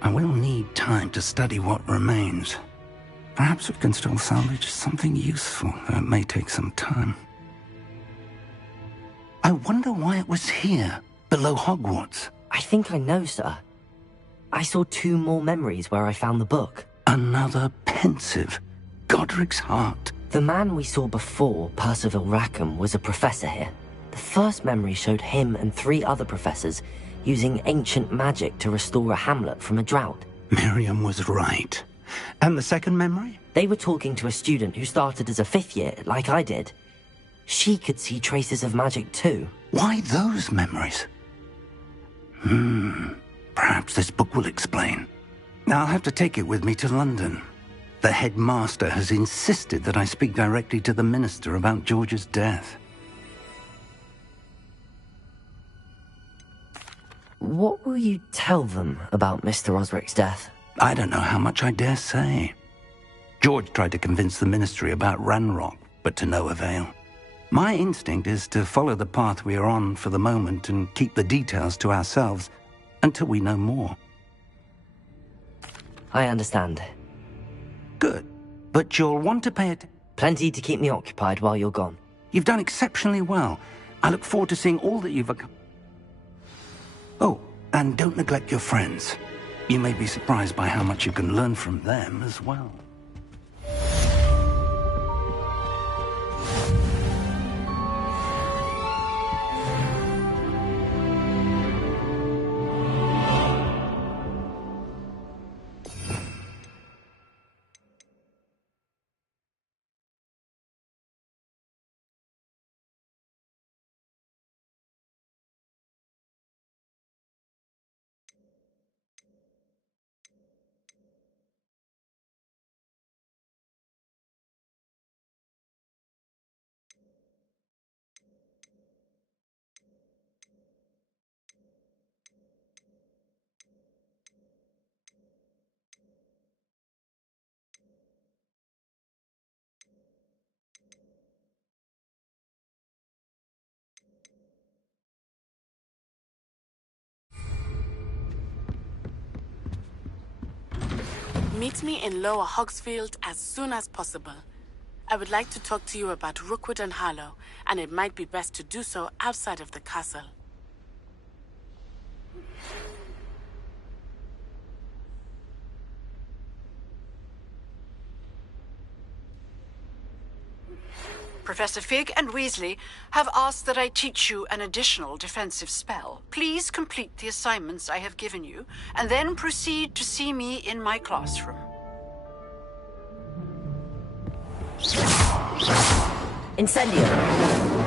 I will need time to study what remains. Perhaps we can still salvage something useful, though it may take some time. I wonder why it was here, below Hogwarts. I think I know, sir. I saw 2 more memories where I found the book. Another pensive. Godric's heart. The man we saw before, Percival Rackham, was a professor here. The first memory showed him and 3 other professors using ancient magic to restore a hamlet from a drought. Miriam was right. And the second memory? They were talking to a student who started as a 5th year, like I did. She could see traces of magic too. Why those memories? Perhaps this book will explain. I'll have to take it with me to London. The headmaster has insisted that I speak directly to the minister about George's death. What will you tell them about Mr. Osric's death? I don't know how much I dare say. George tried to convince the ministry about Ranrock. but to no avail. My instinct is to follow the path we are on for the moment and keep the details to ourselves until we know more. I understand. Good. But you'll want to pay it. Plenty to keep me occupied while you're gone. You've done exceptionally well. I look forward to seeing all that you've accomplished. Oh, and don't neglect your friends. You may be surprised by how much you can learn from them as well. Meet me in Lower Hogsfield as soon as possible. I would like to talk to you about Rookwood and Harlow, and it might be best to do so outside of the castle. Professor Fig and Weasley have asked that I teach you an additional defensive spell. Please complete the assignments I have given you, and then proceed to see me in my classroom. Incendio.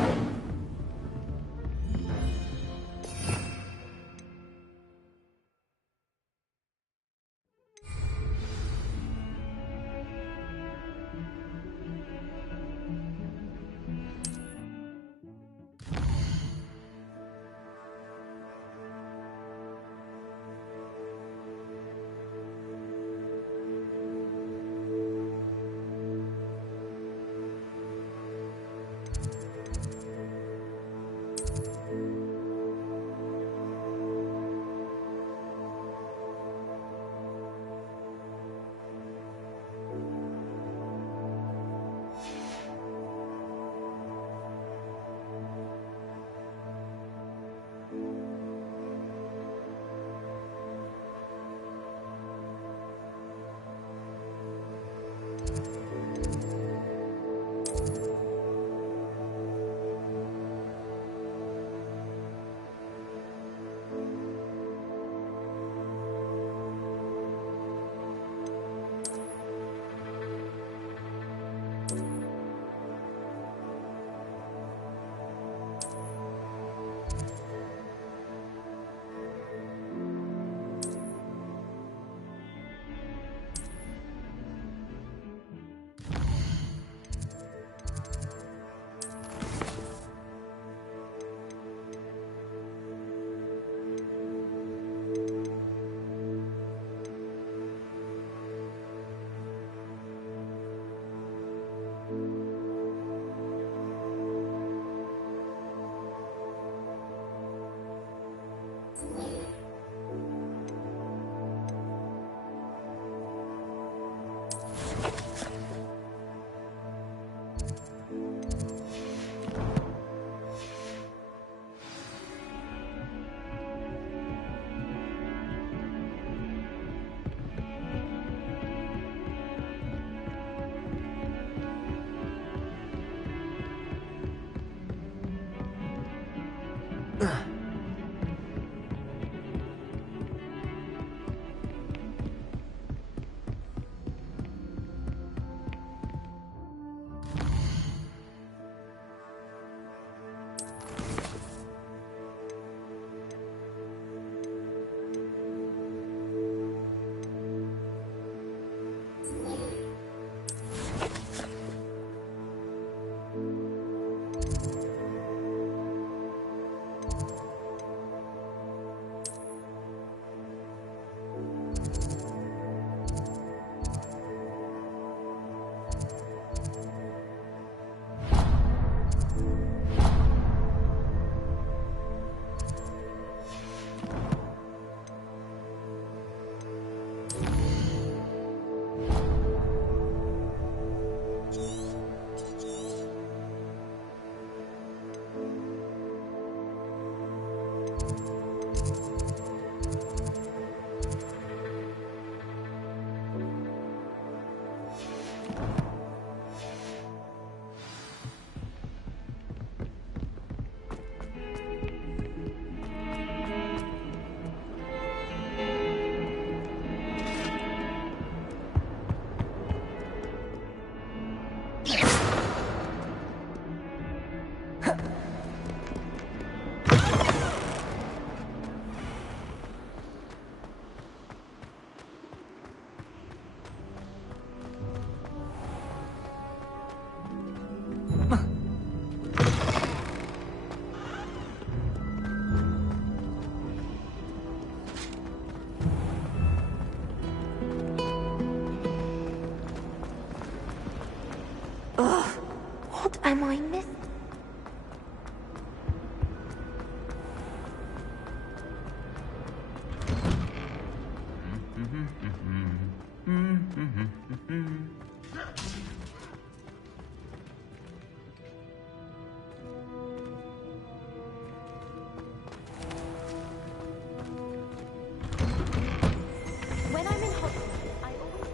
Ugh, what am I missing? When I'm in hospital, I always...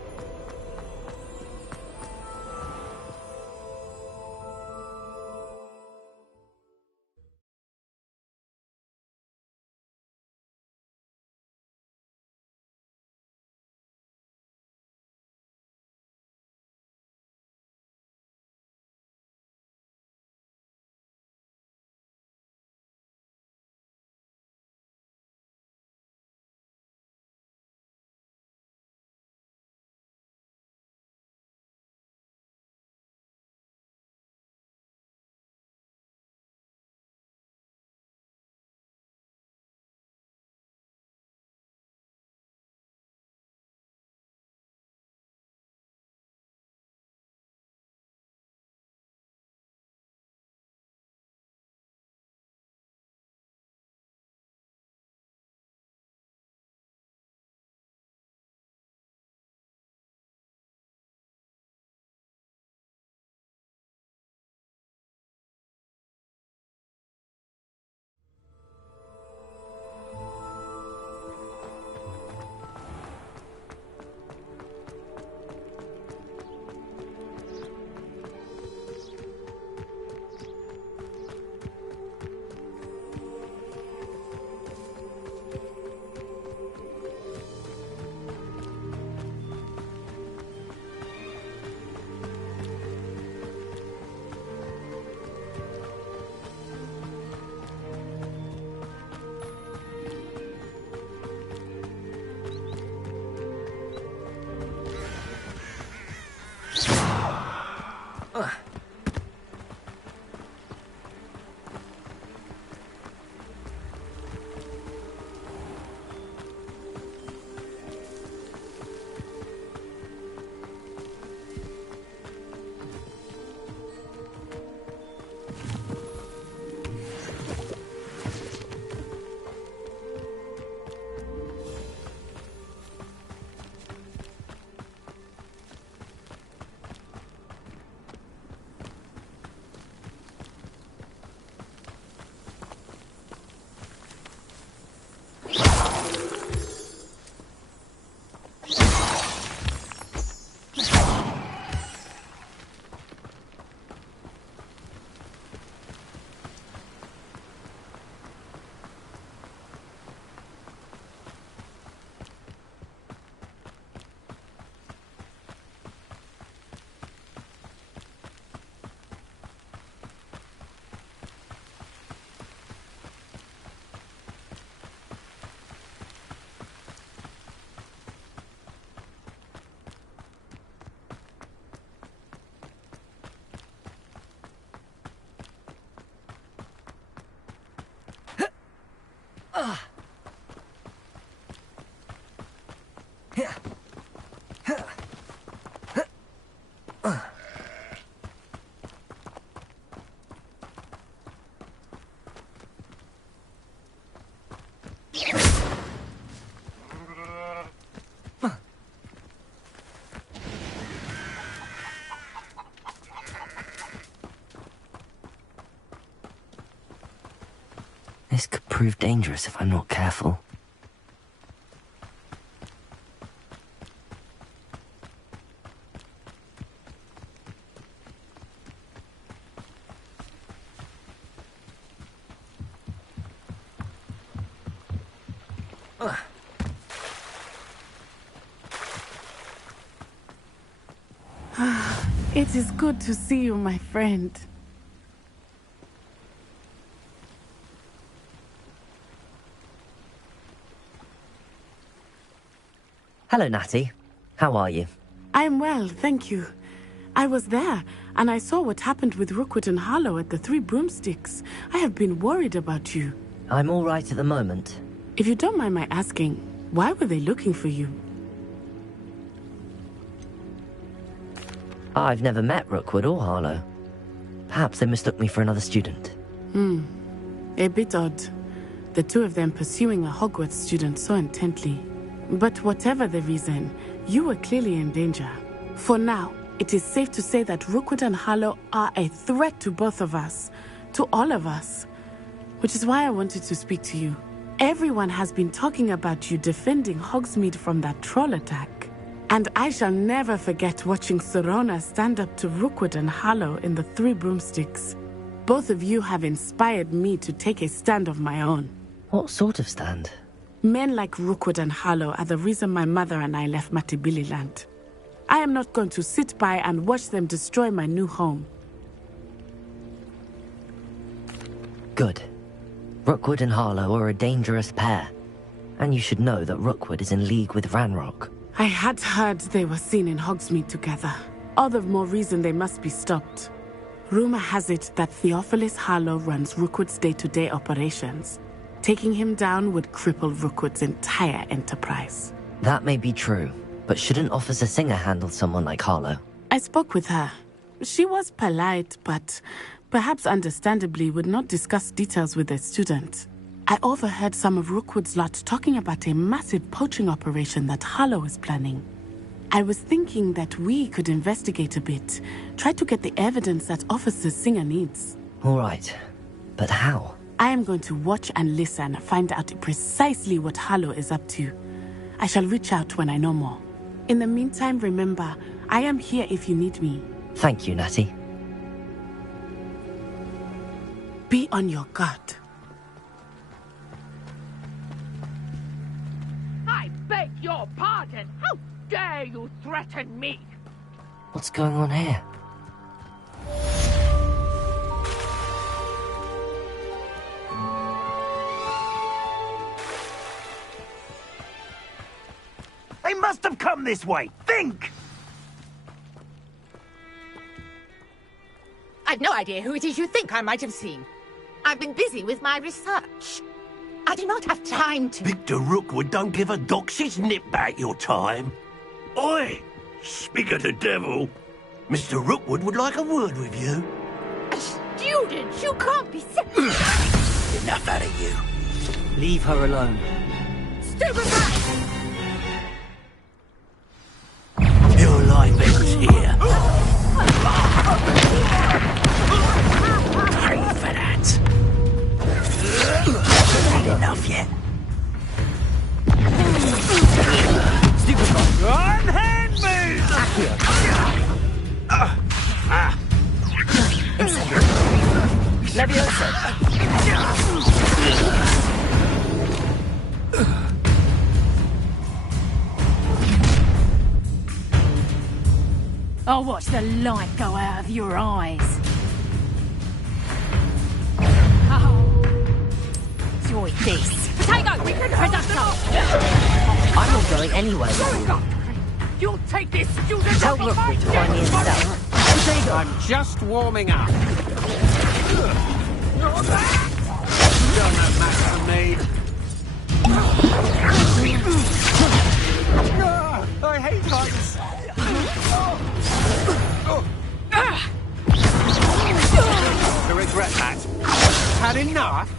This could prove dangerous if I'm not careful. It is good to see you, my friend. Hello, Natty. How are you? I'm well, thank you. I was there, and I saw what happened with Rookwood and Harlow at the Three Broomsticks. I have been worried about you. I'm all right at the moment. If you don't mind my asking, why were they looking for you? I've never met Rookwood or Harlow. Perhaps they mistook me for another student. A bit odd. The two of them pursuing a Hogwarts student so intently. But whatever the reason, you were clearly in danger. For now, it is safe to say that Rookwood and Harlow are a threat to both of us. To all of us. Which is why I wanted to speak to you. Everyone has been talking about you defending Hogsmeade from that troll attack. And I shall never forget watching Serona stand up to Rookwood and Harlow in the Three Broomsticks. Both of you have inspired me to take a stand of my own. What sort of stand? Men like Rookwood and Harlow are the reason my mother and I left Matabeleland. I am not going to sit by and watch them destroy my new home. Good. Rookwood and Harlow are a dangerous pair. And you should know that Rookwood is in league with Ranrock. I had heard they were seen in Hogsmeade together. All the more reason they must be stopped. Rumor has it that Theophilus Harlow runs Rookwood's day-to-day operations. Taking him down would cripple Rookwood's entire enterprise. That may be true, but shouldn't Officer Singer handle someone like Harlow? I spoke with her. She was polite, but perhaps understandably would not discuss details with a student. I overheard some of Rookwood's lot talking about a massive poaching operation that Harlow is planning. I was thinking that we could investigate a bit, try to get the evidence that Officer Singer needs. All right, but how? I am going to watch and listen, find out precisely what Harlow is up to. I shall reach out when I know more. In the meantime, remember, I am here if you need me. Thank you, Natty. Be on your guard. I beg your pardon. How dare you threaten me? What's going on here? They must have come this way. Think! I've no idea who it is you think I might have seen. I've been busy with my research. I do not have time to... Victor Rookwood don't give a doxy's nip back your time. Oi! Speak of the devil. Mr. Rookwood would like a word with you. A student? You can't be... Enough out of you. Leave her alone. Stupid rat! Your life ends here. Pay for that. Ain't enough yet. Stupid bot. Unhand me! I'll watch the light go out of your eyes. Enjoy this. Potato! We can have I'm not going anywhere. You'll take this student Tell off of Rookwood my to find me desk. himself. I'm just warming up. Done that match for me. I hate heights. To regret that. Had enough?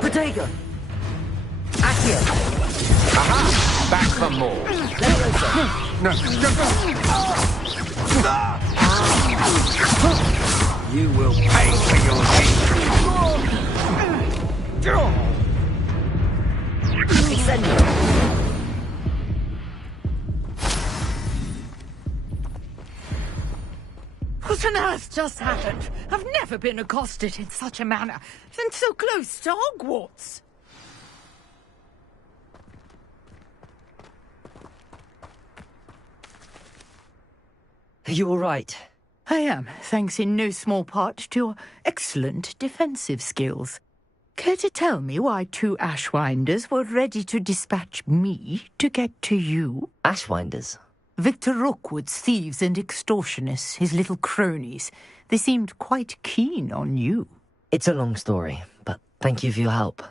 Protego! Accio! Aha! Back for more. No, you will pay for your deeds. Incendio! What on earth just happened? I've never been accosted in such a manner, and so close to Hogwarts. Are you all right? I am, thanks in no small part to your excellent defensive skills. Care to tell me why two Ashwinders were ready to dispatch me to get to you? Ashwinders? Victor Rookwood's thieves and extortionists, his little cronies. They seemed quite keen on you. It's a long story, but thank you for your help.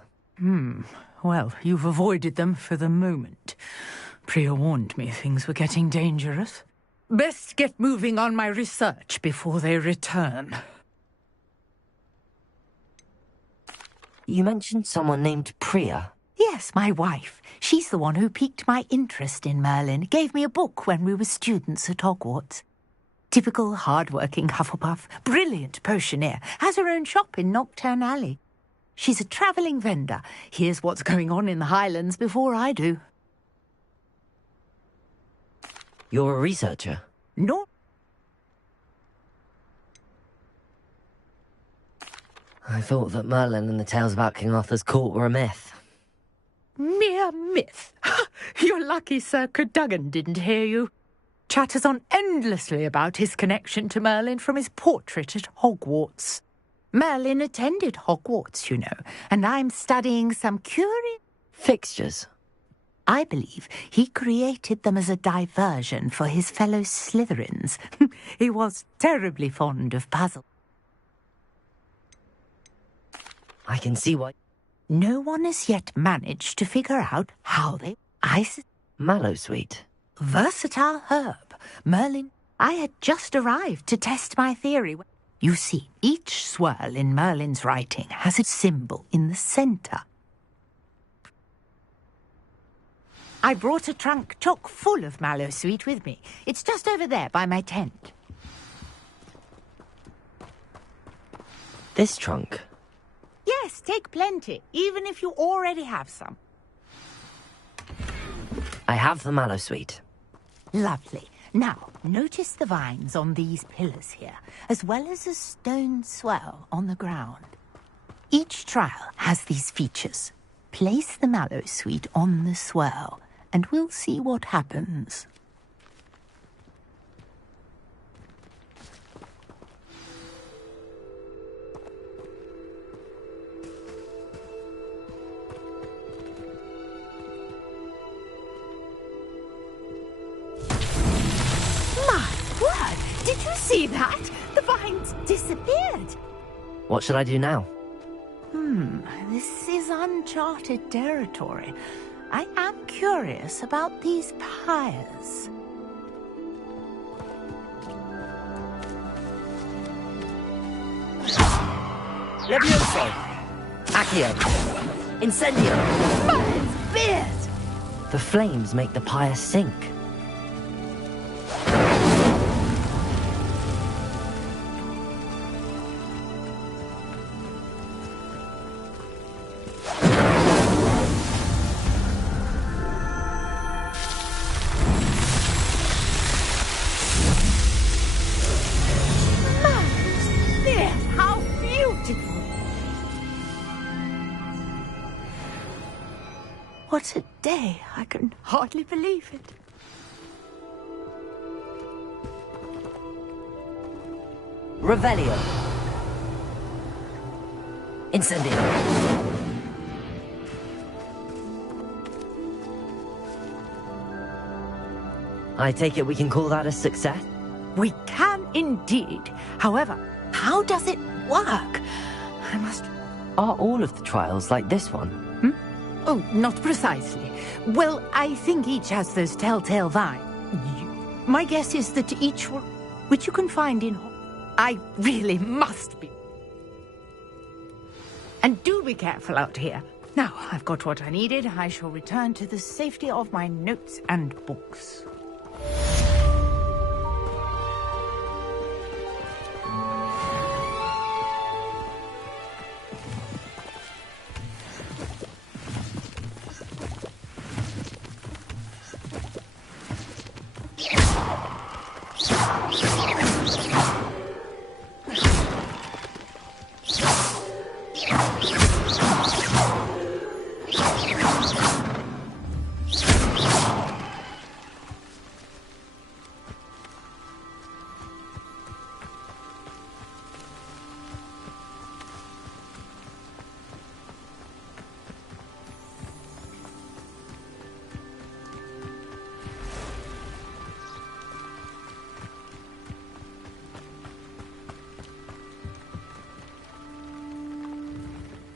Well, you've avoided them for the moment. Priya warned me things were getting dangerous. Best get moving on my research before they return. You mentioned someone named Priya. Yes, my wife. She's the one who piqued my interest in Merlin. Gave me a book when we were students at Hogwarts. Typical hard-working Hufflepuff, brilliant potioneer, has her own shop in Knockturn Alley. She's a travelling vendor. Hears what's going on in the Highlands before I do. You're a researcher? No. I thought that Merlin and the tales about King Arthur's court were a myth. Mere myth. You're lucky Sir Cadogan didn't hear you. Chatters on endlessly about his connection to Merlin from his portrait at Hogwarts. Merlin attended Hogwarts, you know, and I'm studying some curious fixtures. I believe he created them as a diversion for his fellow Slytherins. He was terribly fond of puzzles. I can see why. No one has yet managed to figure out how they... Mallowsweet. Versatile herb. Merlin, I had just arrived to test my theory. You see, each swirl in Merlin's writing has a symbol in the centre. I brought a trunk chock full of Mallowsweet with me. It's just over there by my tent. This trunk? Yes, take plenty, even if you already have some. I have the Mallowsweet. Lovely. Now, notice the vines on these pillars here, as well as a stone swell on the ground. Each trial has these features. Place the Mallowsweet on the swell, and we'll see what happens. Did you see that? The vines disappeared. What should I do now? This is uncharted territory. I am curious about these pyres. Levioso! Accio! Incendio! My beard! The flames make the pyre sink. What a day! I can hardly believe it. Revelio. Incendio. I take it we can call that a success? We can indeed. However, how does it work? I must... Are all of the trials like this one? Oh, not precisely. Well, I think each has those telltale vines. My guess is that each one, which you can find in... I really must be. And do be careful out here. Now, I've got what I needed. I shall return to the safety of my notes and books.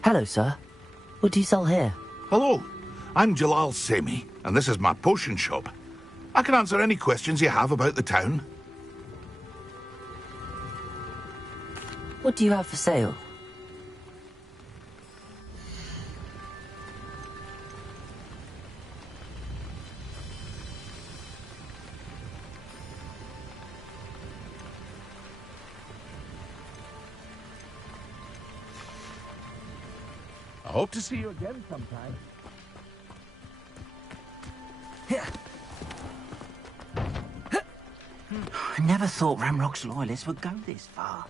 Hello, sir. What do you sell here? Hello, I'm Jalal Semi, and this is my potion shop. I can answer any questions you have about the town. What do you have for sale? I hope to see you again sometime. I never thought Ramrock's loyalists would go this far.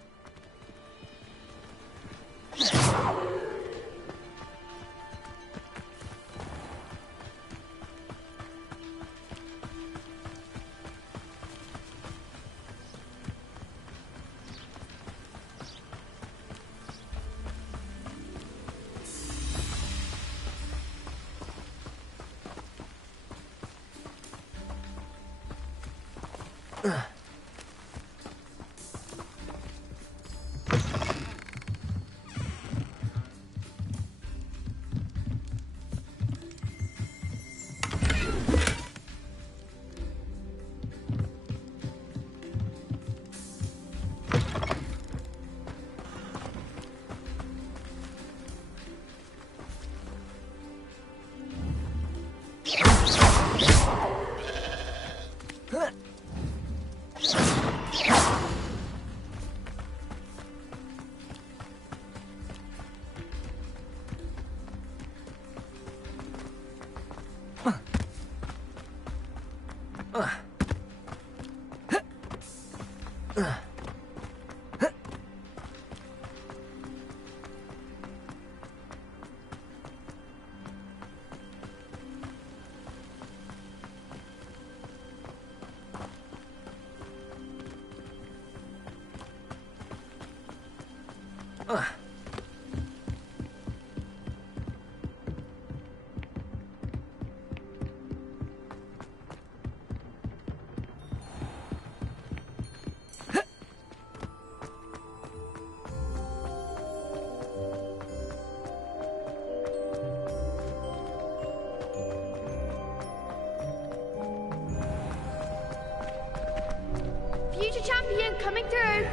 Future champion coming through.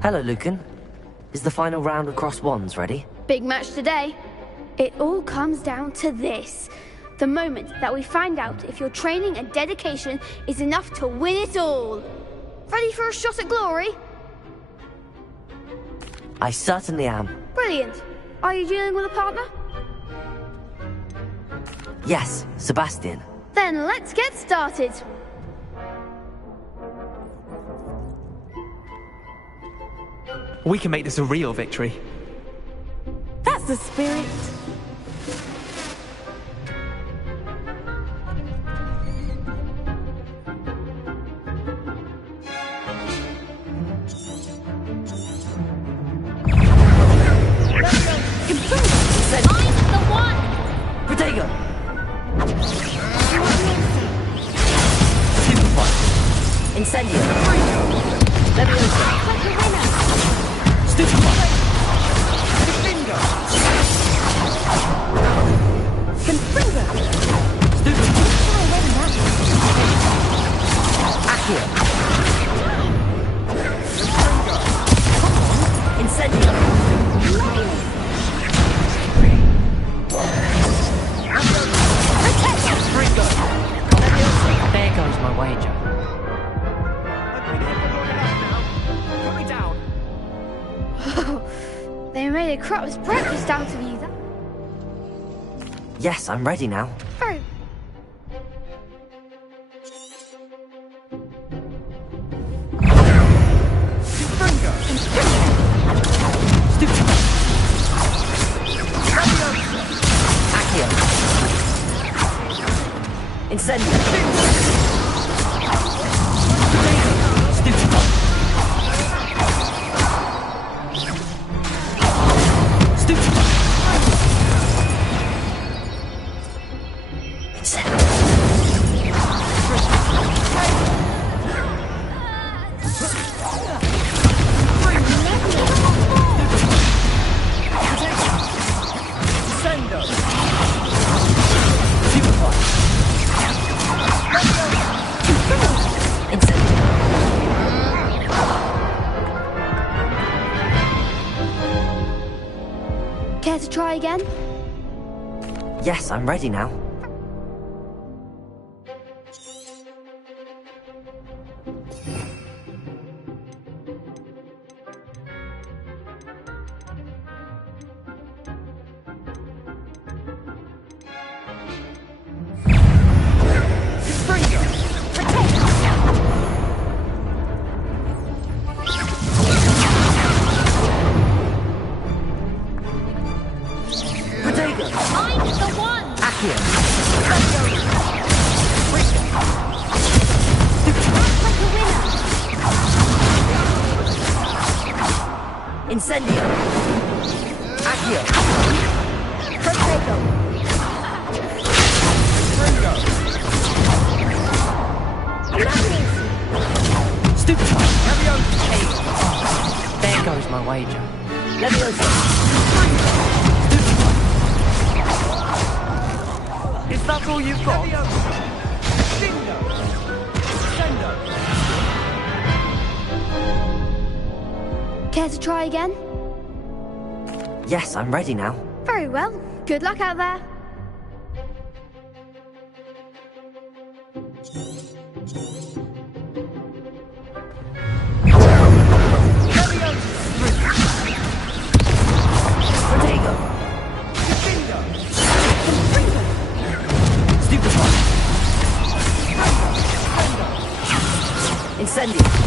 Hello, Lucan. Is the final round across wands ready? Big match today. It all comes down to this. The moment that we find out if your training and dedication is enough to win it all. Ready for a shot at glory? I certainly am. Brilliant. Are you dealing with a partner? Yes, Sebastian. Then let's get started. We can make this a real victory. That's the spirit. I'm the one! Protego! Incendio. Leviosa. Stupefy! Confringo. Accio! Incendio. There goes my wager. They made a crap's breakfast out of you. Yes, I'm ready now. Oh. Accio! Incendio. Sendo! again? Yes, I'm ready now. Incendio. Accio. Protego. Stupefy. There goes my wager. Leviosa. Is that all you've got? Care to try again? Yes, I'm ready now. Very well. Good luck out there. Incendio.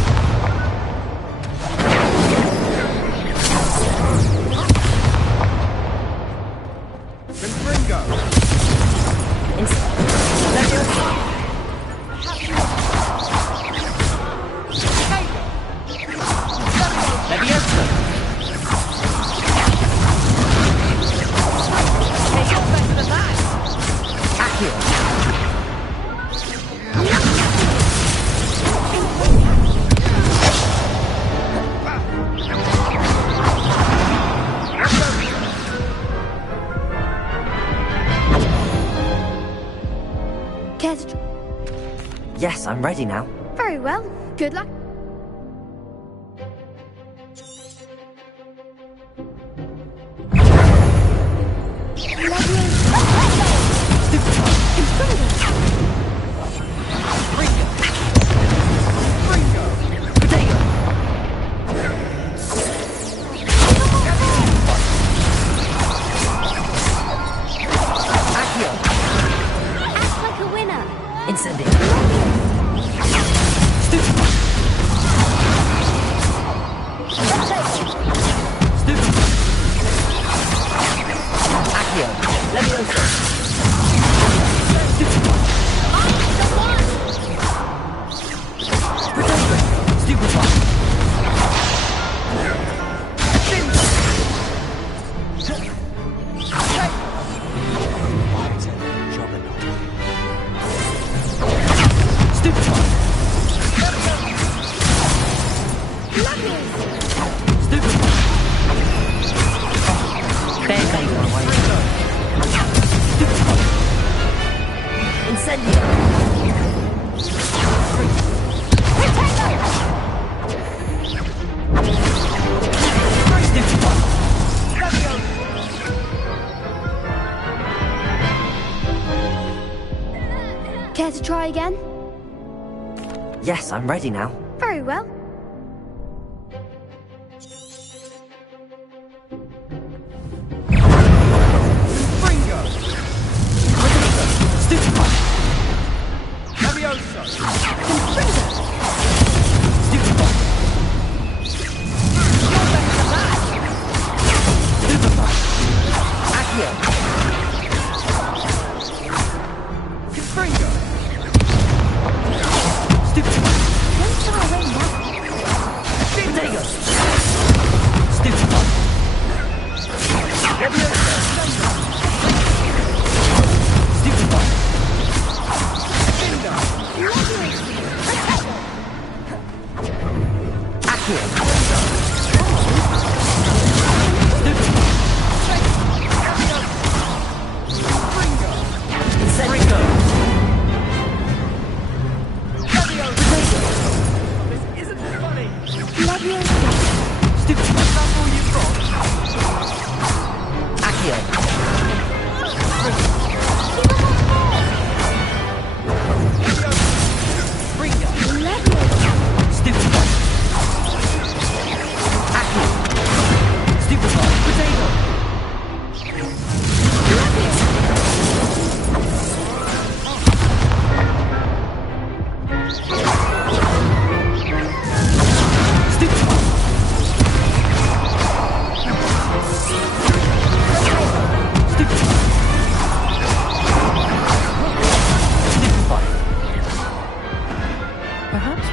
Yes, I'm ready now. Very well. Good luck. Act like a winner. Incendio. Care to try again? Yes, I'm ready now. Very well.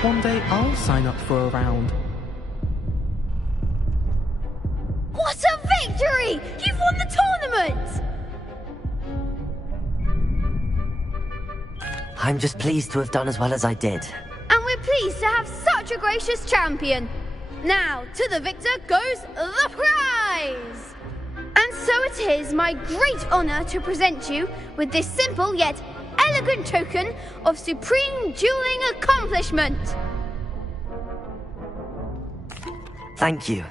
one day I'll sign up for a round. What a victory! You've won the tournament! I'm just pleased to have done as well as I did. And we're pleased to have such a gracious champion. Now, to the victor goes the prize! And so it is my great honour to present you with this simple yet elegant token of supreme dueling accomplishment. Thank you.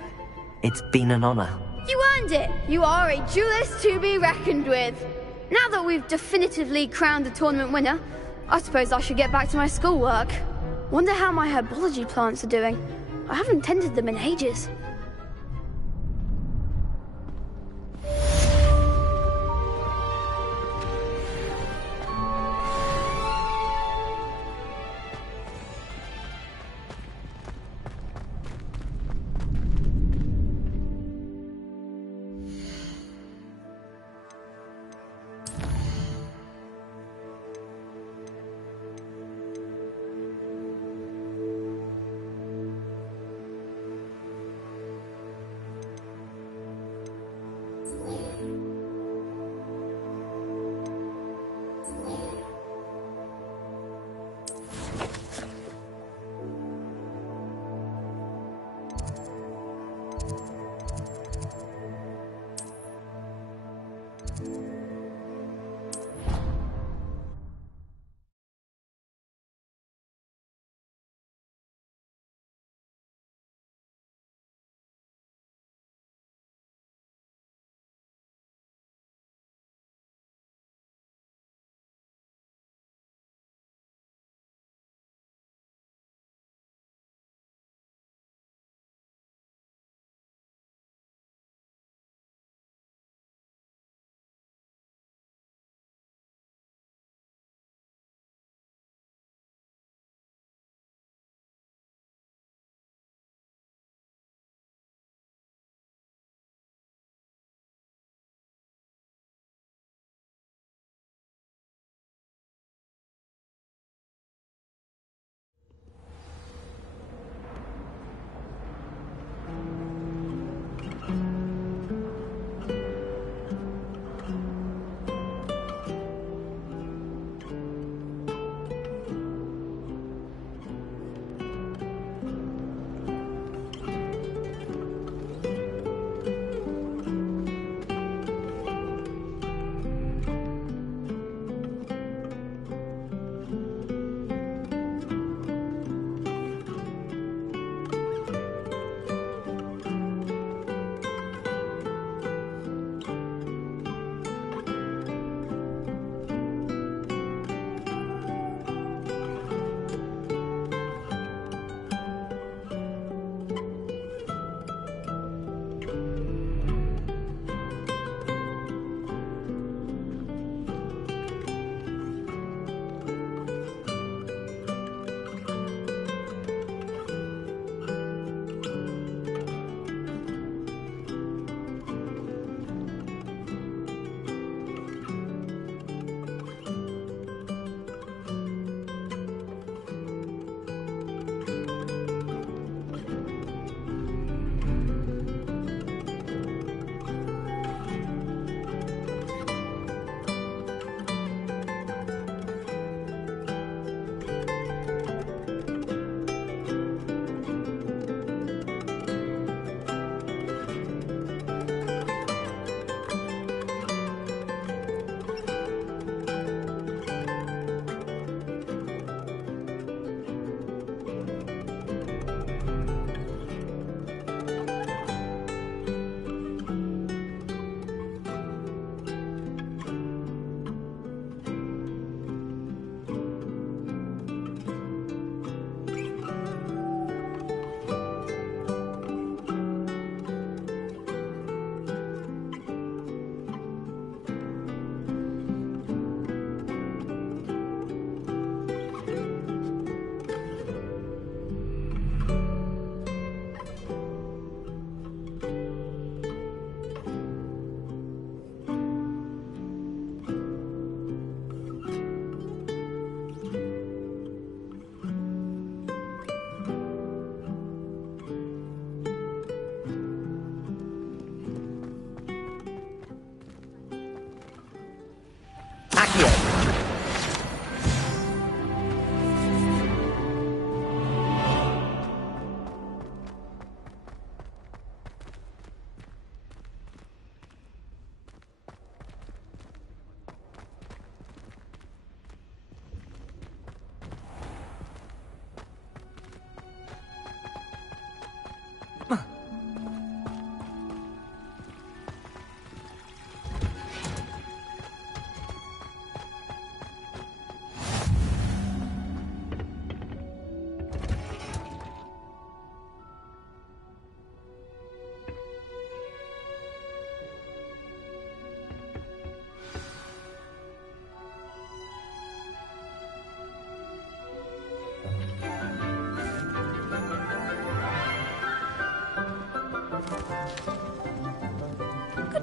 It's been an honour. You earned it. You are a duelist to be reckoned with. Now that we've definitively crowned the tournament winner, I suppose I should get back to my schoolwork. Wonder how my herbology plants are doing. I haven't tended them in ages.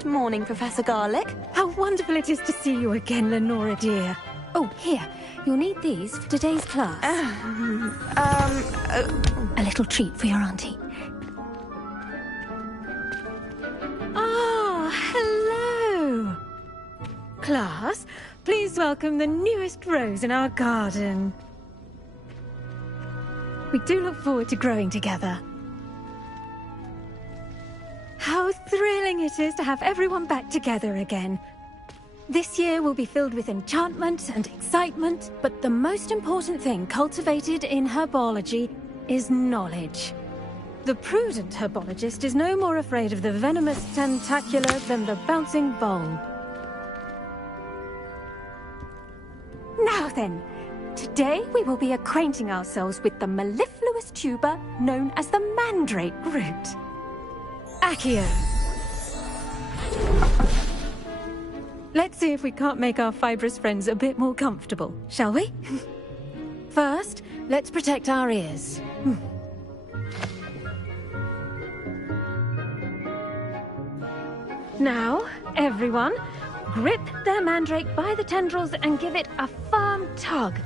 Good morning, Professor Garlick. How wonderful it is to see you again, Lenora dear. Oh, here. You'll need these for today's class. A little treat for your auntie. Ah, hello. Class, please welcome the newest rose in our garden. We do look forward to growing together. How thrilling it is to have everyone back together again. This year will be filled with enchantment and excitement, but the most important thing cultivated in herbology is knowledge. The prudent herbologist is no more afraid of the venomous tentacular than the bouncing bulb. Now then, today we will be acquainting ourselves with the mellifluous tuber known as the mandrake root. Accio. Let's see if we can't make our fibrous friends a bit more comfortable, shall we? First, let's protect our ears. Now, everyone, grip their mandrake by the tendrils and give it a firm tug.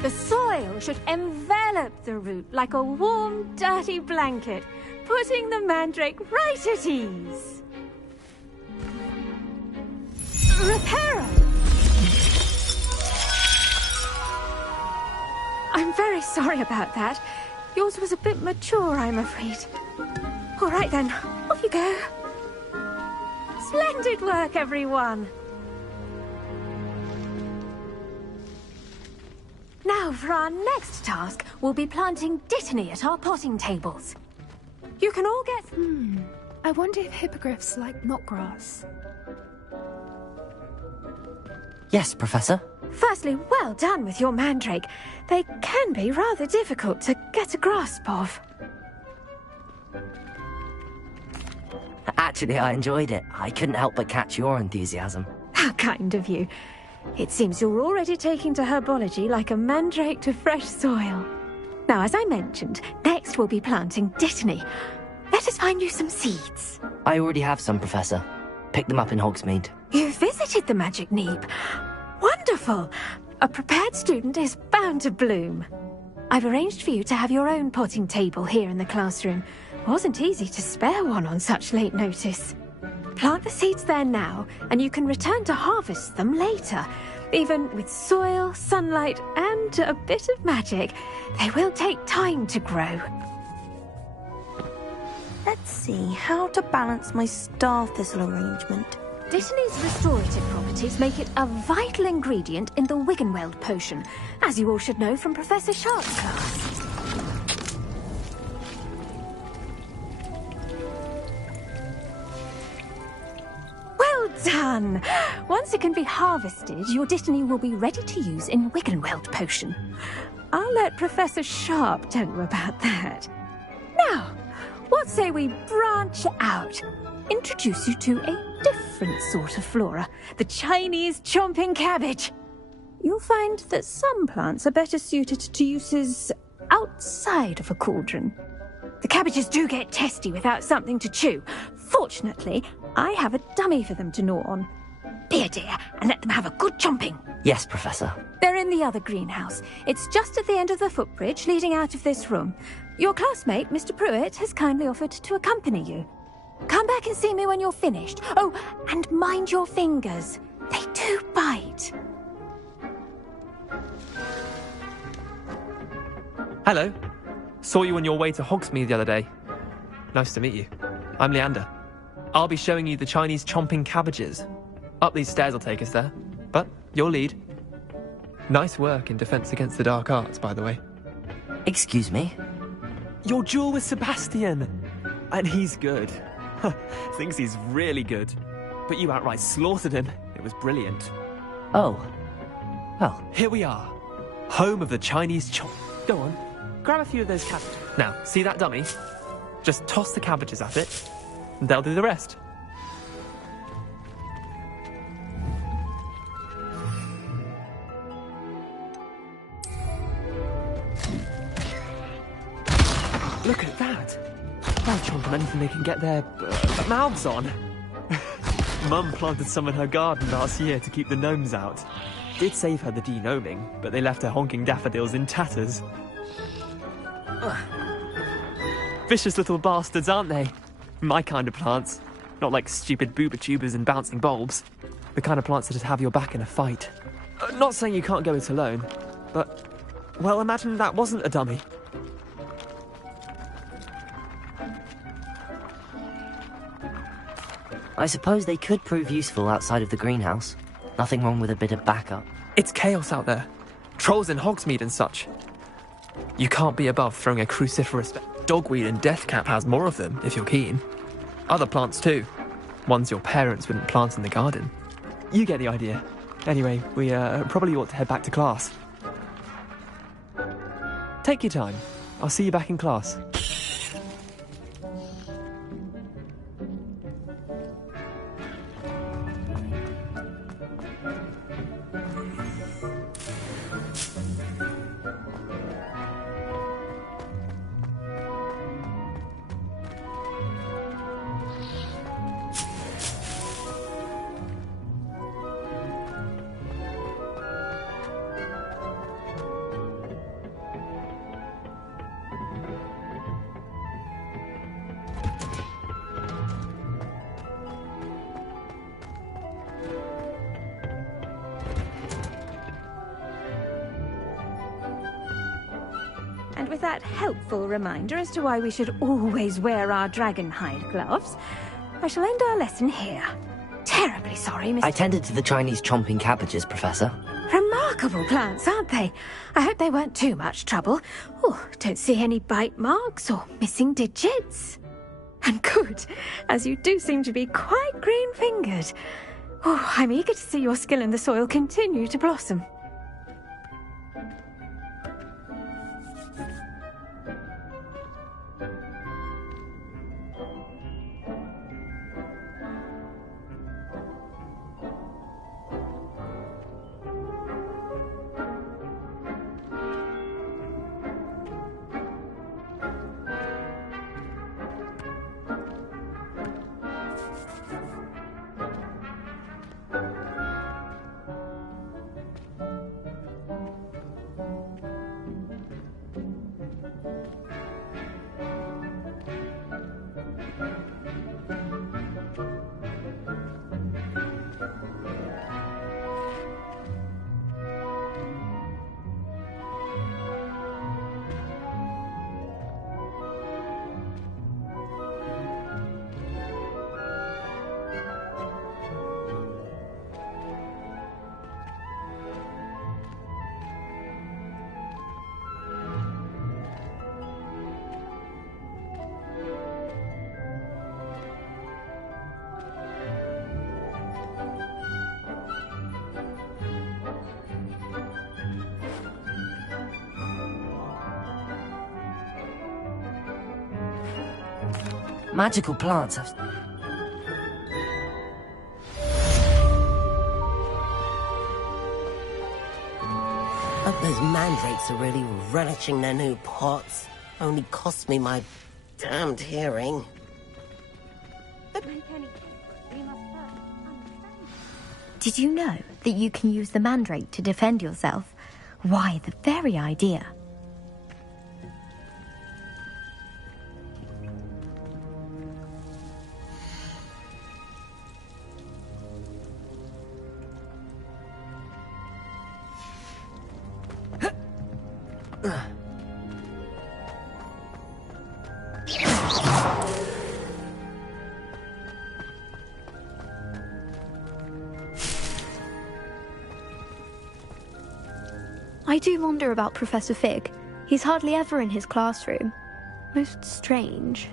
The soil should envelop the root like a warm, dirty blanket, putting the mandrake right at ease. Reparo! I'm very sorry about that. Yours was a bit mature, I'm afraid. All right then, off you go. Splendid work, everyone. Now, for our next task, we'll be planting dittany at our potting tables. You can all get... I wonder if hippogriffs like knotgrass. Yes, Professor. Firstly, well done with your mandrake. They can be rather difficult to get a grasp of. Actually, I enjoyed it. I couldn't help but catch your enthusiasm. How kind of you. It seems you're already taking to herbology like a mandrake to fresh soil. Now, as I mentioned, next we'll be planting dittany. Let us find you some seeds. I already have some, Professor. Picked them up in Hogsmeade. You visited the Magic Neep. Wonderful! A prepared student is bound to bloom. I've arranged for you to have your own potting table here in the classroom. Wasn't easy to spare one on such late notice. Plant the seeds there now, and you can return to harvest them later. Even with soil, sunlight, and a bit of magic, they will take time to grow. Let's see how to balance my star thistle arrangement. Dittany's restorative properties make it a vital ingredient in the Wiggenweld potion, as you all should know from Professor Sharp's class. Well done! Once it can be harvested, your dittany will be ready to use in Wiggenweld potion. I'll let Professor Sharp tell you about that. Now, what say we branch out? Introduce you to a different sort of flora, the Chinese chomping cabbage. You'll find that some plants are better suited to uses outside of a cauldron. The cabbages do get testy without something to chew. Fortunately, I have a dummy for them to gnaw on. Be a dear and let them have a good chomping. Yes, Professor. They're in the other greenhouse. It's just at the end of the footbridge leading out of this room. Your classmate, Mr. Pruitt, has kindly offered to accompany you. Come back and see me when you're finished. Oh, and mind your fingers. They do bite. Hello. Saw you on your way to Hogsmeade the other day. Nice to meet you. I'm Leander. I'll be showing you the Chinese chomping cabbages. Up these stairs will take us there. But your lead. Nice work in Defense Against the Dark Arts, by the way. Excuse me? Your duel with Sebastian. And he's good. Thinks he's really good. But you outright slaughtered him. It was brilliant. Oh. Well. Here we are. Home of the Chinese chop. Go on. Grab a few of those cabbages. Now, see that dummy? Just toss the cabbages at it, and they'll do the rest. Look at that! They'll chomp on anything they can get their mouths on. Mum planted some in her garden last year to keep the gnomes out. Did save her the de-gnoming, but they left her honking daffodils in tatters. Vicious little bastards, aren't they? My kind of plants. Not like stupid booba tubers and bouncing bulbs. The kind of plants that just have your back in a fight. Not saying you can't go it alone, but... well, imagine that wasn't a dummy. I suppose they could prove useful outside of the greenhouse. Nothing wrong with a bit of backup. It's chaos out there. Trolls in Hogsmeade and such. You can't be above throwing a cruciferous... Dogweed and deathcap has more of them, if you're keen. Other plants too. Ones your parents wouldn't plant in the garden. You get the idea. Anyway, we probably ought to head back to class. Take your time. I'll see you back in class. And with that helpful reminder as to why we should always wear our dragon hide gloves, I shall end our lesson here. Terribly sorry, Mr. I tended to the Chinese chomping cabbages, Professor. Remarkable plants, aren't they? I hope they weren't too much trouble. Oh, don't see any bite marks or missing digits. And good, as you do seem to be quite green-fingered. Oh, I'm eager to see your skill in the soil continue to blossom. Magical plants have... Hope those mandrakes are really relishing their new pots. Only cost me my damned hearing. Did you know that you can use the mandrake to defend yourself? Why, the very idea. I do wonder about Professor Fig. He's hardly ever in his classroom. Most strange.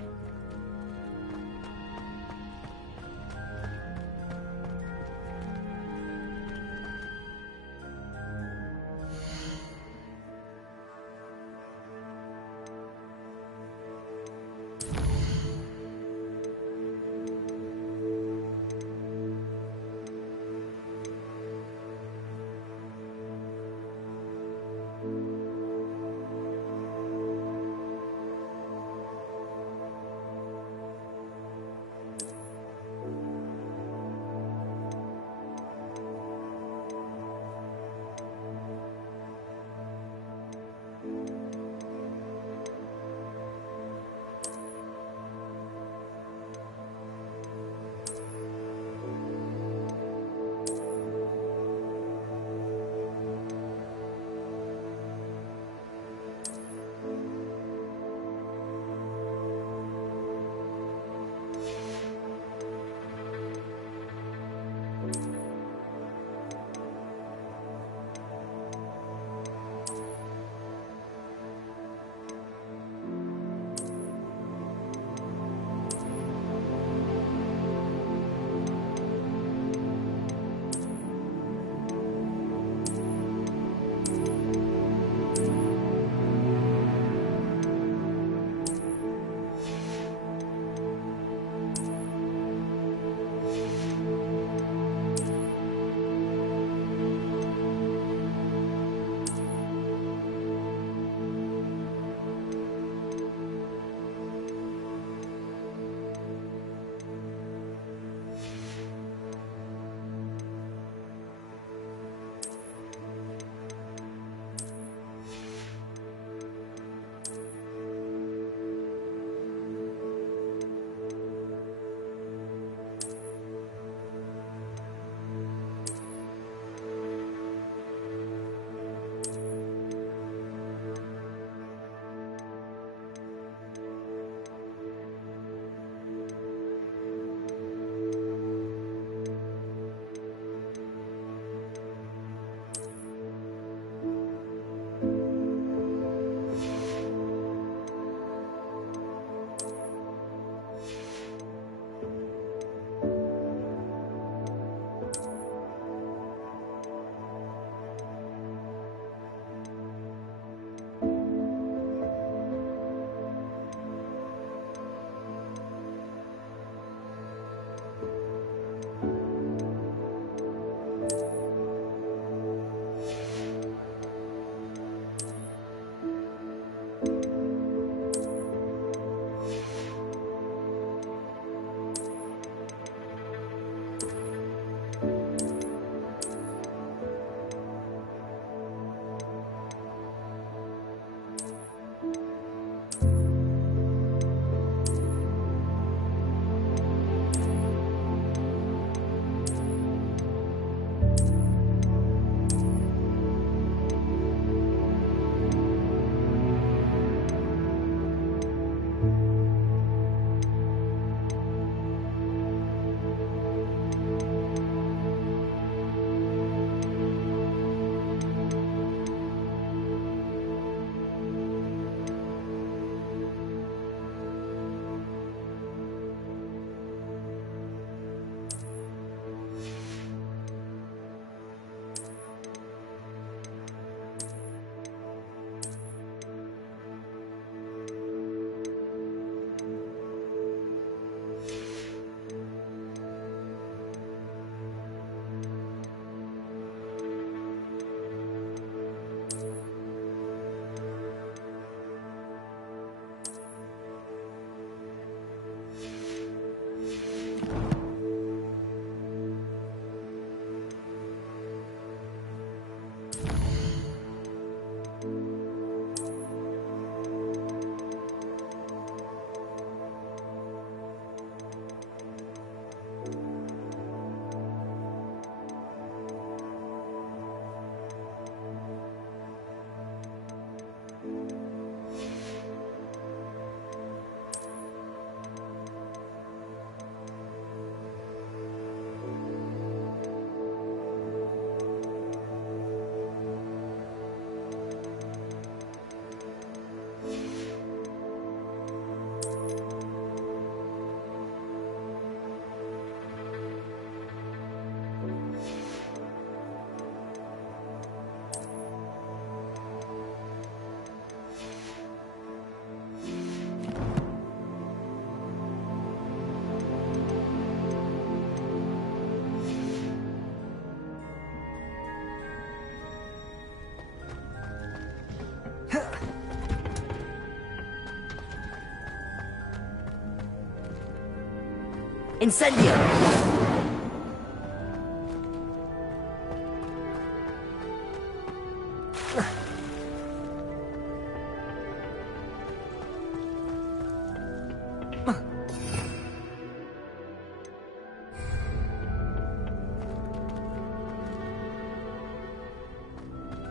Incendio!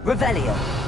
Revelio!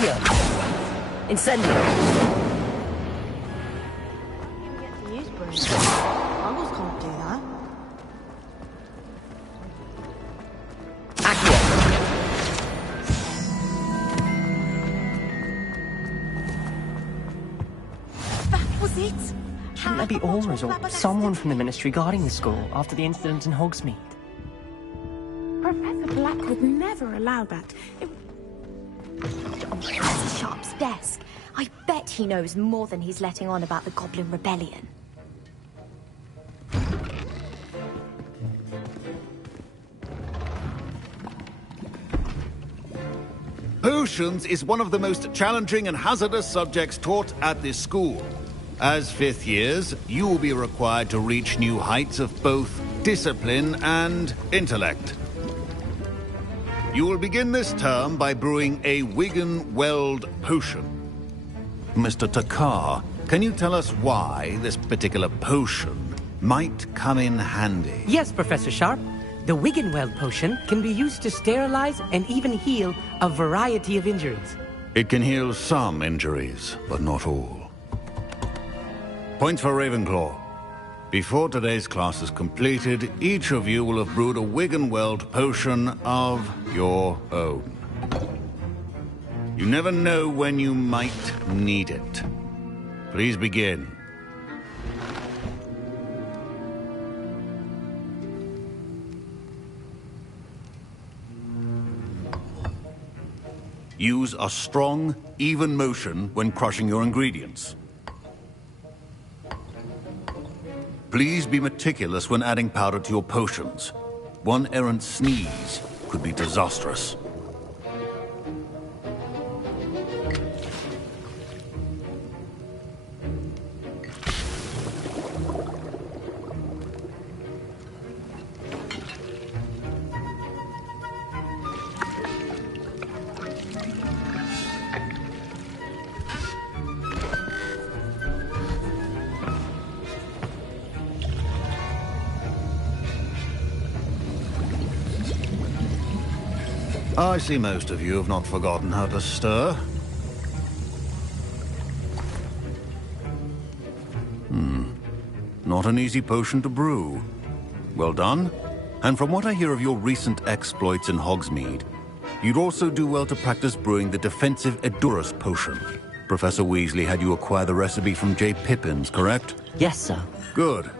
Accio. Incendio. Muggles can't do that. That was it? Shouldn't there be auras or someone from the Ministry guarding the school after the incident in Hogsmeade? Professor Black would never allow that. Professor Sharp's desk. I bet he knows more than he's letting on about the Goblin Rebellion. Potions is one of the most challenging and hazardous subjects taught at this school. As fifth years, you will be required to reach new heights of both discipline and intellect. You will begin this term by brewing a Wigan Weld potion. Mr. Takar, can you tell us why this particular potion might come in handy? Yes, Professor Sharp. The Wiggenweld potion can be used to sterilize and even heal a variety of injuries. It can heal some injuries, but not all. Points for Ravenclaw. Before today's class is completed, each of you will have brewed a Wiggenweld potion of your own. You never know when you might need it. Please begin. Use a strong, even motion when crushing your ingredients. Please be meticulous when adding powder to your potions. One errant sneeze could be disastrous. I see most of you have not forgotten how to stir. Not an easy potion to brew. Well done. And from what I hear of your recent exploits in Hogsmeade, you'd also do well to practice brewing the defensive Edurus potion. Professor Weasley had you acquire the recipe from J. Pippins, correct? Yes, sir. Good.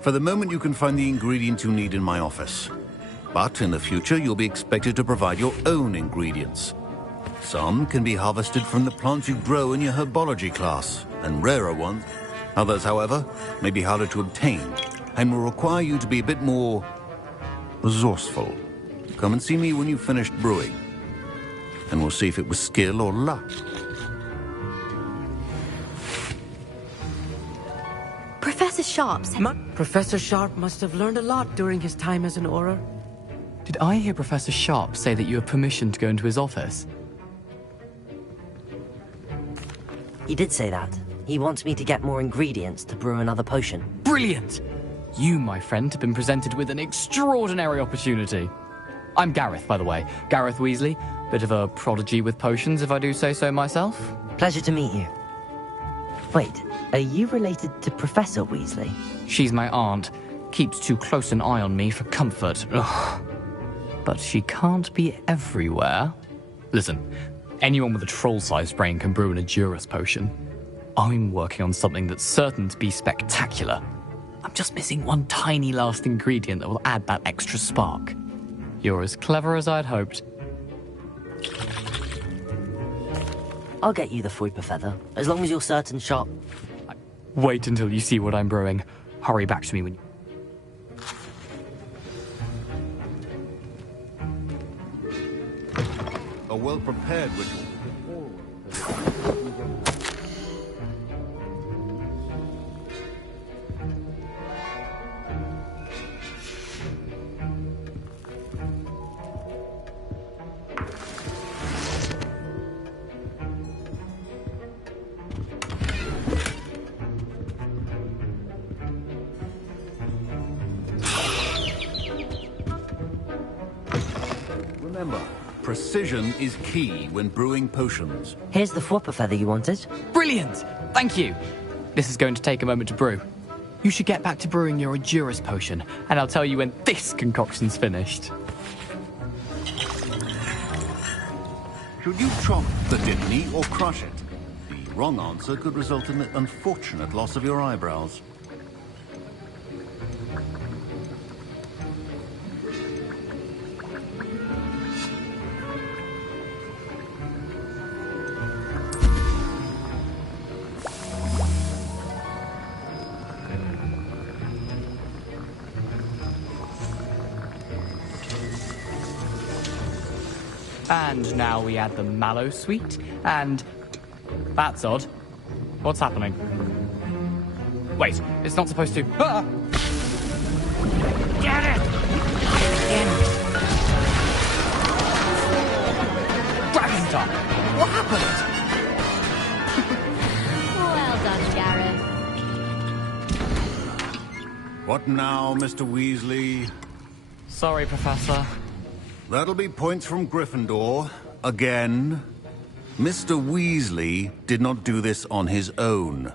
For the moment, you can find the ingredients you need in my office. But in the future, you'll be expected to provide your own ingredients. Some can be harvested from the plants you grow in your herbology class, and rarer ones. Others, however, may be harder to obtain, and will require you to be a bit more resourceful. Come and see me when you've finished brewing, and we'll see if it was skill or luck. Professor Sharp said... Professor Sharp must have learned a lot during his time as an Auror. Did I hear Professor Sharp say that you have permission to go into his office? He did say that. He wants me to get more ingredients to brew another potion. Brilliant! You, my friend, have been presented with an extraordinary opportunity. I'm Gareth, by the way. Gareth Weasley. Bit of a prodigy with potions, if I do say so myself. Pleasure to meet you. Wait, are you related to Professor Weasley? She's my aunt. Keeps too close an eye on me for comfort. Ugh. But she can't be everywhere. Listen, anyone with a troll-sized brain can brew an Edurus potion. I'm working on something that's certain to be spectacular. I'm just missing one tiny last ingredient that will add that extra spark. You're as clever as I'd hoped. I'll get you the Fruiper Feather, as long as you're certain Sharp... Wait until you see what I'm brewing. Hurry back to me when you... A well-prepared ritual. Remember, precision is key when brewing potions. Here's the flopper feather you wanted. Brilliant! Thank you. This is going to take a moment to brew. You should get back to brewing your Adurus potion, and I'll tell you when this concoction's finished. Should you chop the Dittany or crush it? The wrong answer could result in the unfortunate loss of your eyebrows. And now we add the mallow sweet, and... That's odd. What's happening? Wait, it's not supposed to... Ah! Get it! Dragon time! What happened? Well done, Gareth. What now, Mr. Weasley? Sorry, Professor. That'll be points from Gryffindor. Again. Mr. Weasley did not do this on his own.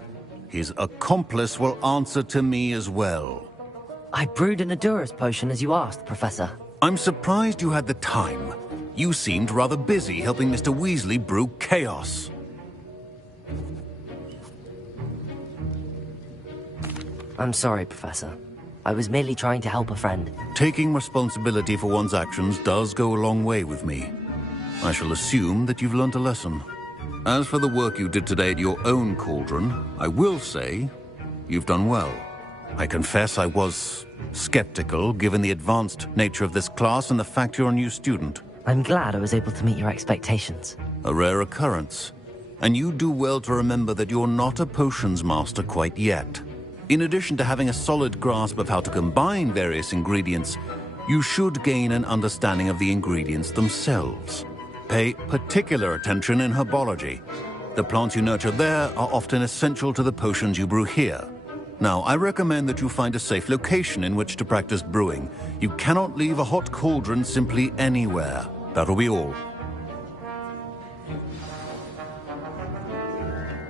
His accomplice will answer to me as well. I brewed an Adurus potion as you asked, Professor. I'm surprised you had the time. You seemed rather busy helping Mr. Weasley brew chaos. I'm sorry, Professor. I was merely trying to help a friend. Taking responsibility for one's actions does go a long way with me. I shall assume that you've learnt a lesson. As for the work you did today at your own cauldron, I will say you've done well. I confess I was skeptical, given the advanced nature of this class and the fact you're a new student. I'm glad I was able to meet your expectations. A rare occurrence. And you do well to remember that you're not a potions master quite yet. In addition to having a solid grasp of how to combine various ingredients, you should gain an understanding of the ingredients themselves. Pay particular attention in herbology. The plants you nurture there are often essential to the potions you brew here. Now, I recommend that you find a safe location in which to practice brewing. You cannot leave a hot cauldron simply anywhere. That'll be all.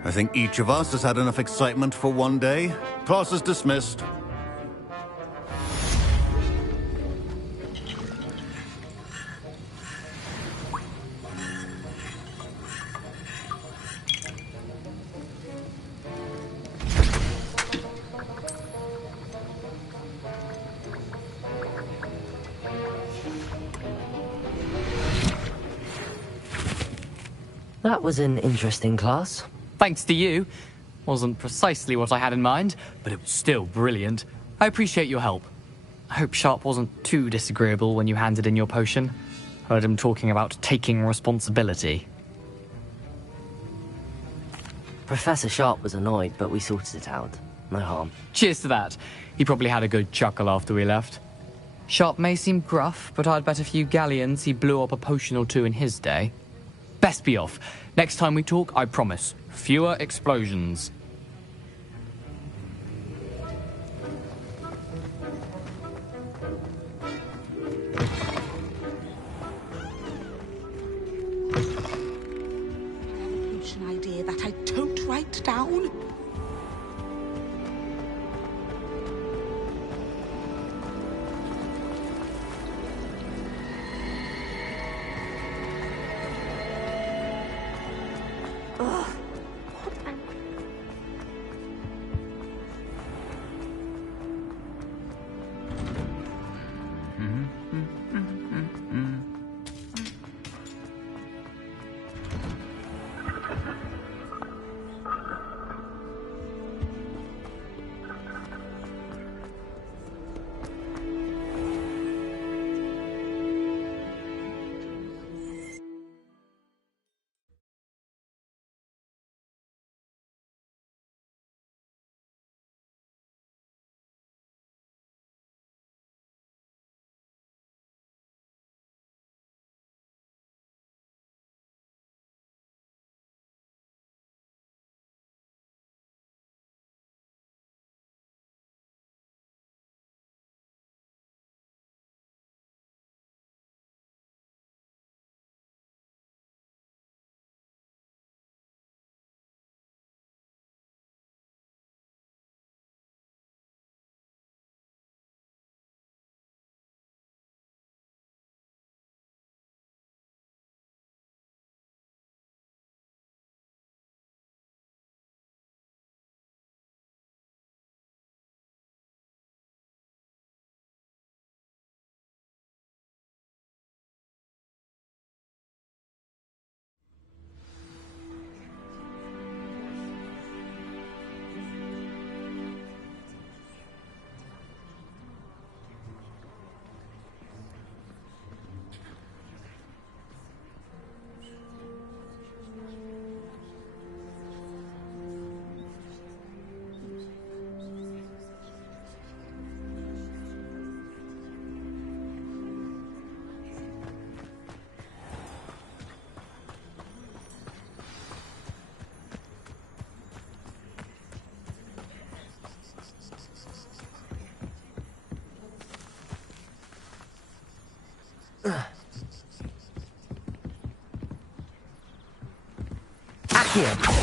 I think each of us has had enough excitement for one day. Class is dismissed. That was an interesting class. Thanks to you. Wasn't precisely what I had in mind, but it was still brilliant. I appreciate your help. I hope Sharp wasn't too disagreeable when you handed in your potion. Heard him talking about taking responsibility. Professor Sharp was annoyed, but we sorted it out. No harm. Cheers to that. He probably had a good chuckle after we left. Sharp may seem gruff, but I'd bet a few galleons he blew up a potion or two in his day. Best be off. Next time we talk, I promise, fewer explosions. An idea that I don't write down. Accio!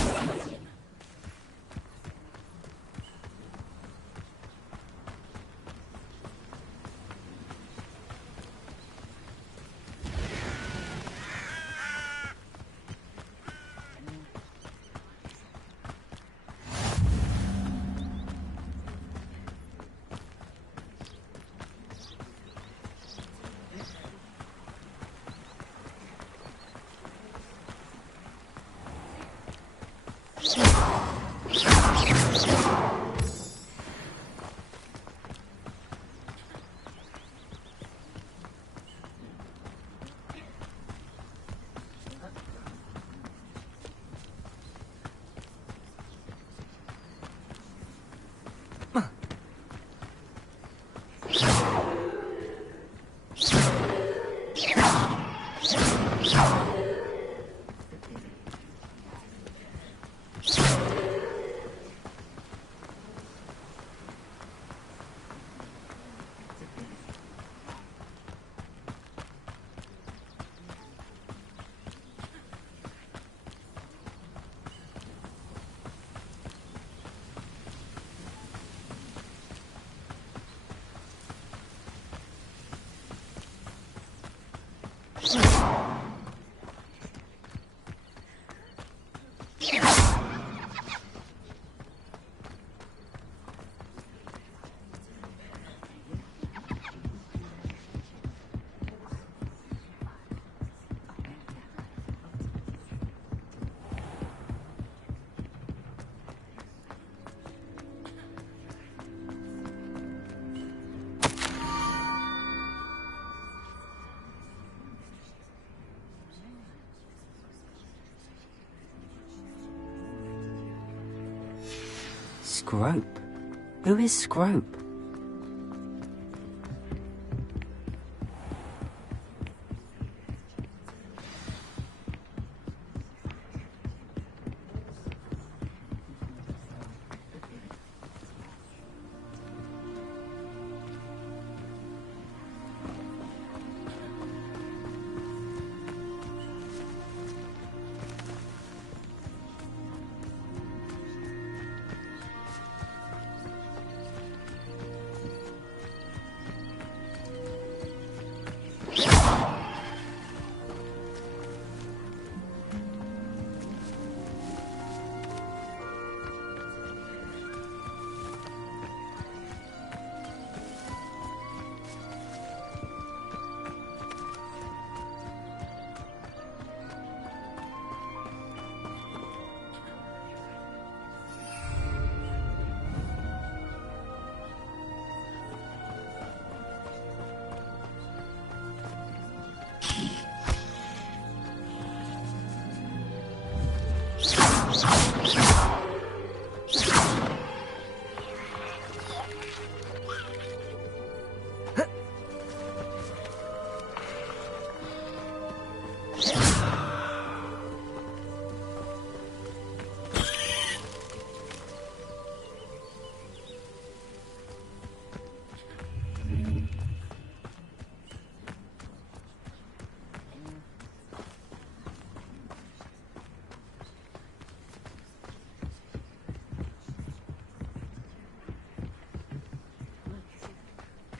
Scrope? Who is Scrope?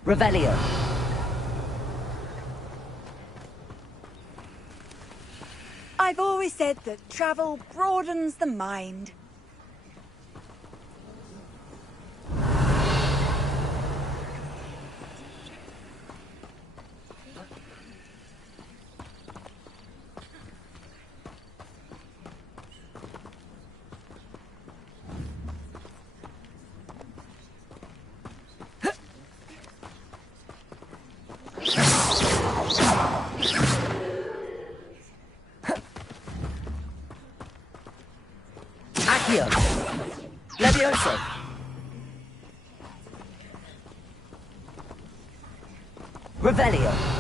Revelio. I've always said that travel broadens the mind. Levioso. Revelio.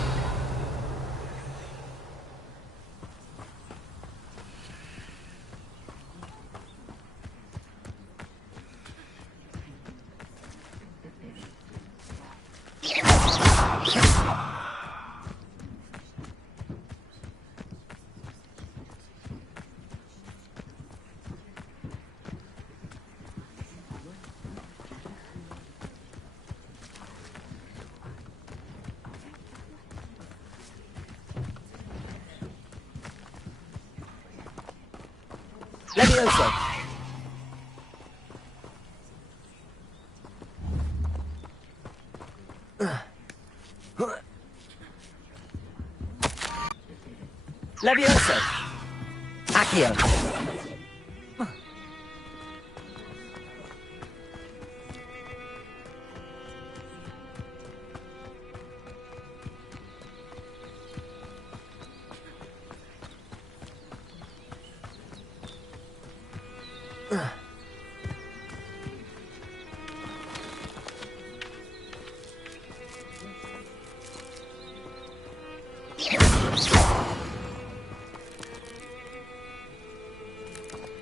Levioso. Levioso. Accio.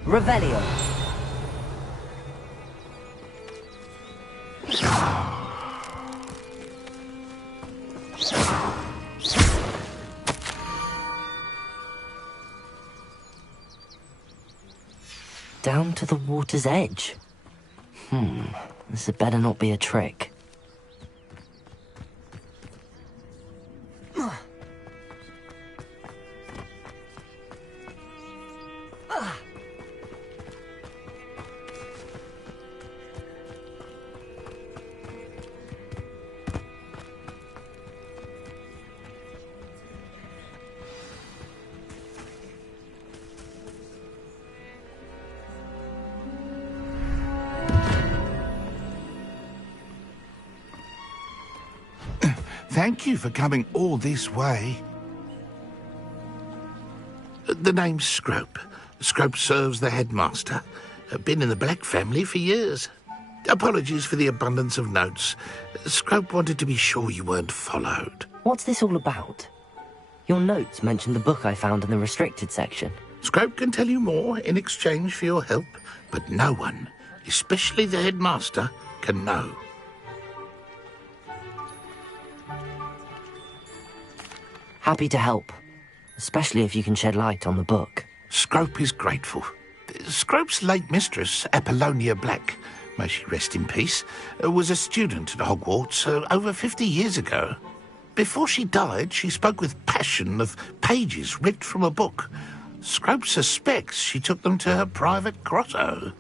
Revelio. Down to the water's edge. This had better not be a trick. Thank you for coming all this way. The name's Scrope. Scrope serves the headmaster. Been in the Black family for years. Apologies for the abundance of notes. Scrope wanted to be sure you weren't followed. What's this all about? Your notes mentioned the book I found in the restricted section. Scrope can tell you more in exchange for your help, but no one, especially the headmaster, can know. Happy to help, especially if you can shed light on the book. Scrope is grateful. Scrope's late mistress, Apollonia Black, may she rest in peace, was a student at Hogwarts over 50 years ago. Before she died, she spoke with passion of pages ripped from a book. Scrope suspects she took them to her private grotto.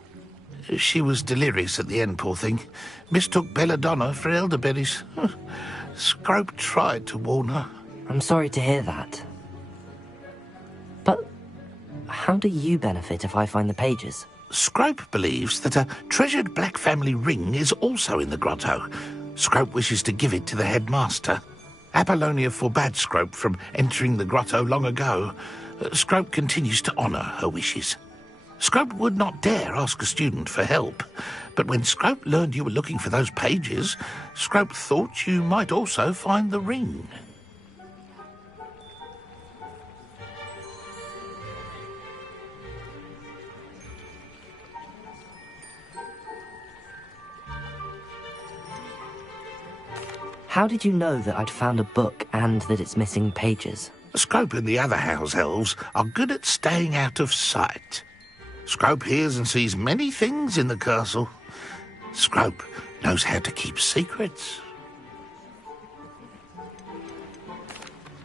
She was delirious at the end, poor thing. Mistook belladonna for elderberries. Scrope tried to warn her. I'm sorry to hear that. But how do you benefit if I find the pages? Scrope believes that a treasured Black family ring is also in the grotto. Scrope wishes to give it to the headmaster. Apollonia forbade Scrope from entering the grotto long ago. Scrope continues to honour her wishes. Scrope would not dare ask a student for help, but when Scrope learned you were looking for those pages, Scrope thought you might also find the ring. How did you know that I'd found a book and that it's missing pages? Scrope and the other house elves are good at staying out of sight. Scrope hears and sees many things in the castle. Scrope knows how to keep secrets.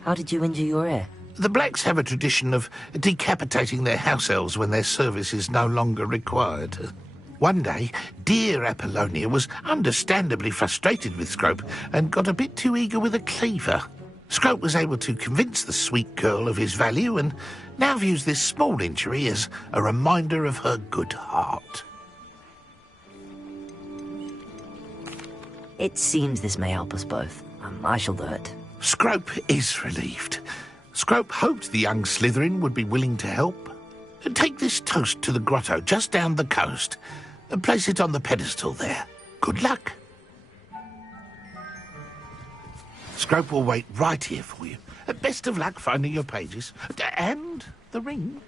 How did you injure your ear? The Blacks have a tradition of decapitating their house elves when their service is no longer required. One day, dear Apollonia was understandably frustrated with Scrope and got a bit too eager with a cleaver. Scrope was able to convince the sweet girl of his value and now views this small injury as a reminder of her good heart. It seems this may help us both. I shall do it. Scrope is relieved. Scrope hoped the young Slytherin would be willing to help. Take this toast to the grotto just down the coast and place it on the pedestal there. Good luck. Scrope will wait right here for you. Best of luck finding your pages. And the ring.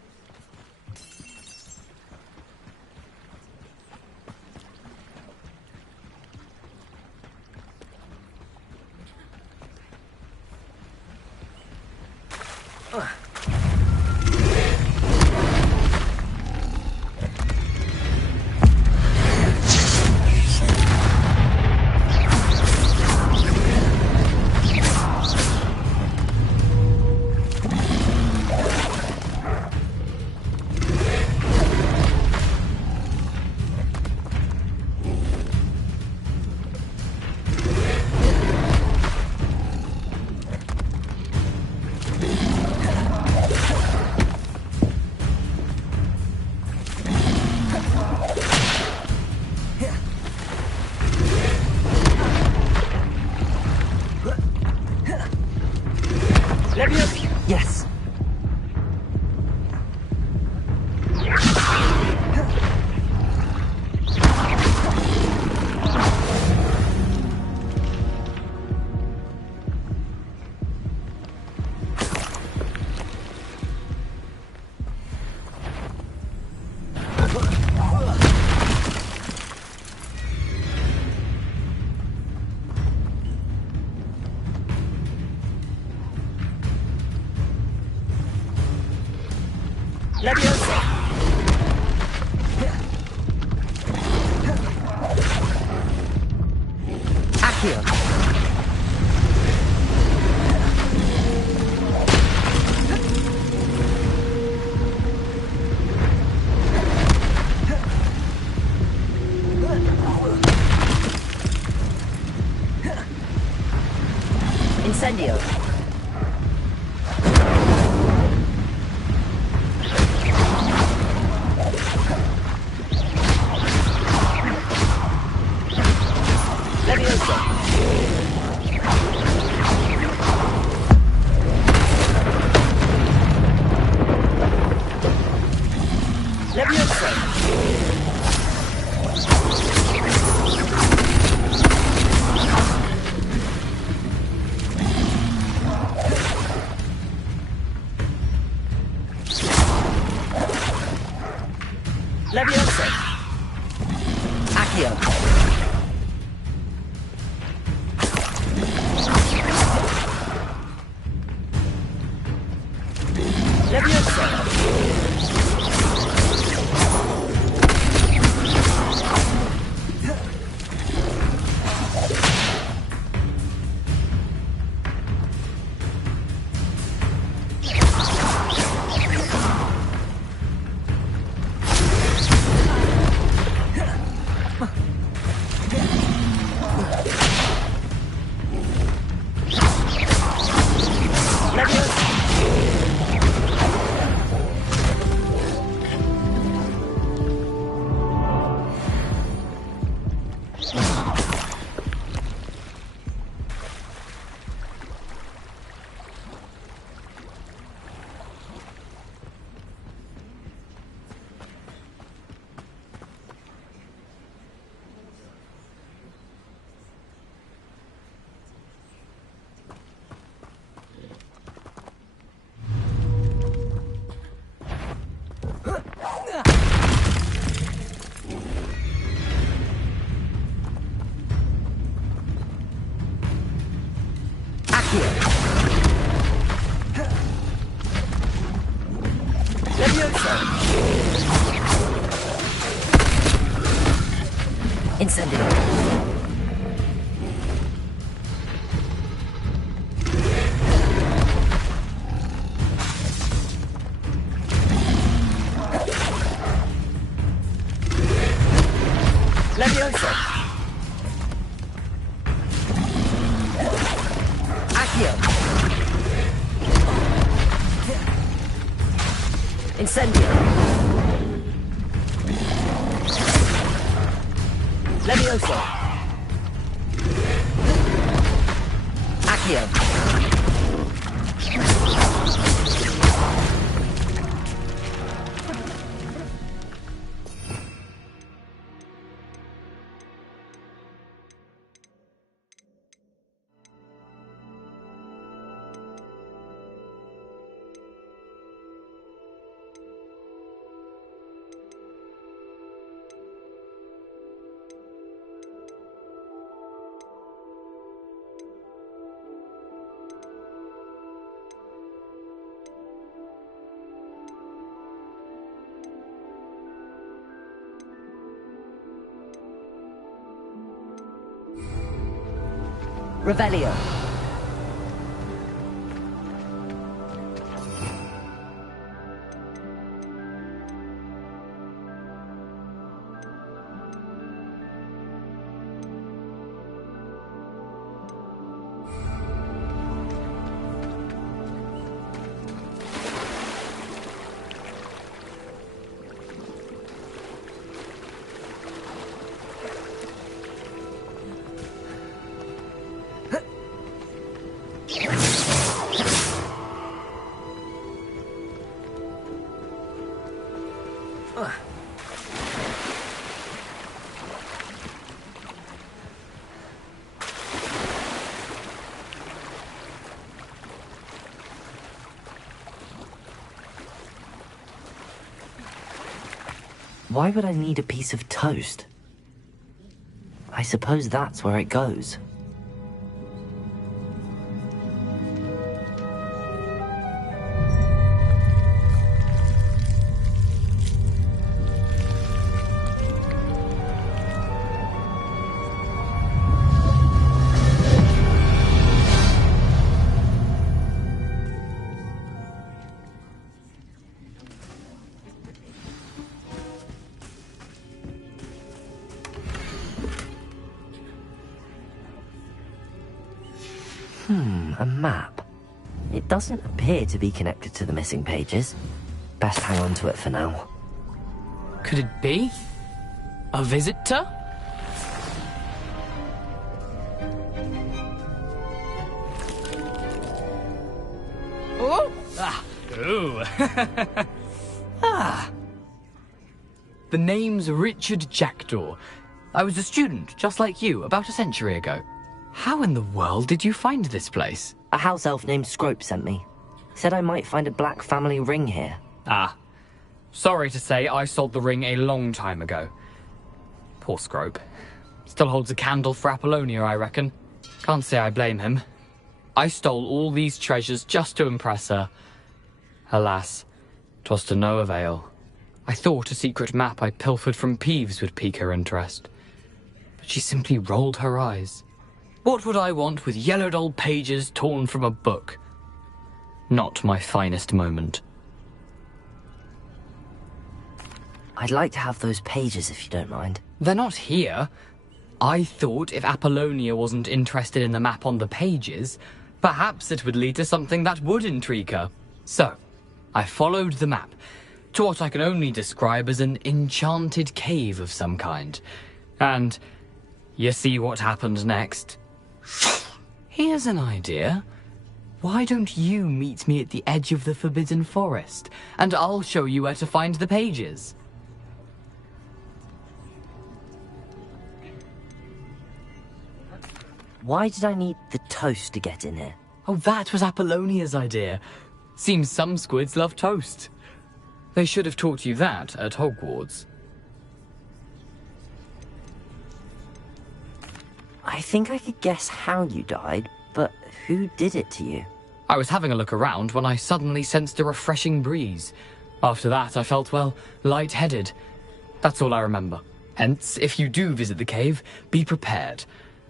Yes. Leviosa! Accio! Incendio! Leviosa! Accio! Leviosa! Incendio! Leviosa! Accio! Incendio! Leviosa! Accio! Revelio. Why would I need a piece of toast? I suppose that's where it goes. A map. It doesn't appear to be connected to the missing pages. Best hang on to it for now. Could it be? A visitor? Oh! Ah! Ooh! Ah! The name's Richard Jackdaw. I was a student, just like you, about a century ago. How in the world did you find this place? A house elf named Scrope sent me. Said I might find a black family ring here. Ah. Sorry to say, I sold the ring a long time ago. Poor Scrope. Still holds a candle for Apollonia, I reckon. Can't say I blame him. I stole all these treasures just to impress her. Alas, 'twas to no avail. I thought a secret map I pilfered from Peeves would pique her interest. But she simply rolled her eyes. What would I want with yellowed old pages torn from a book? Not my finest moment. I'd like to have those pages if you don't mind. They're not here. I thought if Apollonia wasn't interested in the map on the pages, perhaps it would lead to something that would intrigue her. So, I followed the map to what I can only describe as an enchanted cave of some kind. And you see what happened next? Here's an idea. Why don't you meet me at the edge of the Forbidden Forest, and I'll show you where to find the pages? Why did I need the toast to get in here? Oh, that was Apollonia's idea. Seems some squids love toast. They should have taught you that at Hogwarts. I think I could guess how you died, but who did it to you? I was having a look around when I suddenly sensed a refreshing breeze. After that, I felt, well, lightheaded. That's all I remember. Hence, if you do visit the cave, be prepared.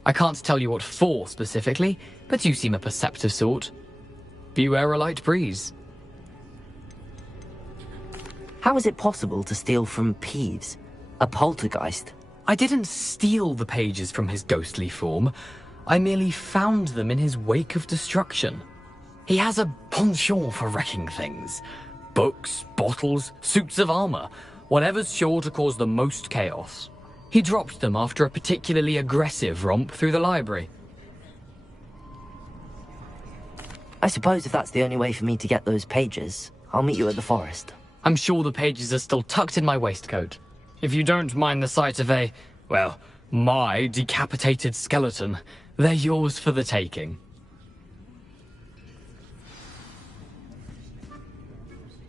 I can't tell you what for specifically, but you seem a perceptive sort. Beware a light breeze. How is it possible to steal from Peeves, a poltergeist? I didn't steal the pages from his ghostly form. I merely found them in his wake of destruction. He has a penchant for wrecking things. Books, bottles, suits of armor, whatever's sure to cause the most chaos. He dropped them after a particularly aggressive romp through the library. I suppose if that's the only way for me to get those pages, I'll meet you at the forest. I'm sure the pages are still tucked in my waistcoat. If you don't mind the sight of my decapitated skeleton, they're yours for the taking.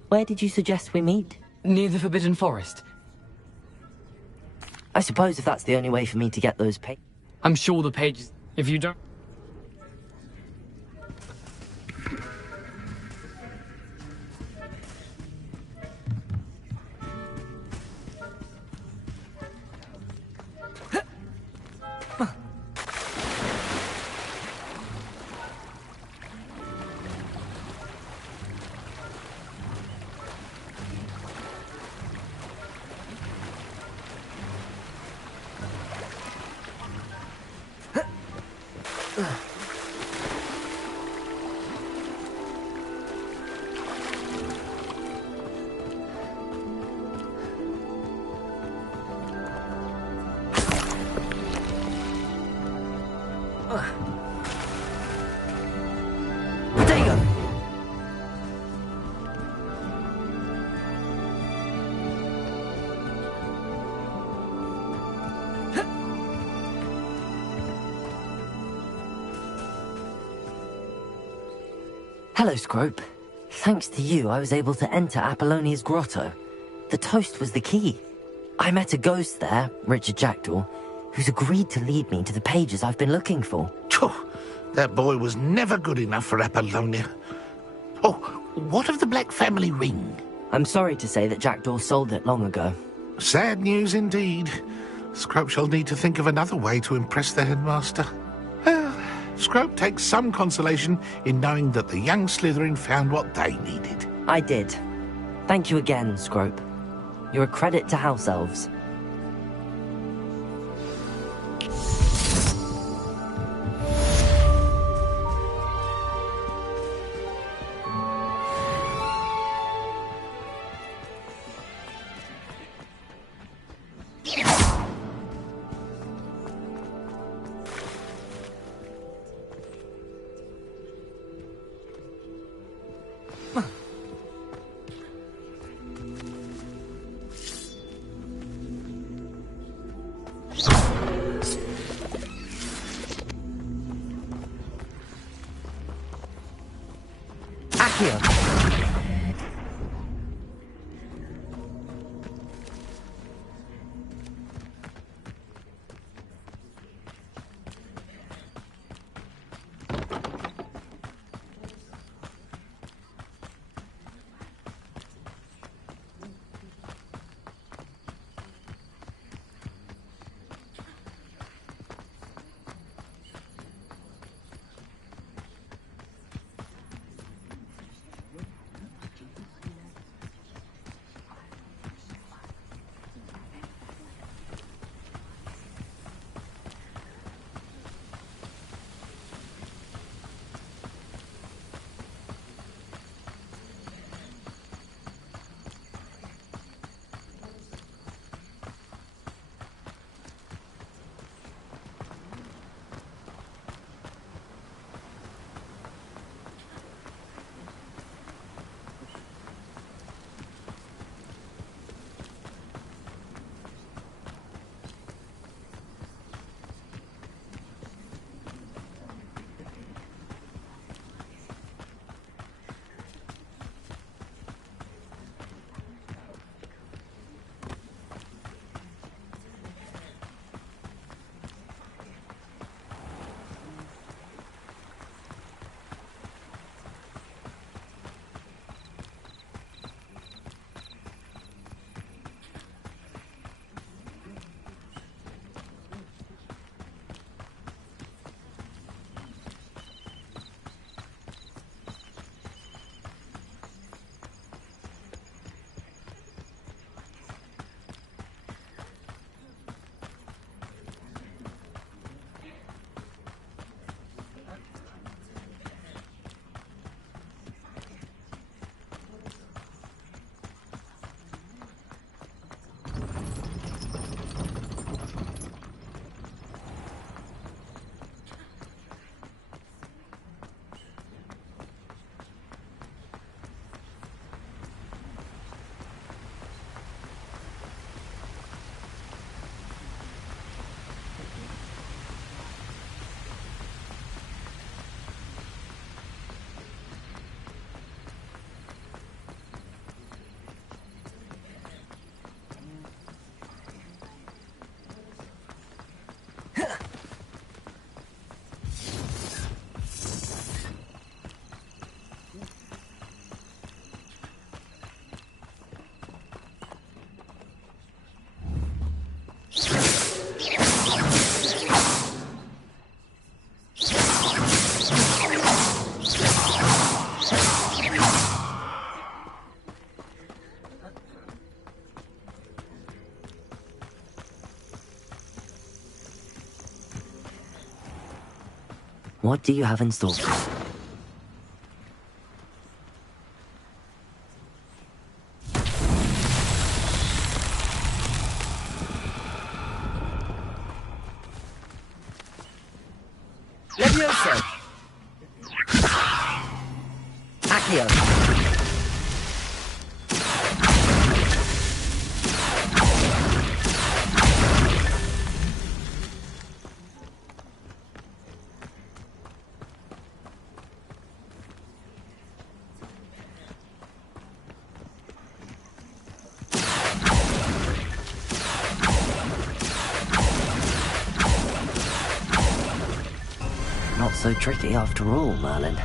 Where did you suggest we meet? Near the Forbidden Forest. I suppose if that's the only way for me to get those pages. I'm sure the pages... If you don't... Hello, Scrope. Thanks to you, I was able to enter Apollonia's grotto. The toast was the key. I met a ghost there, Richard Jackdaw, who's agreed to lead me to the pages I've been looking for. That boy was never good enough for Apollonia. Oh, what of the Black family ring? I'm sorry to say that Jackdaw sold it long ago. Sad news indeed. Scrope shall need to think of another way to impress the headmaster. Well, Scrope takes some consolation in knowing that the young Slytherin found what they needed. I did. Thank you again, Scrope. You're a credit to House Elves. What do you have in store? Levioso! Accio! so tricky after all, Merlin.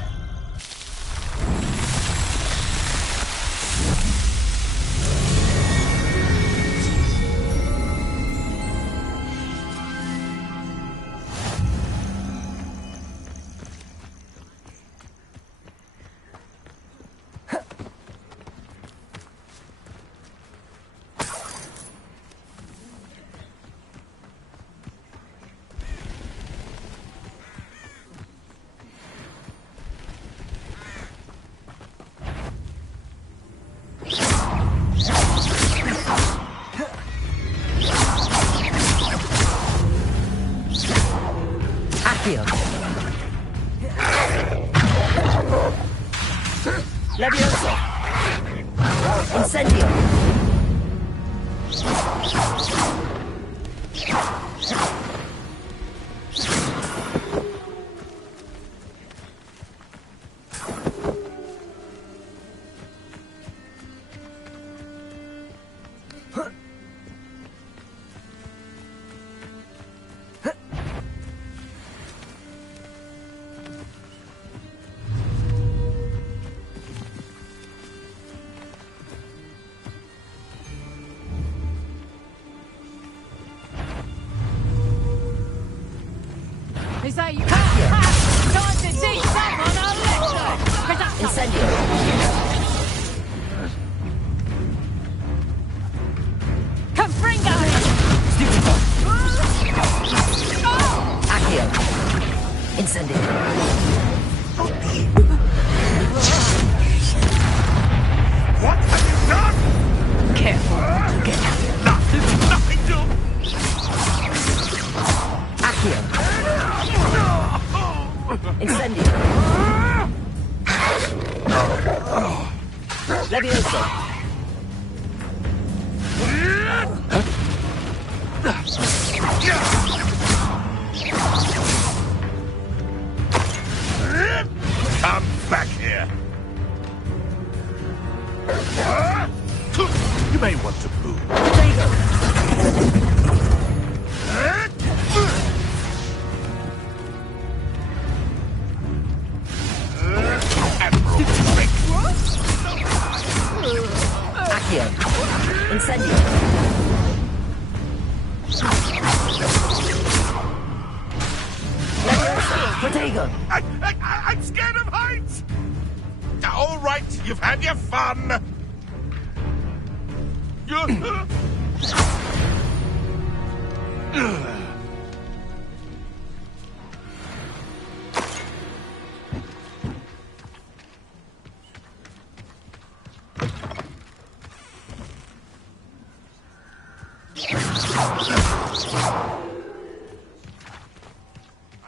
Levioso! Incendio! They say you can't have time to teach someone a lesson. Incendio! Confringo! Accio! Incendio! What have you done? Careful. Nothing to... Accio! Incendio! Levioso! Come back here. You may want to move. Accio! Incendio! Protego! I'm scared of heights! All right, you've had your fun. I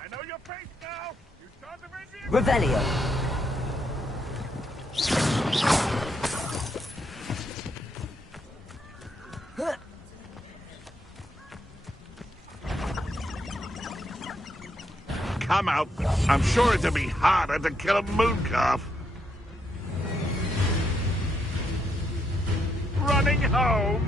know your face now. You start to make me... Revelio! Come out. I'm sure it'll be harder to kill a mooncalf. Running home.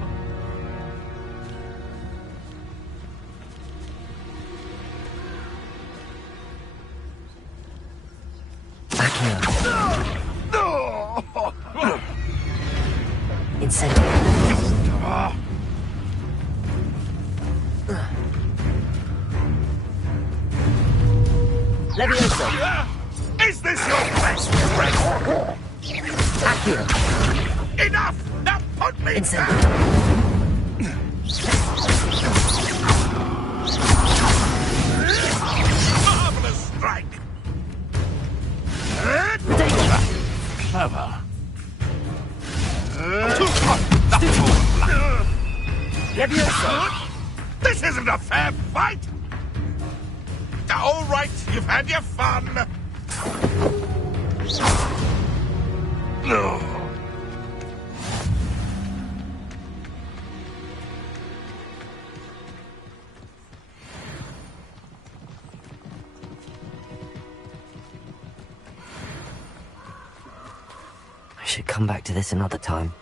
Incendio! Levioso! Is this your best friend? Accio! Enough! Now put me Incendio! Marvelous strike! Clever. Levioso! This isn't a fair fight! All right, you've had your fun. No. I should come back to this another time.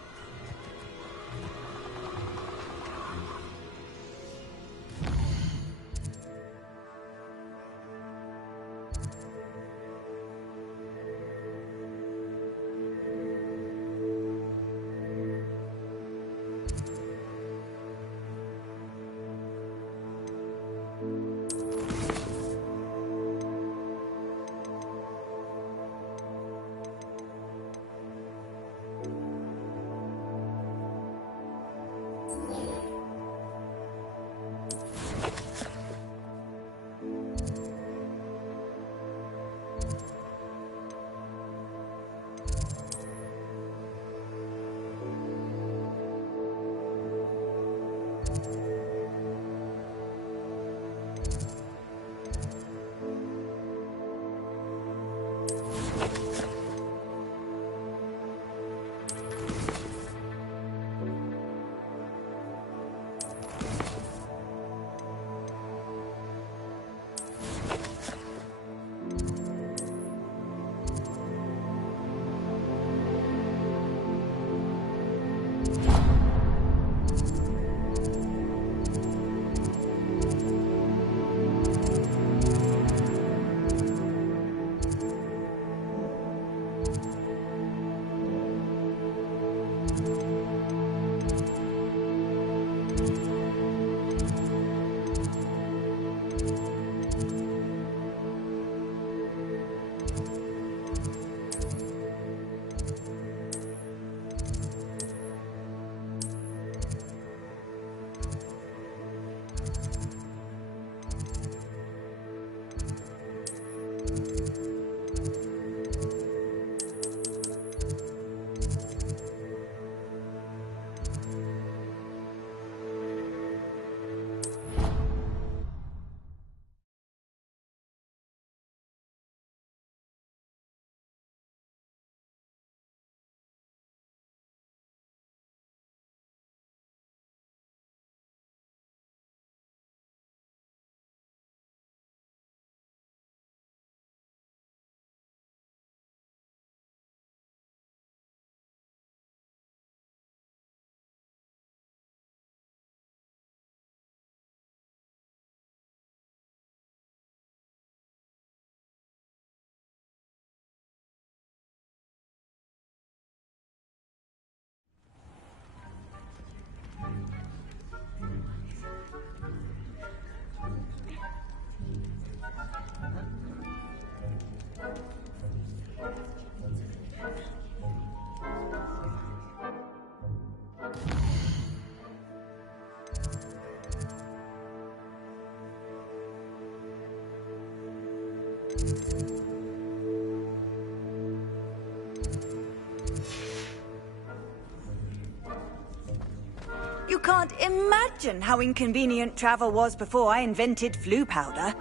You can't imagine how inconvenient travel was before I invented flu powder.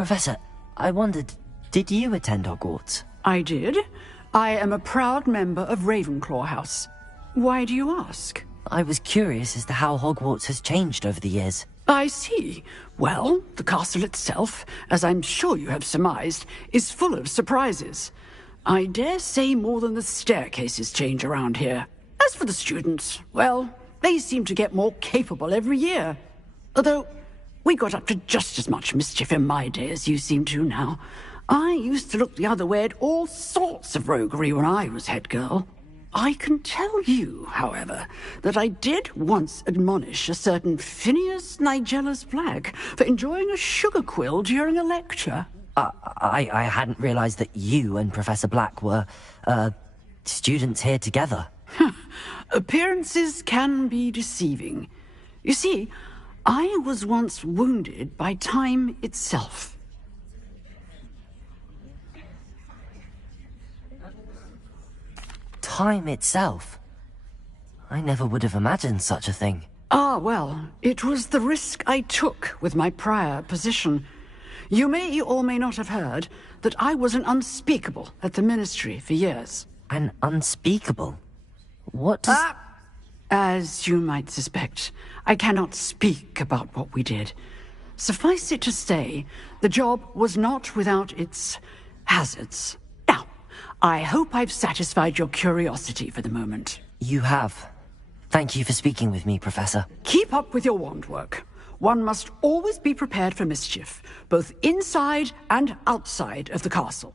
Professor, I wondered, did you attend Hogwarts? I did. I am a proud member of Ravenclaw House. Why do you ask? I was curious as to how Hogwarts has changed over the years. I see. Well, the castle itself, as I'm sure you have surmised, is full of surprises. I dare say more than the staircases change around here. As for the students, well, they seem to get more capable every year. Although, we got up to just as much mischief in my day as you seem to now. I used to look the other way at all sorts of roguery when I was head girl. I can tell you, however, that I did once admonish a certain Phineas Nigellus Black for enjoying a sugar quill during a lecture. I hadn't realized that you and Professor Black were, students here together. Appearances can be deceiving. You see, I was once wounded by time itself. Time itself? I never would have imagined such a thing. Ah, well, it was the risk I took with my prior position. You may or may not have heard that I was an unspeakable at the Ministry for years. An unspeakable? What does... As you might suspect, I cannot speak about what we did. Suffice it to say, the job was not without its hazards. Now, I hope I've satisfied your curiosity for the moment. You have. Thank you for speaking with me, Professor. Keep up with your wand work. One must always be prepared for mischief, both inside and outside of the castle.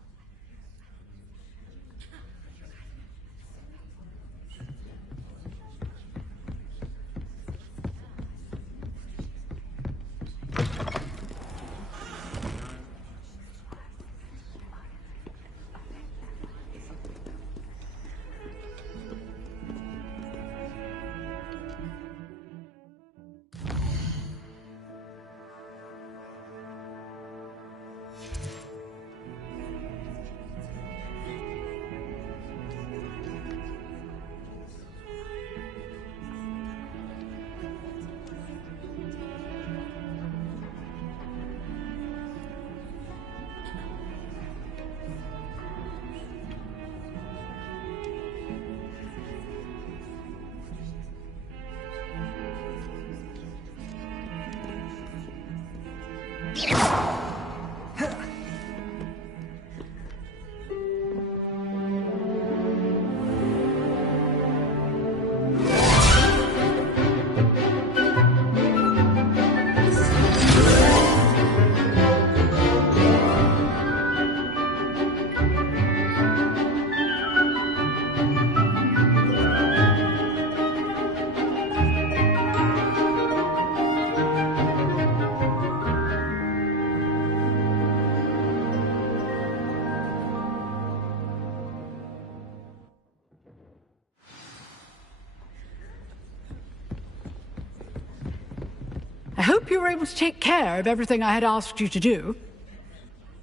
I hope you were able to take care of everything I had asked you to do.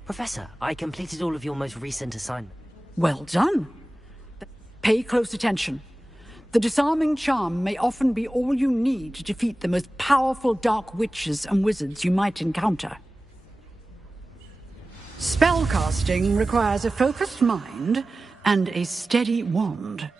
Professor, I completed all of your most recent assignments. Well done. Pay close attention. The disarming charm may often be all you need to defeat the most powerful dark witches and wizards you might encounter. Spellcasting requires a focused mind and a steady wand.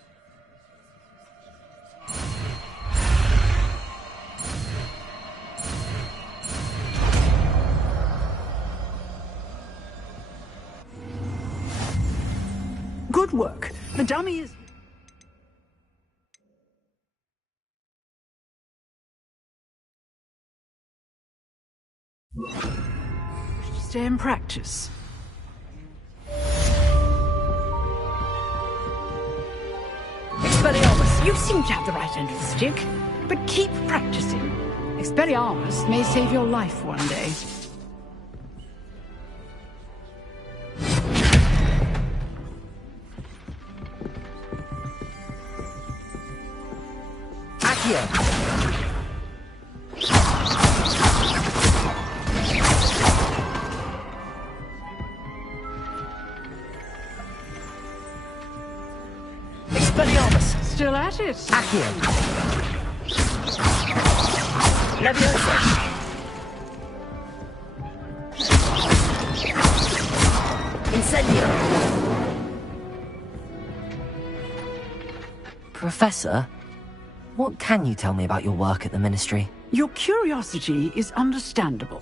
Good work. The dummy is... Stay in practice. Expelliarmus, you seem to have the right end of the stick, but keep practicing. Expelliarmus may save your life one day. Expelliarmus! Still at it? Accio! Leviosa! Professor, what can you tell me about your work at the Ministry? Your curiosity is understandable.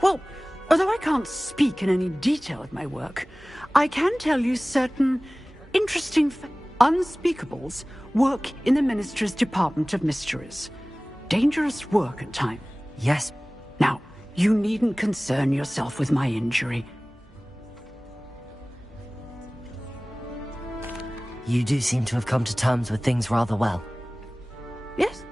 Well, although I can't speak in any detail of my work, I can tell you certain interesting unspeakables work in the Ministry's Department of Mysteries. Dangerous work at times. Yes. Now, you needn't concern yourself with my injury. You do seem to have come to terms with things rather well. Yes.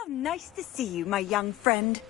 How nice to see you, my young friend.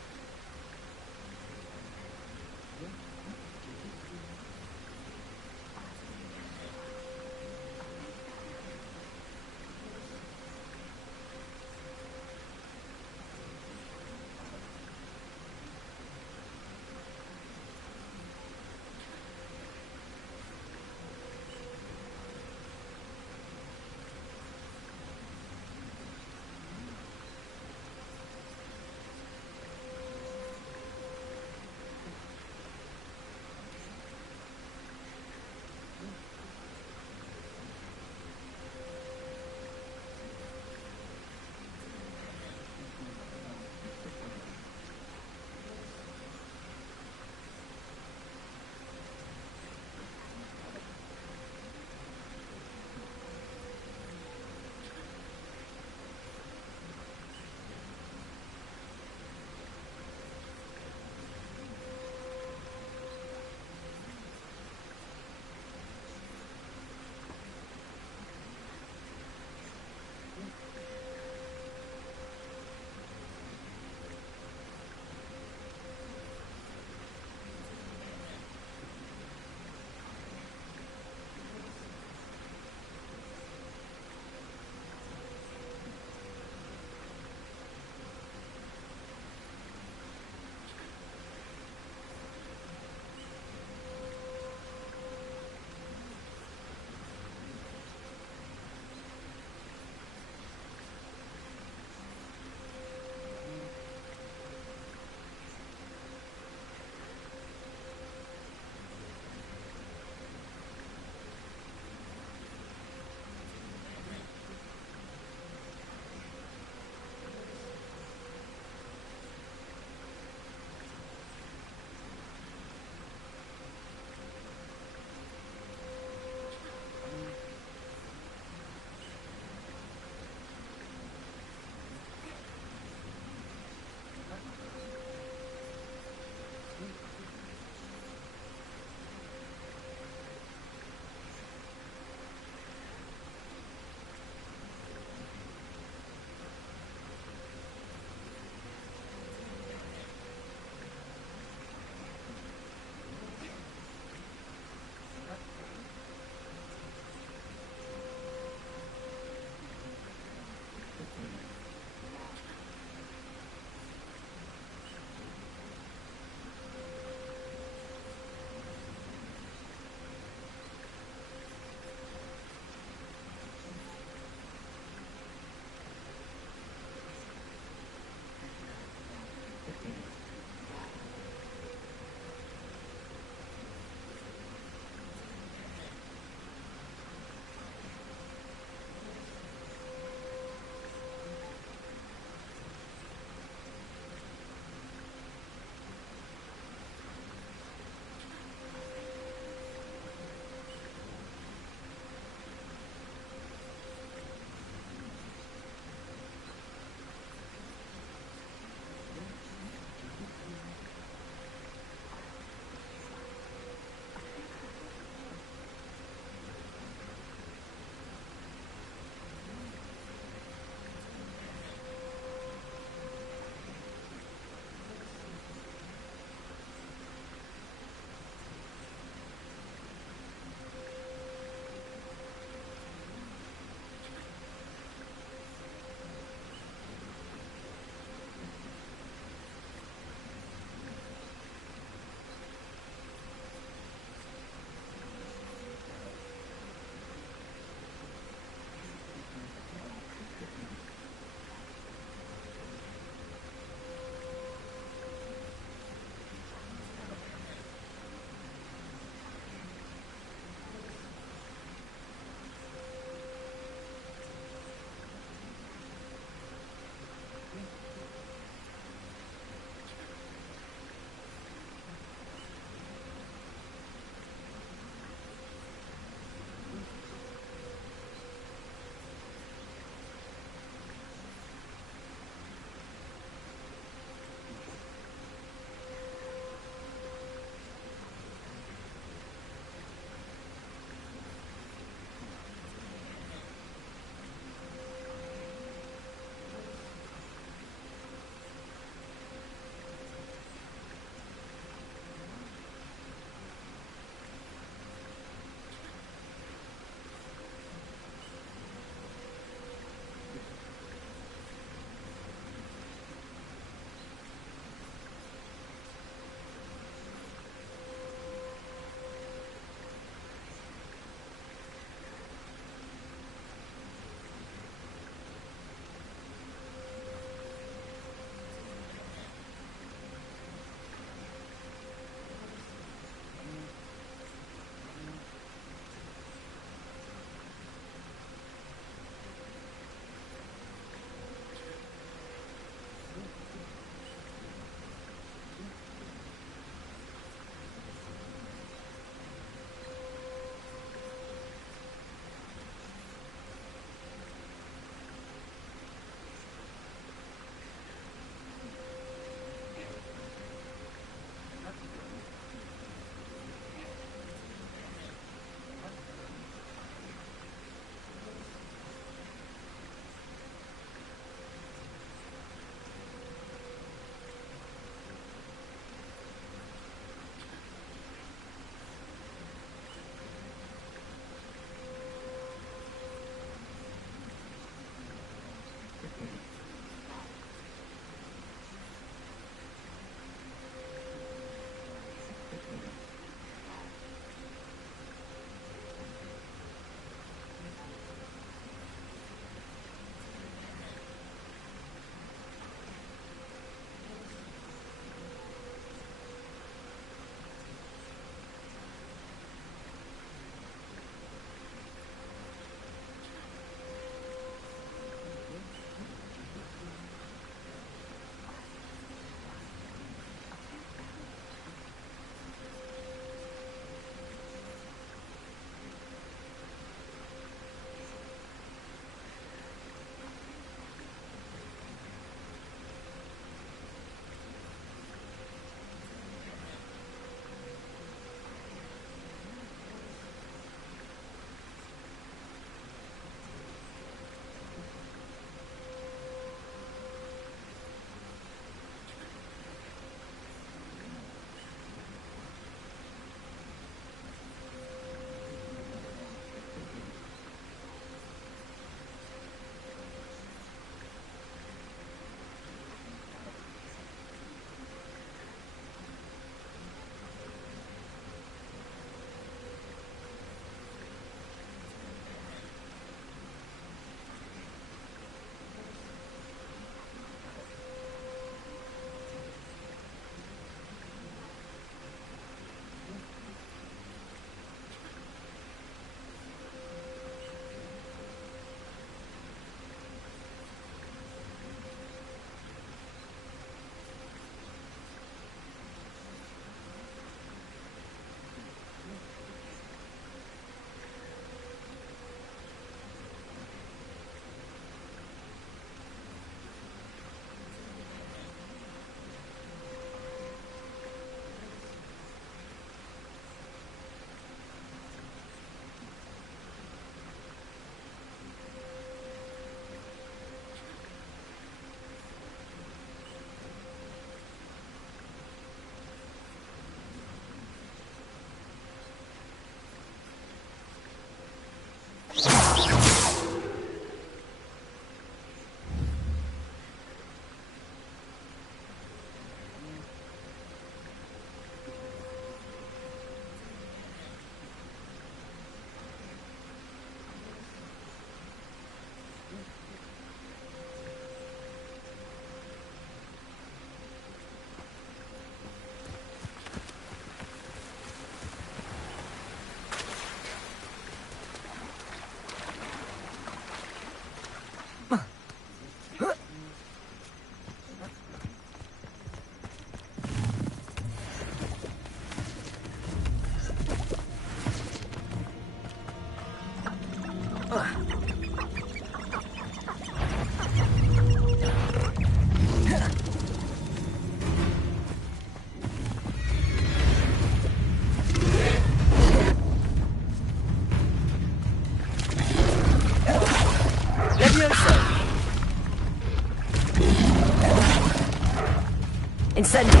Incendio.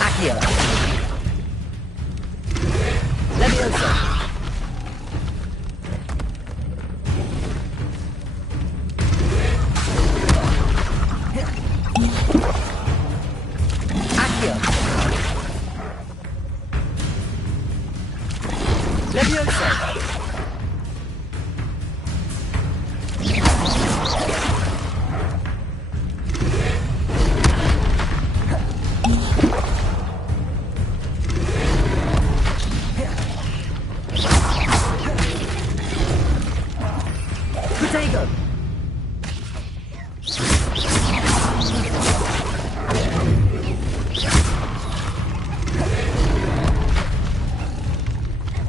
Accio. Leviosa. Accio. Leviosa. Protego.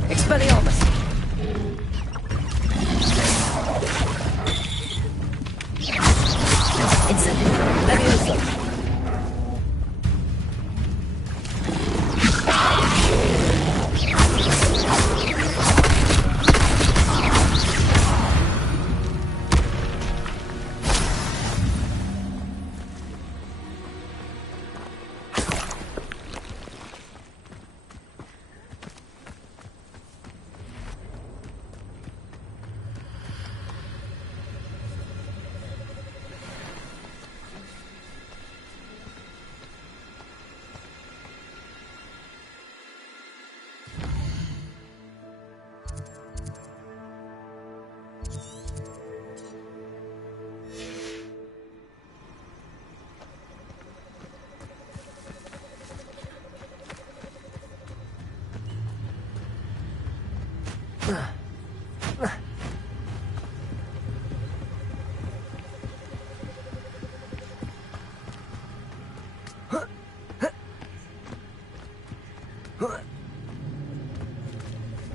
Expelliarmus. Incendio. Leviosa.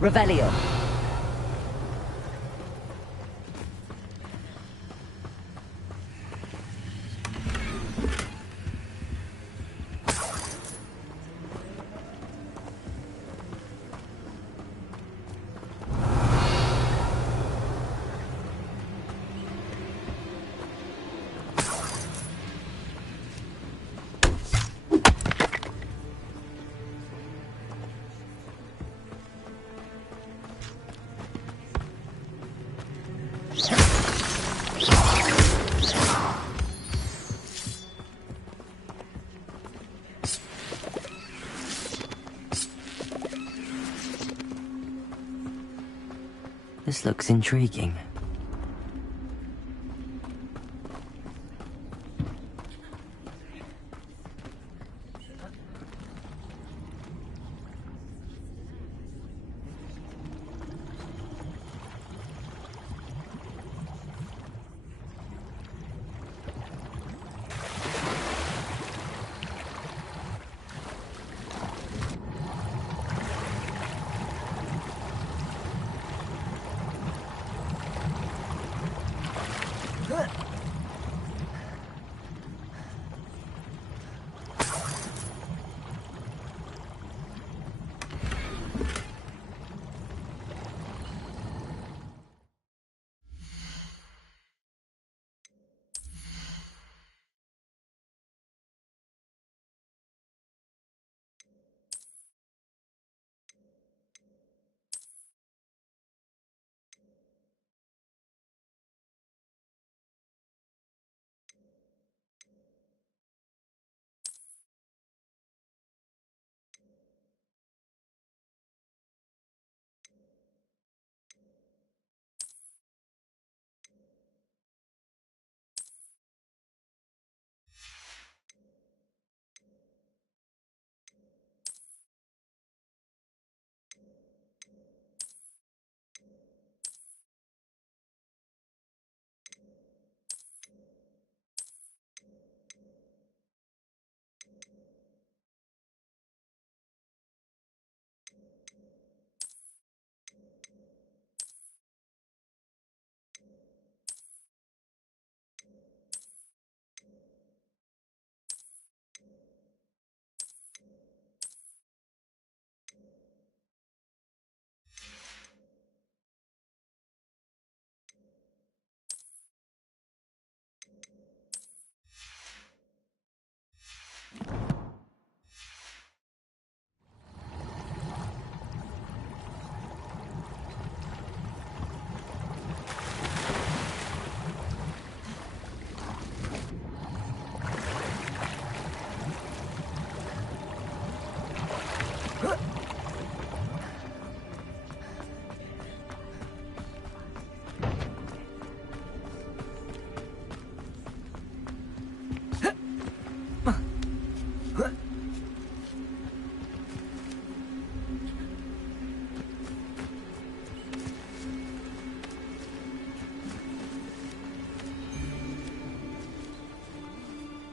Revelio. This looks intriguing.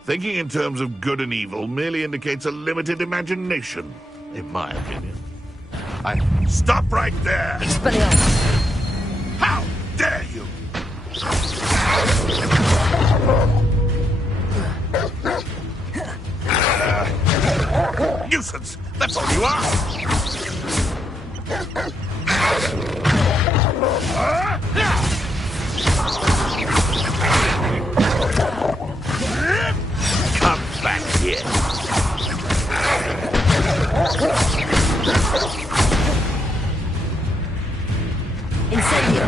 Thinking in terms of good and evil merely indicates a limited imagination, in my opinion. Stop right there! Expelliarmus! How dare you! Nuisance! That's all you are! Come back here! Incendio!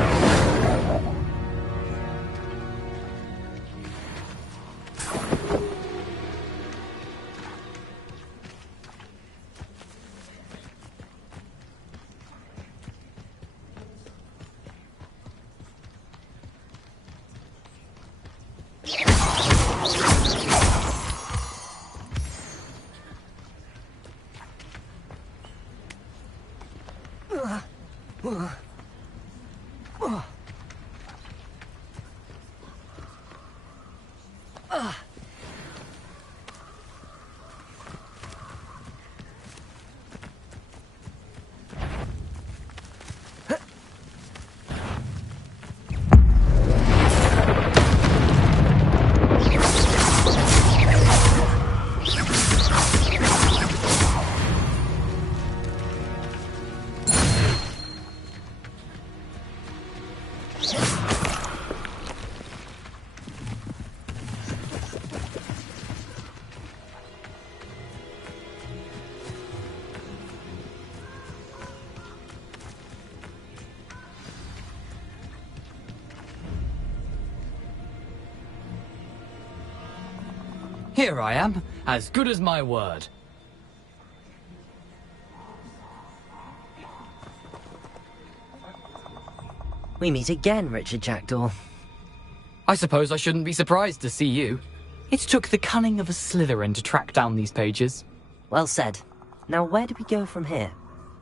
Here I am, as good as my word. We meet again, Richard Jackdaw. I suppose I shouldn't be surprised to see you. It took the cunning of a Slytherin to track down these pages. Well said. Now where do we go from here?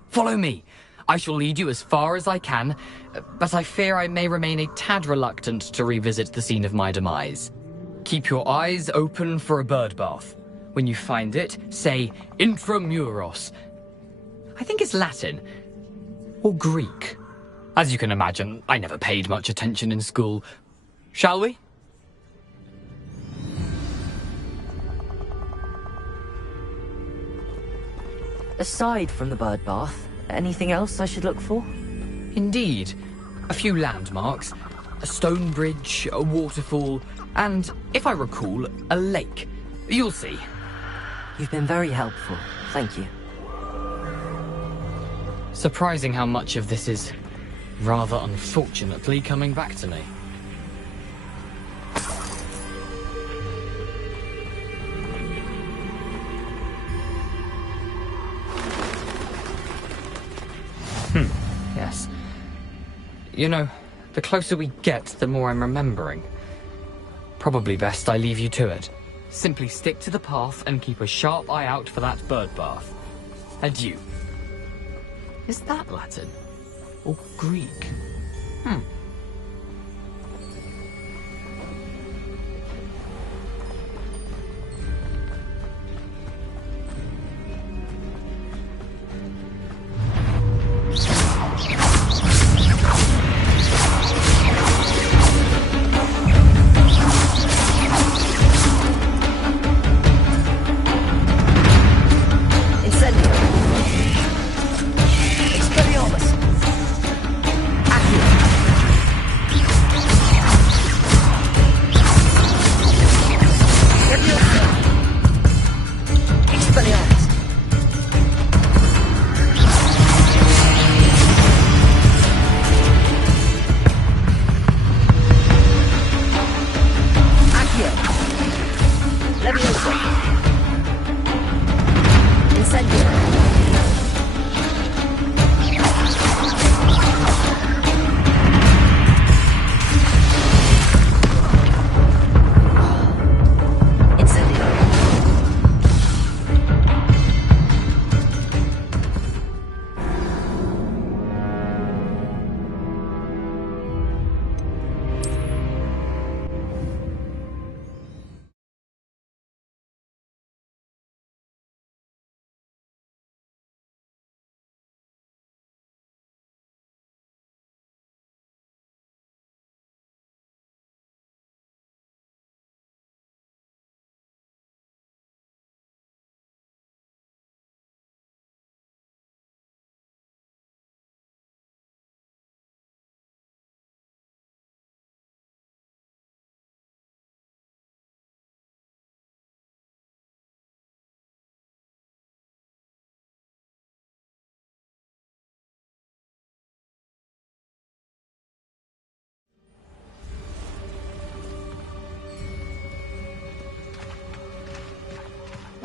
Follow me. I shall lead you as far as I can, but I fear I may remain a tad reluctant to revisit the scene of my demise. Keep your eyes open for a bird bath. When you find it, say intramuros. I think it's Latin. Or Greek. As you can imagine, I never paid much attention in school. Shall we? Aside from the bird bath, anything else I should look for? Indeed. A few landmarks. A stone bridge, a waterfall, and, if I recall, a lake. You'll see. You've been very helpful. Thank you. Surprising how much of this is, rather unfortunately, coming back to me. Yes. You know, the closer we get, the more I'm remembering. Probably best I leave you to it. Simply stick to the path and keep a sharp eye out for that bird bath. Adieu. Is that Latin? Or Greek?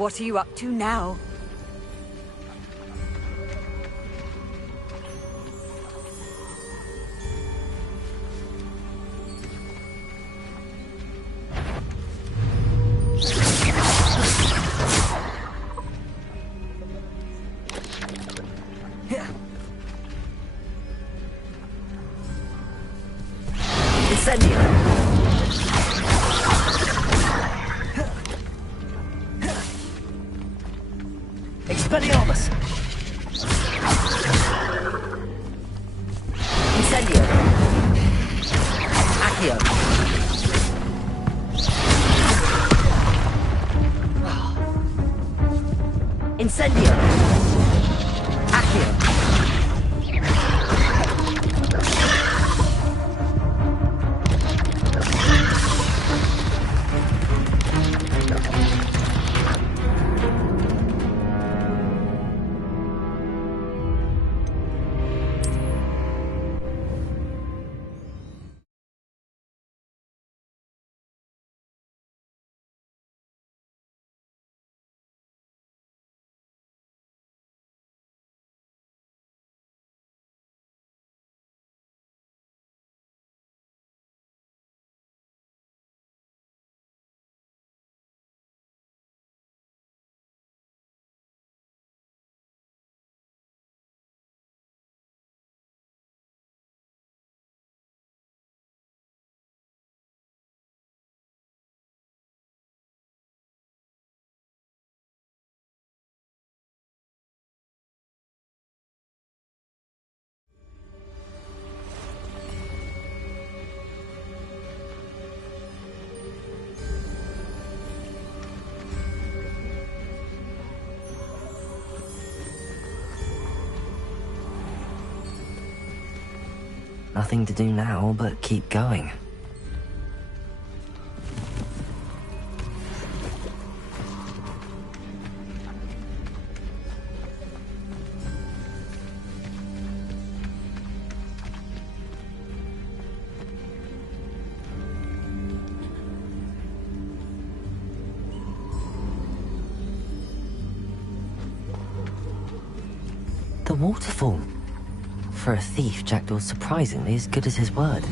What are you up to now? Expelliarmus! Incendio! Accio! Incendio! Accio! Nothing to do now but keep going. The waterfall. For a thief, Jackdaw's surprisingly as good as his word.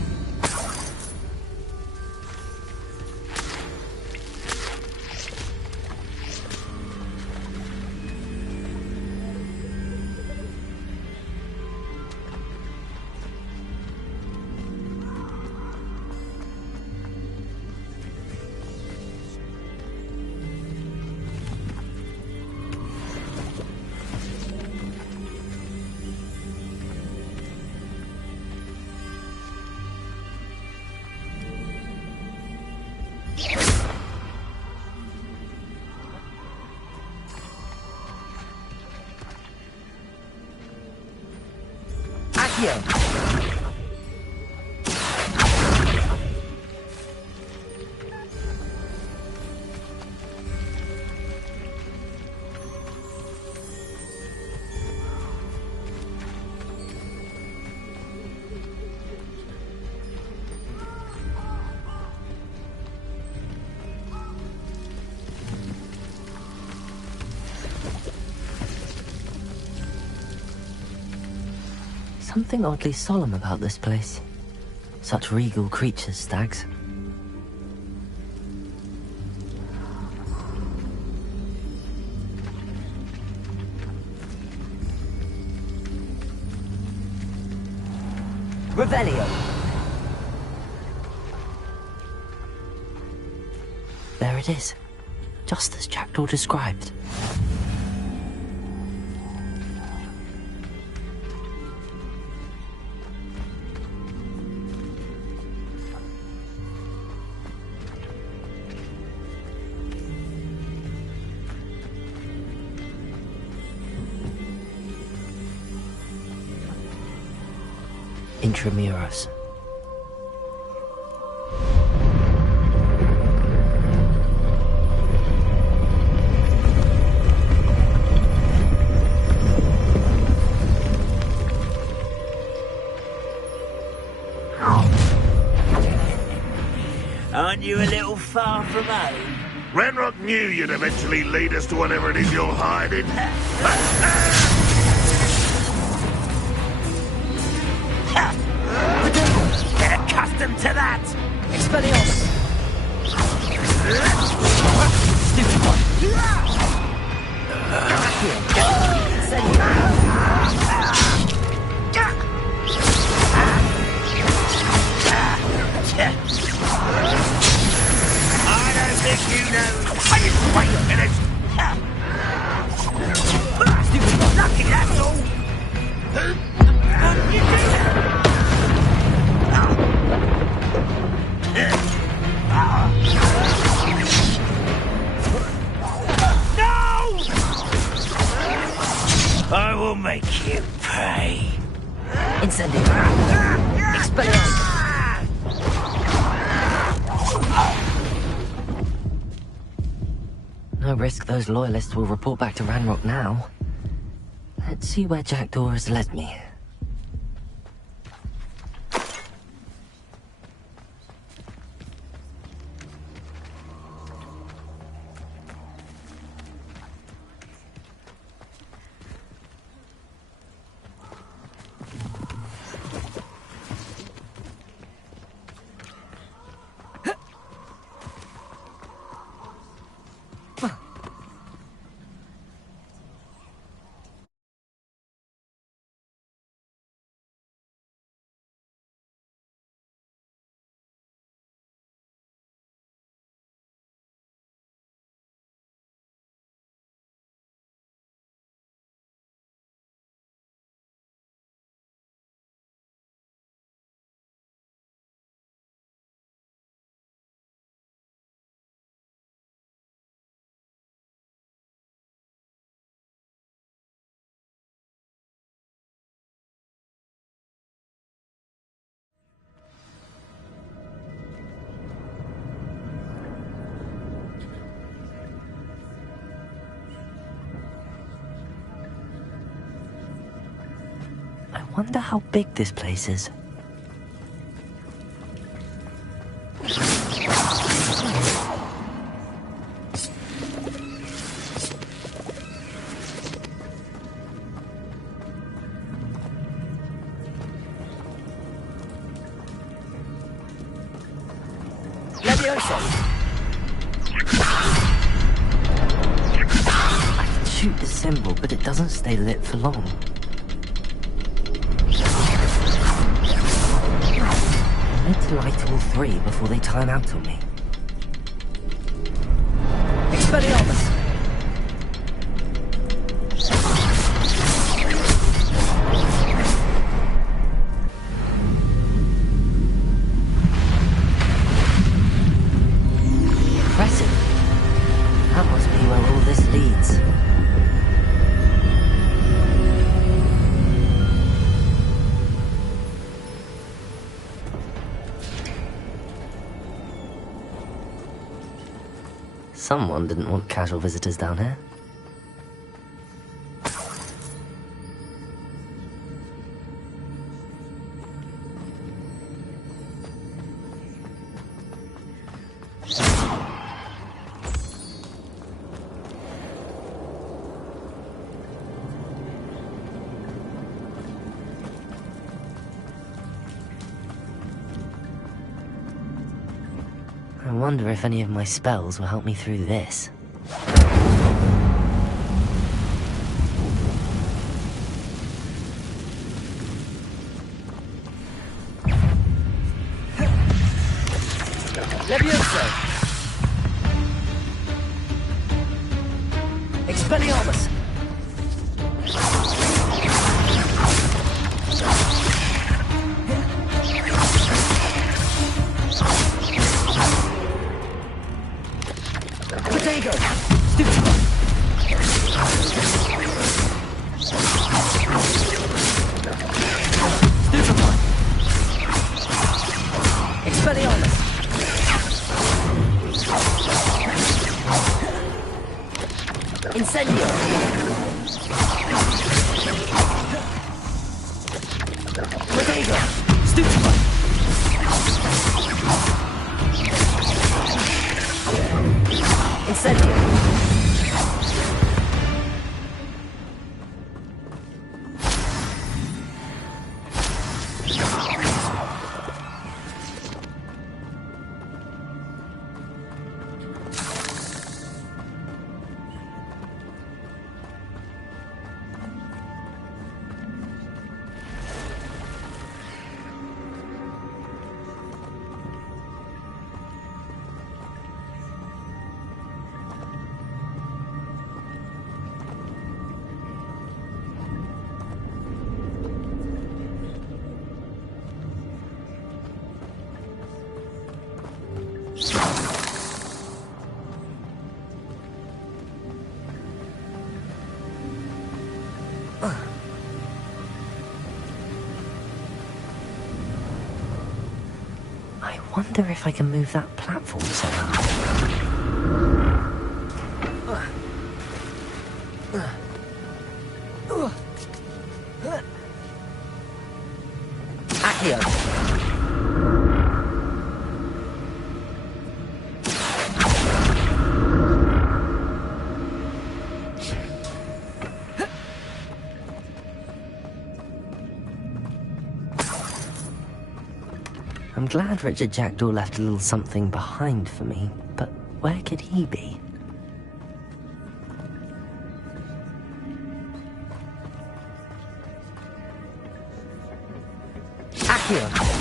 Something oddly solemn about this place. Such regal creatures, stags. Revelio! There it is. Just as Jackdaw described. Intramuros. Aren't you a little far from home? Renrock knew you'd eventually lead us to whatever it is you're hiding. Get accustomed to that! Expelliarmus! Stupid one! I don't think you know. I didn't wait a minute. Stupid one, lucky, that's all. What you No! I will make you pay. Incendio. Expelliarmus. No risk those loyalists will report back to Ranrock now. Let's see where Jackdaw has led me. I wonder how big this place is. I can shoot the symbol, but it doesn't stay lit for long. I need to light all three before they time out on me. Expelliarmus! Impressive. That must be where all this leads. Someone didn't want casual visitors down here. I wonder if any of my spells will help me through this. Levioso! Expelliarmus! Potato! Stupid one! Stupid one! Expelliarmus! Incendio! Potato! Stupid one! Incendio! I wonder if I can move that platform somehow. Accio! I'm glad Richard Jackdaw left a little something behind for me, but where could he be? Accio!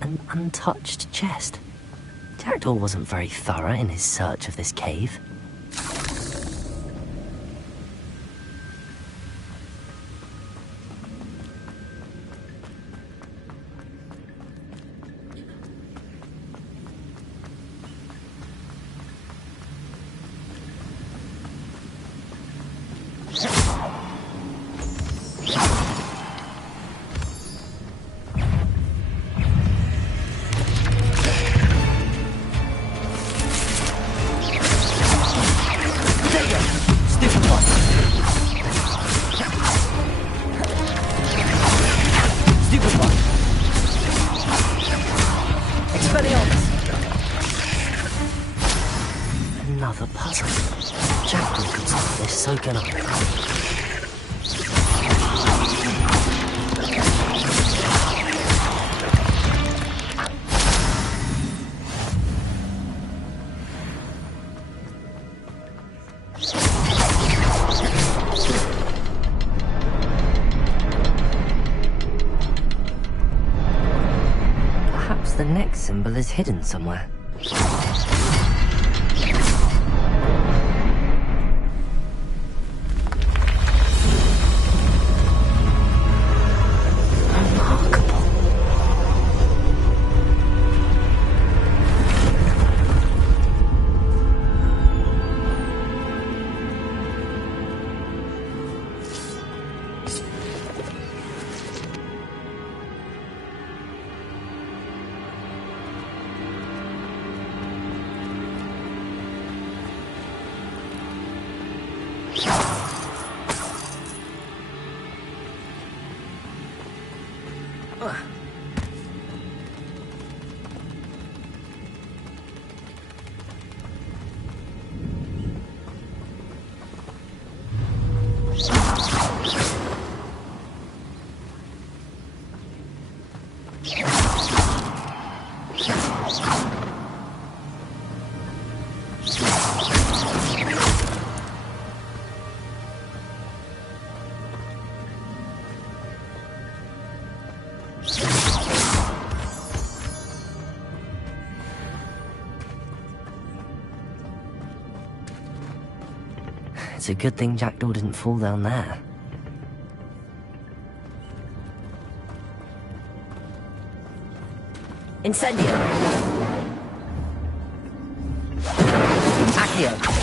An untouched chest. Jackdaw wasn't very thorough in his search of this cave. Another puzzle. Jackdaw can solve this, so can I. Perhaps the next symbol is hidden somewhere. It's a good thing Jackdaw didn't fall down there. Incendio! Accio!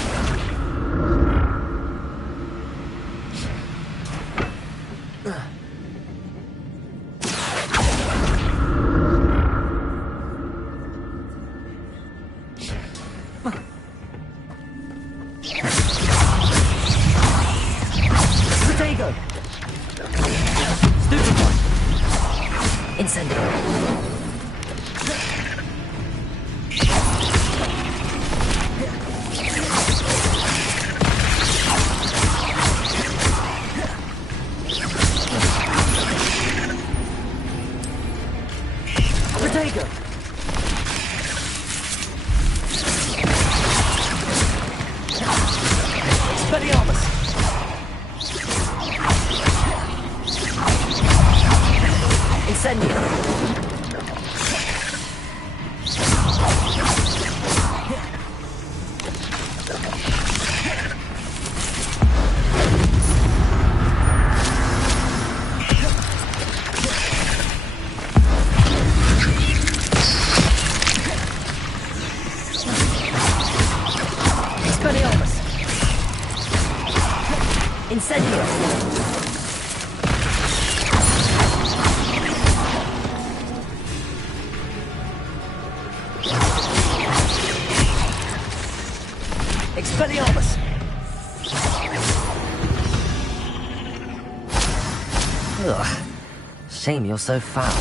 Ugh. Shame you're so foul.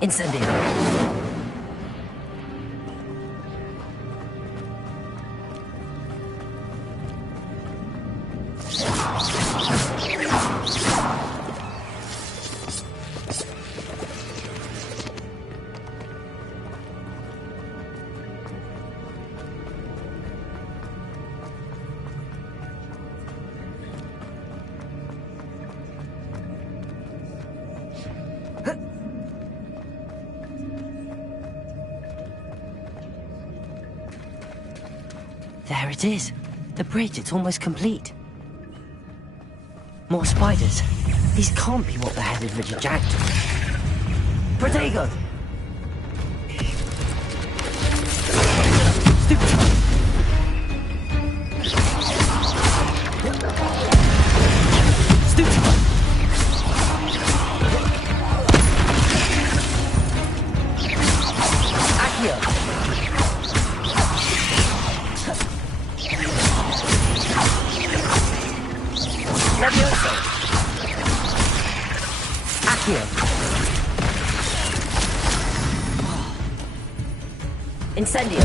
Incendio. There it is. The bridge, it's almost complete. More spiders. These can't be what beheaded Richard Jackdaw. Protego! Stupid! Incendio!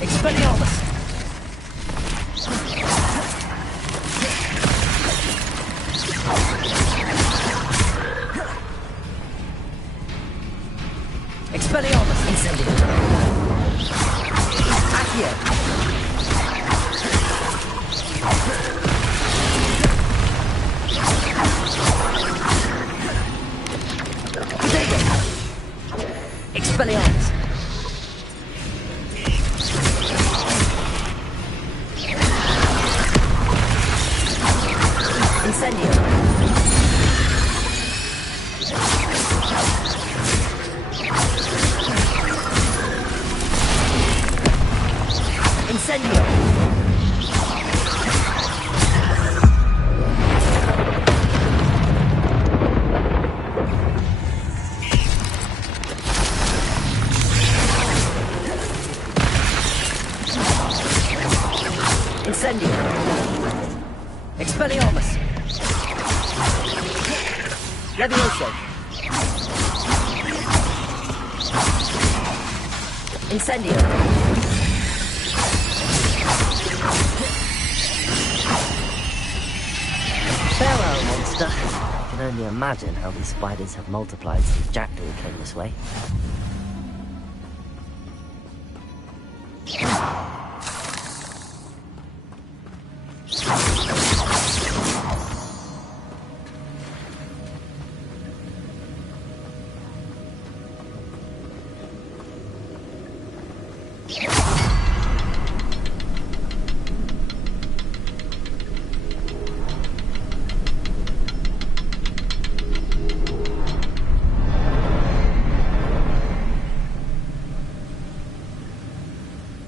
Expelliarmus! Expelliarmus! Incendio. Incendio. Incendio. Expelliarmus. Levioso. Incendio. Farewell, monster. I can only imagine how these spiders have multiplied since Jackdaw came this way.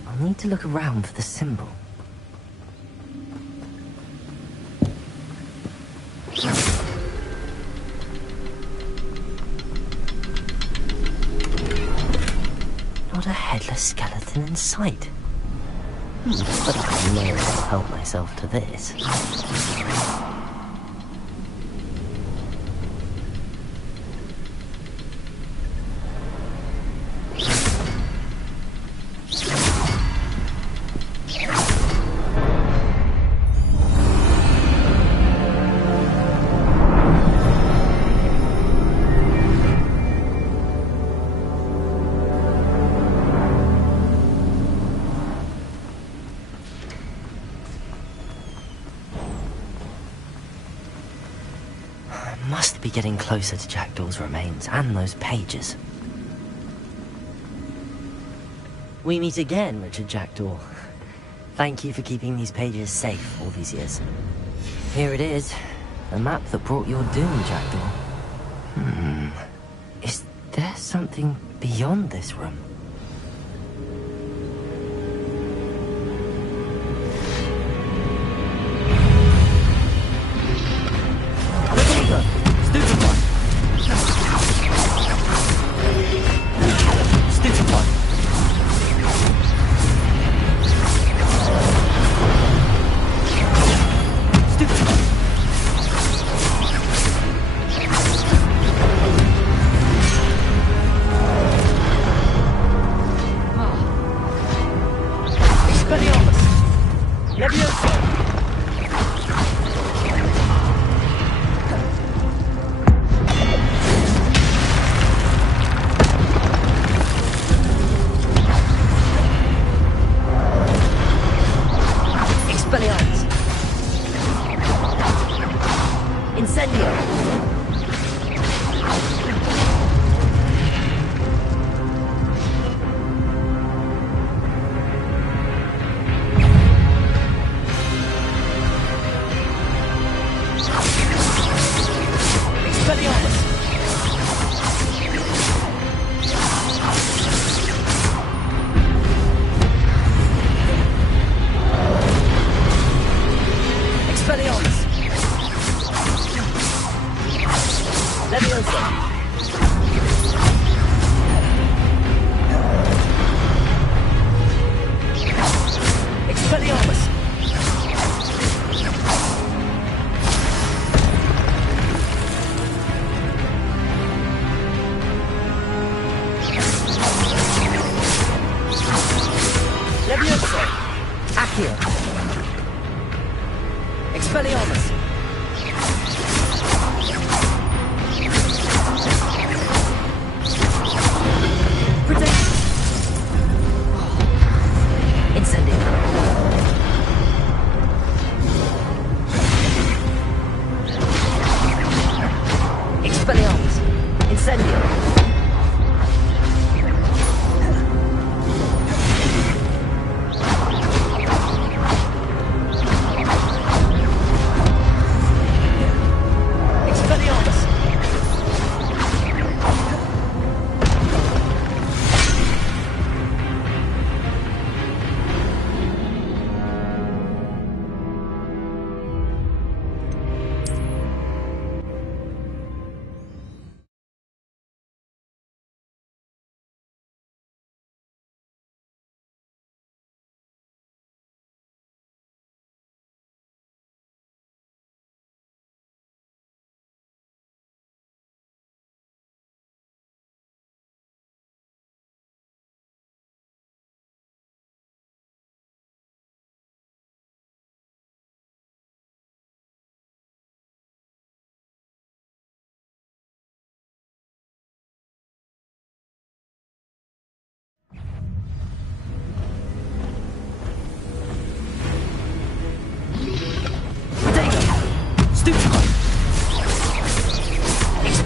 I need to look around for the symbol. Not a headless skeleton in sight. But I may as well help myself to this. Must be getting closer to Jackdaw's remains and those pages. We meet again, Richard Jackdaw. Thank you for keeping these pages safe all these years. Here it is, the map that brought your doom, Jackdaw. Is there something beyond this room?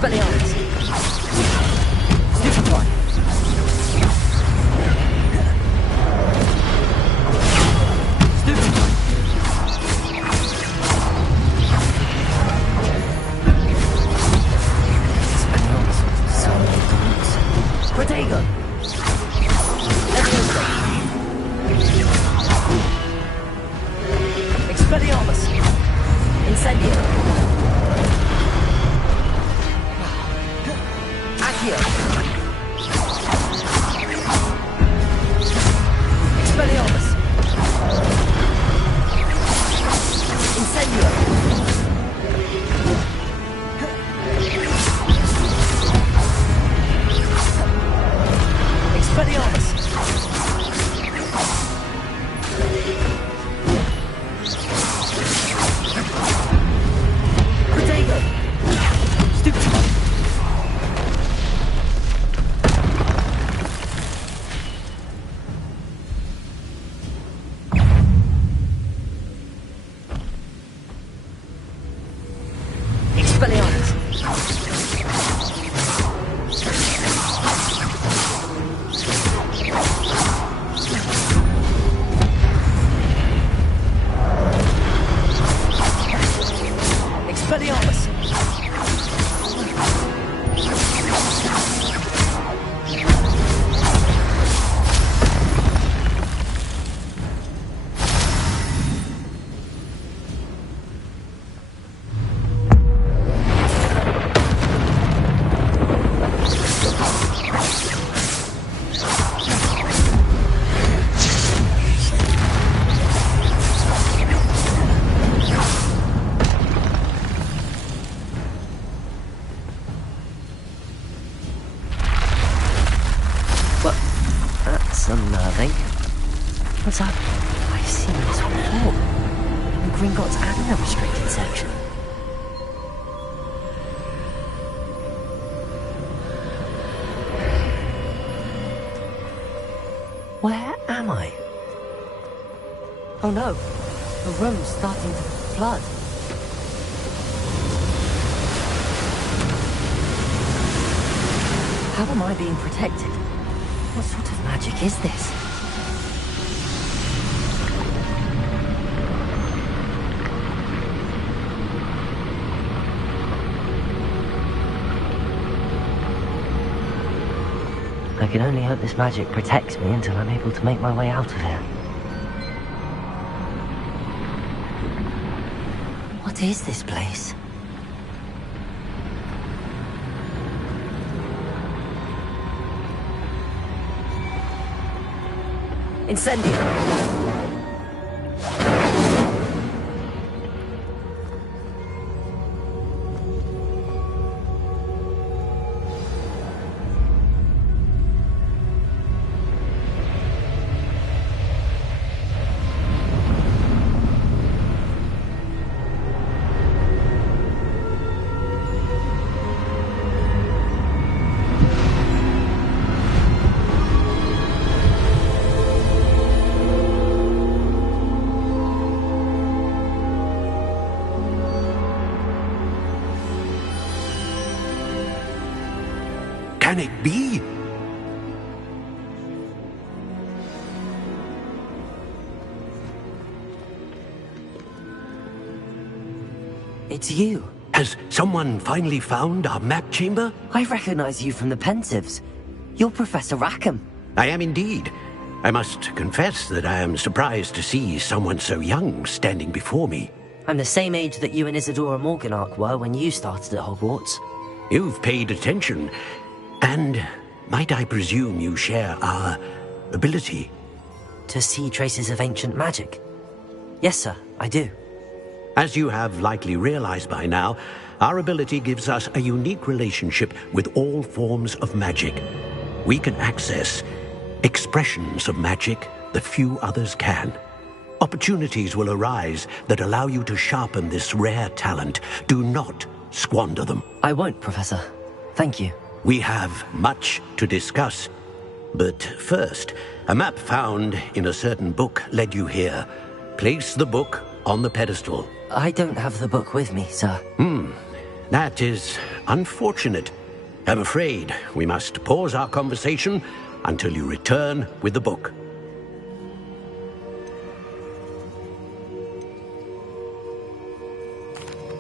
Expelliarmus! Stupefy! Protego! Expelliarmus! Incendio! Accio! Expelliarmus! Incendio! Expelliarmus! Protego! Stupefy! Expelliarmus! Expelliarmus! That's unnerving. What's up? I've seen this before. In the Gringotts and the restricted section. Where am I? Oh no, the room's starting to flood. How am I being protected? What sort of magic is this? I can only hope this magic protects me until I'm able to make my way out of here. What is this place? Incendio! Can it be? It's you. Has someone finally found our map chamber? I recognize you from the Pensives. You're Professor Rackham. I am indeed. I must confess that I am surprised to see someone so young standing before me. I'm the same age that you and Isadora Morganach were when you started at Hogwarts. You've paid attention. And might I presume you share our ability? To see traces of ancient magic? Yes, sir, I do. As you have likely realized by now, our ability gives us a unique relationship with all forms of magic. We can access expressions of magic that few others can. Opportunities will arise that allow you to sharpen this rare talent. Do not squander them. I won't, Professor. Thank you. We have much to discuss. But first, a map found in a certain book led you here. Place the book on the pedestal. I don't have the book with me, sir. That is unfortunate. I'm afraid we must pause our conversation until you return with the book.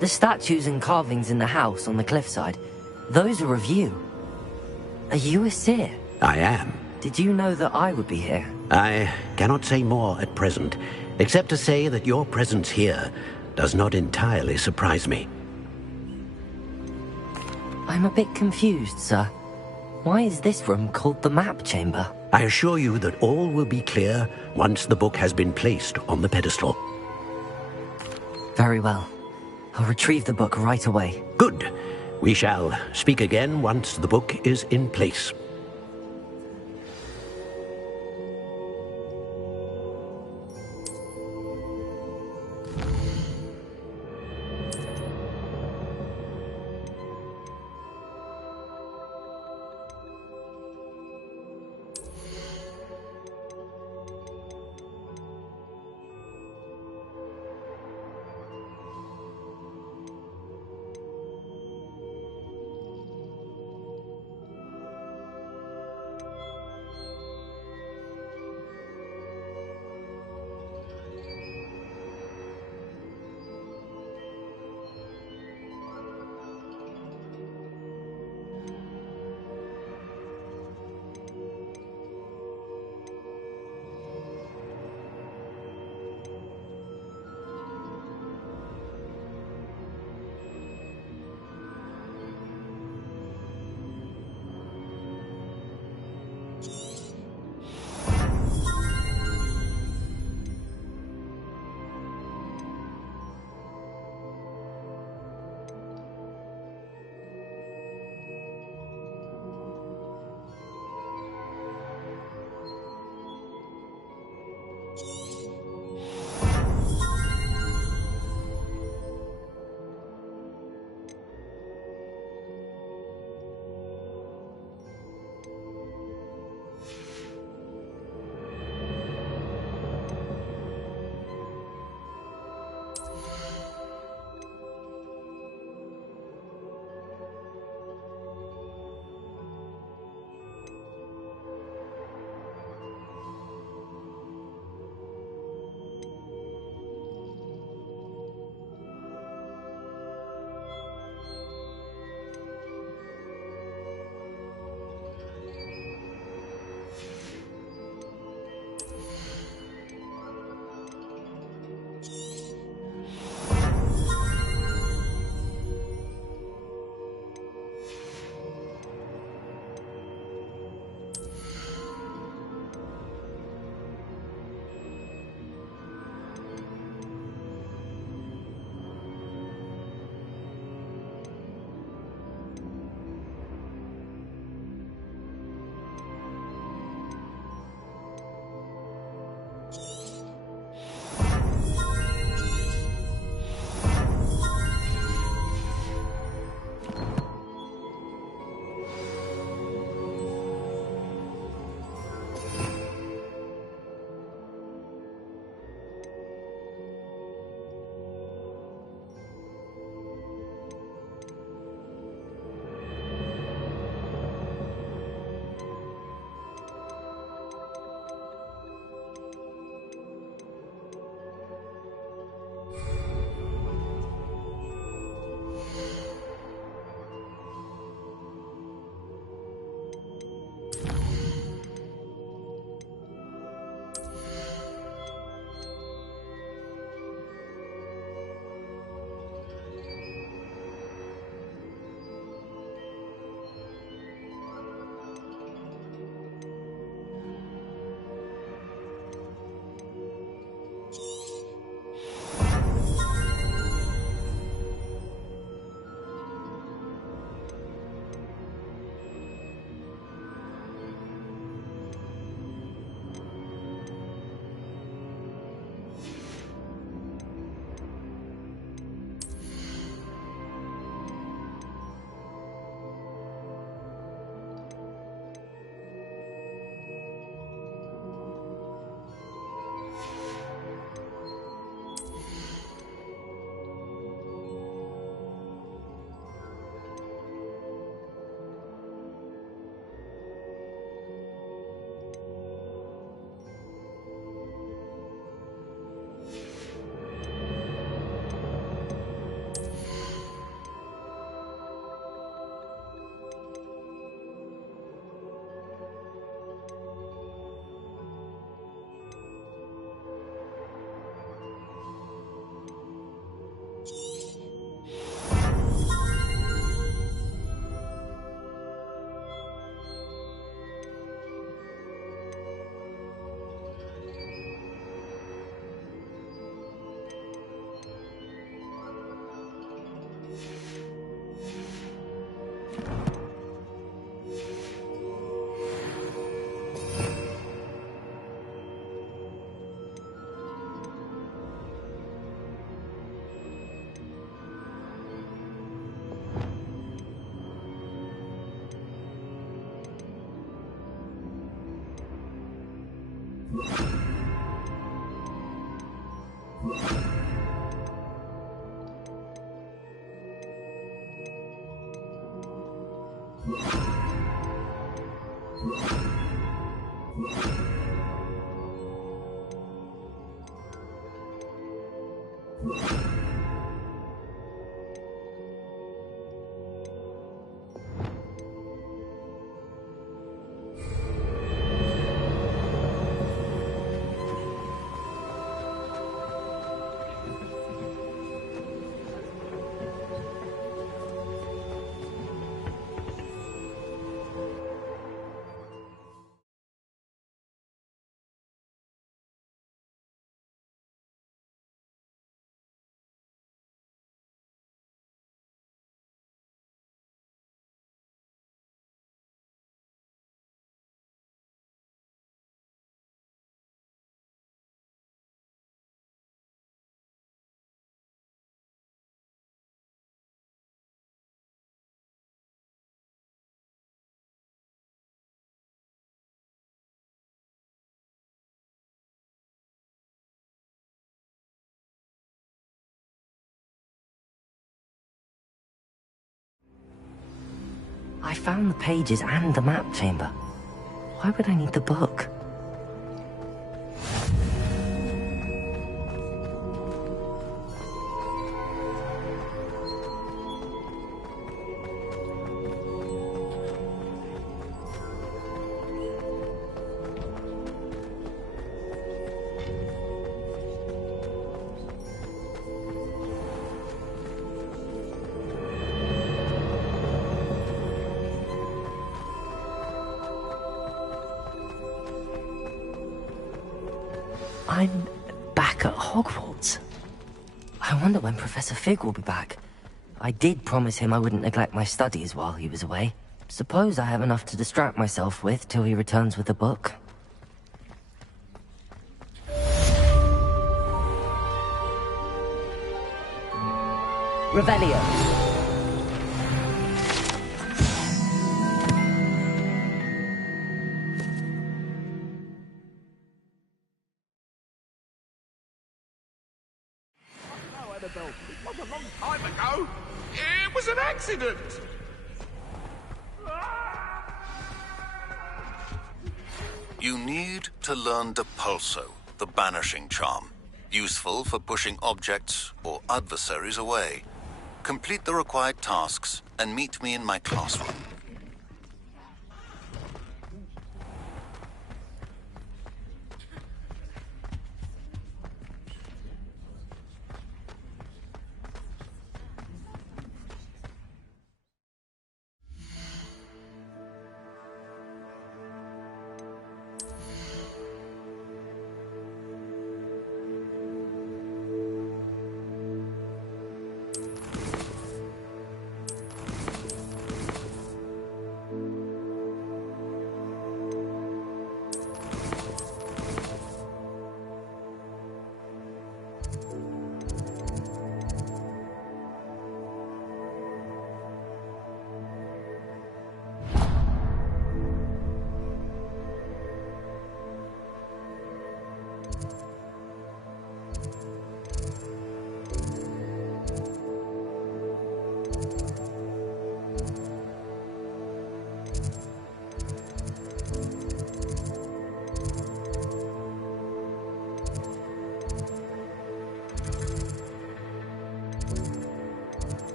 The statues and carvings in the house on the cliffside, those are of you. Are you a seer? I am. Did you know that I would be here? I cannot say more at present, except to say that your presence here does not entirely surprise me. I'm a bit confused, sir. Why is this room called the map chamber? I assure you that all will be clear once the book has been placed on the pedestal. Very well. I'll retrieve the book right away. Good. We shall speak again once the book is in place. I found the pages and the map chamber. Why would I need the book? I'm back at Hogwarts. I wonder when Professor Fig will be back. I did promise him I wouldn't neglect my studies while he was away. Suppose I have enough to distract myself with till he returns with a book. Revelio. It was a long time ago. It was an accident. You need to learn Depulso, the banishing charm. Useful for pushing objects or adversaries away. Complete the required tasks and meet me in my classroom.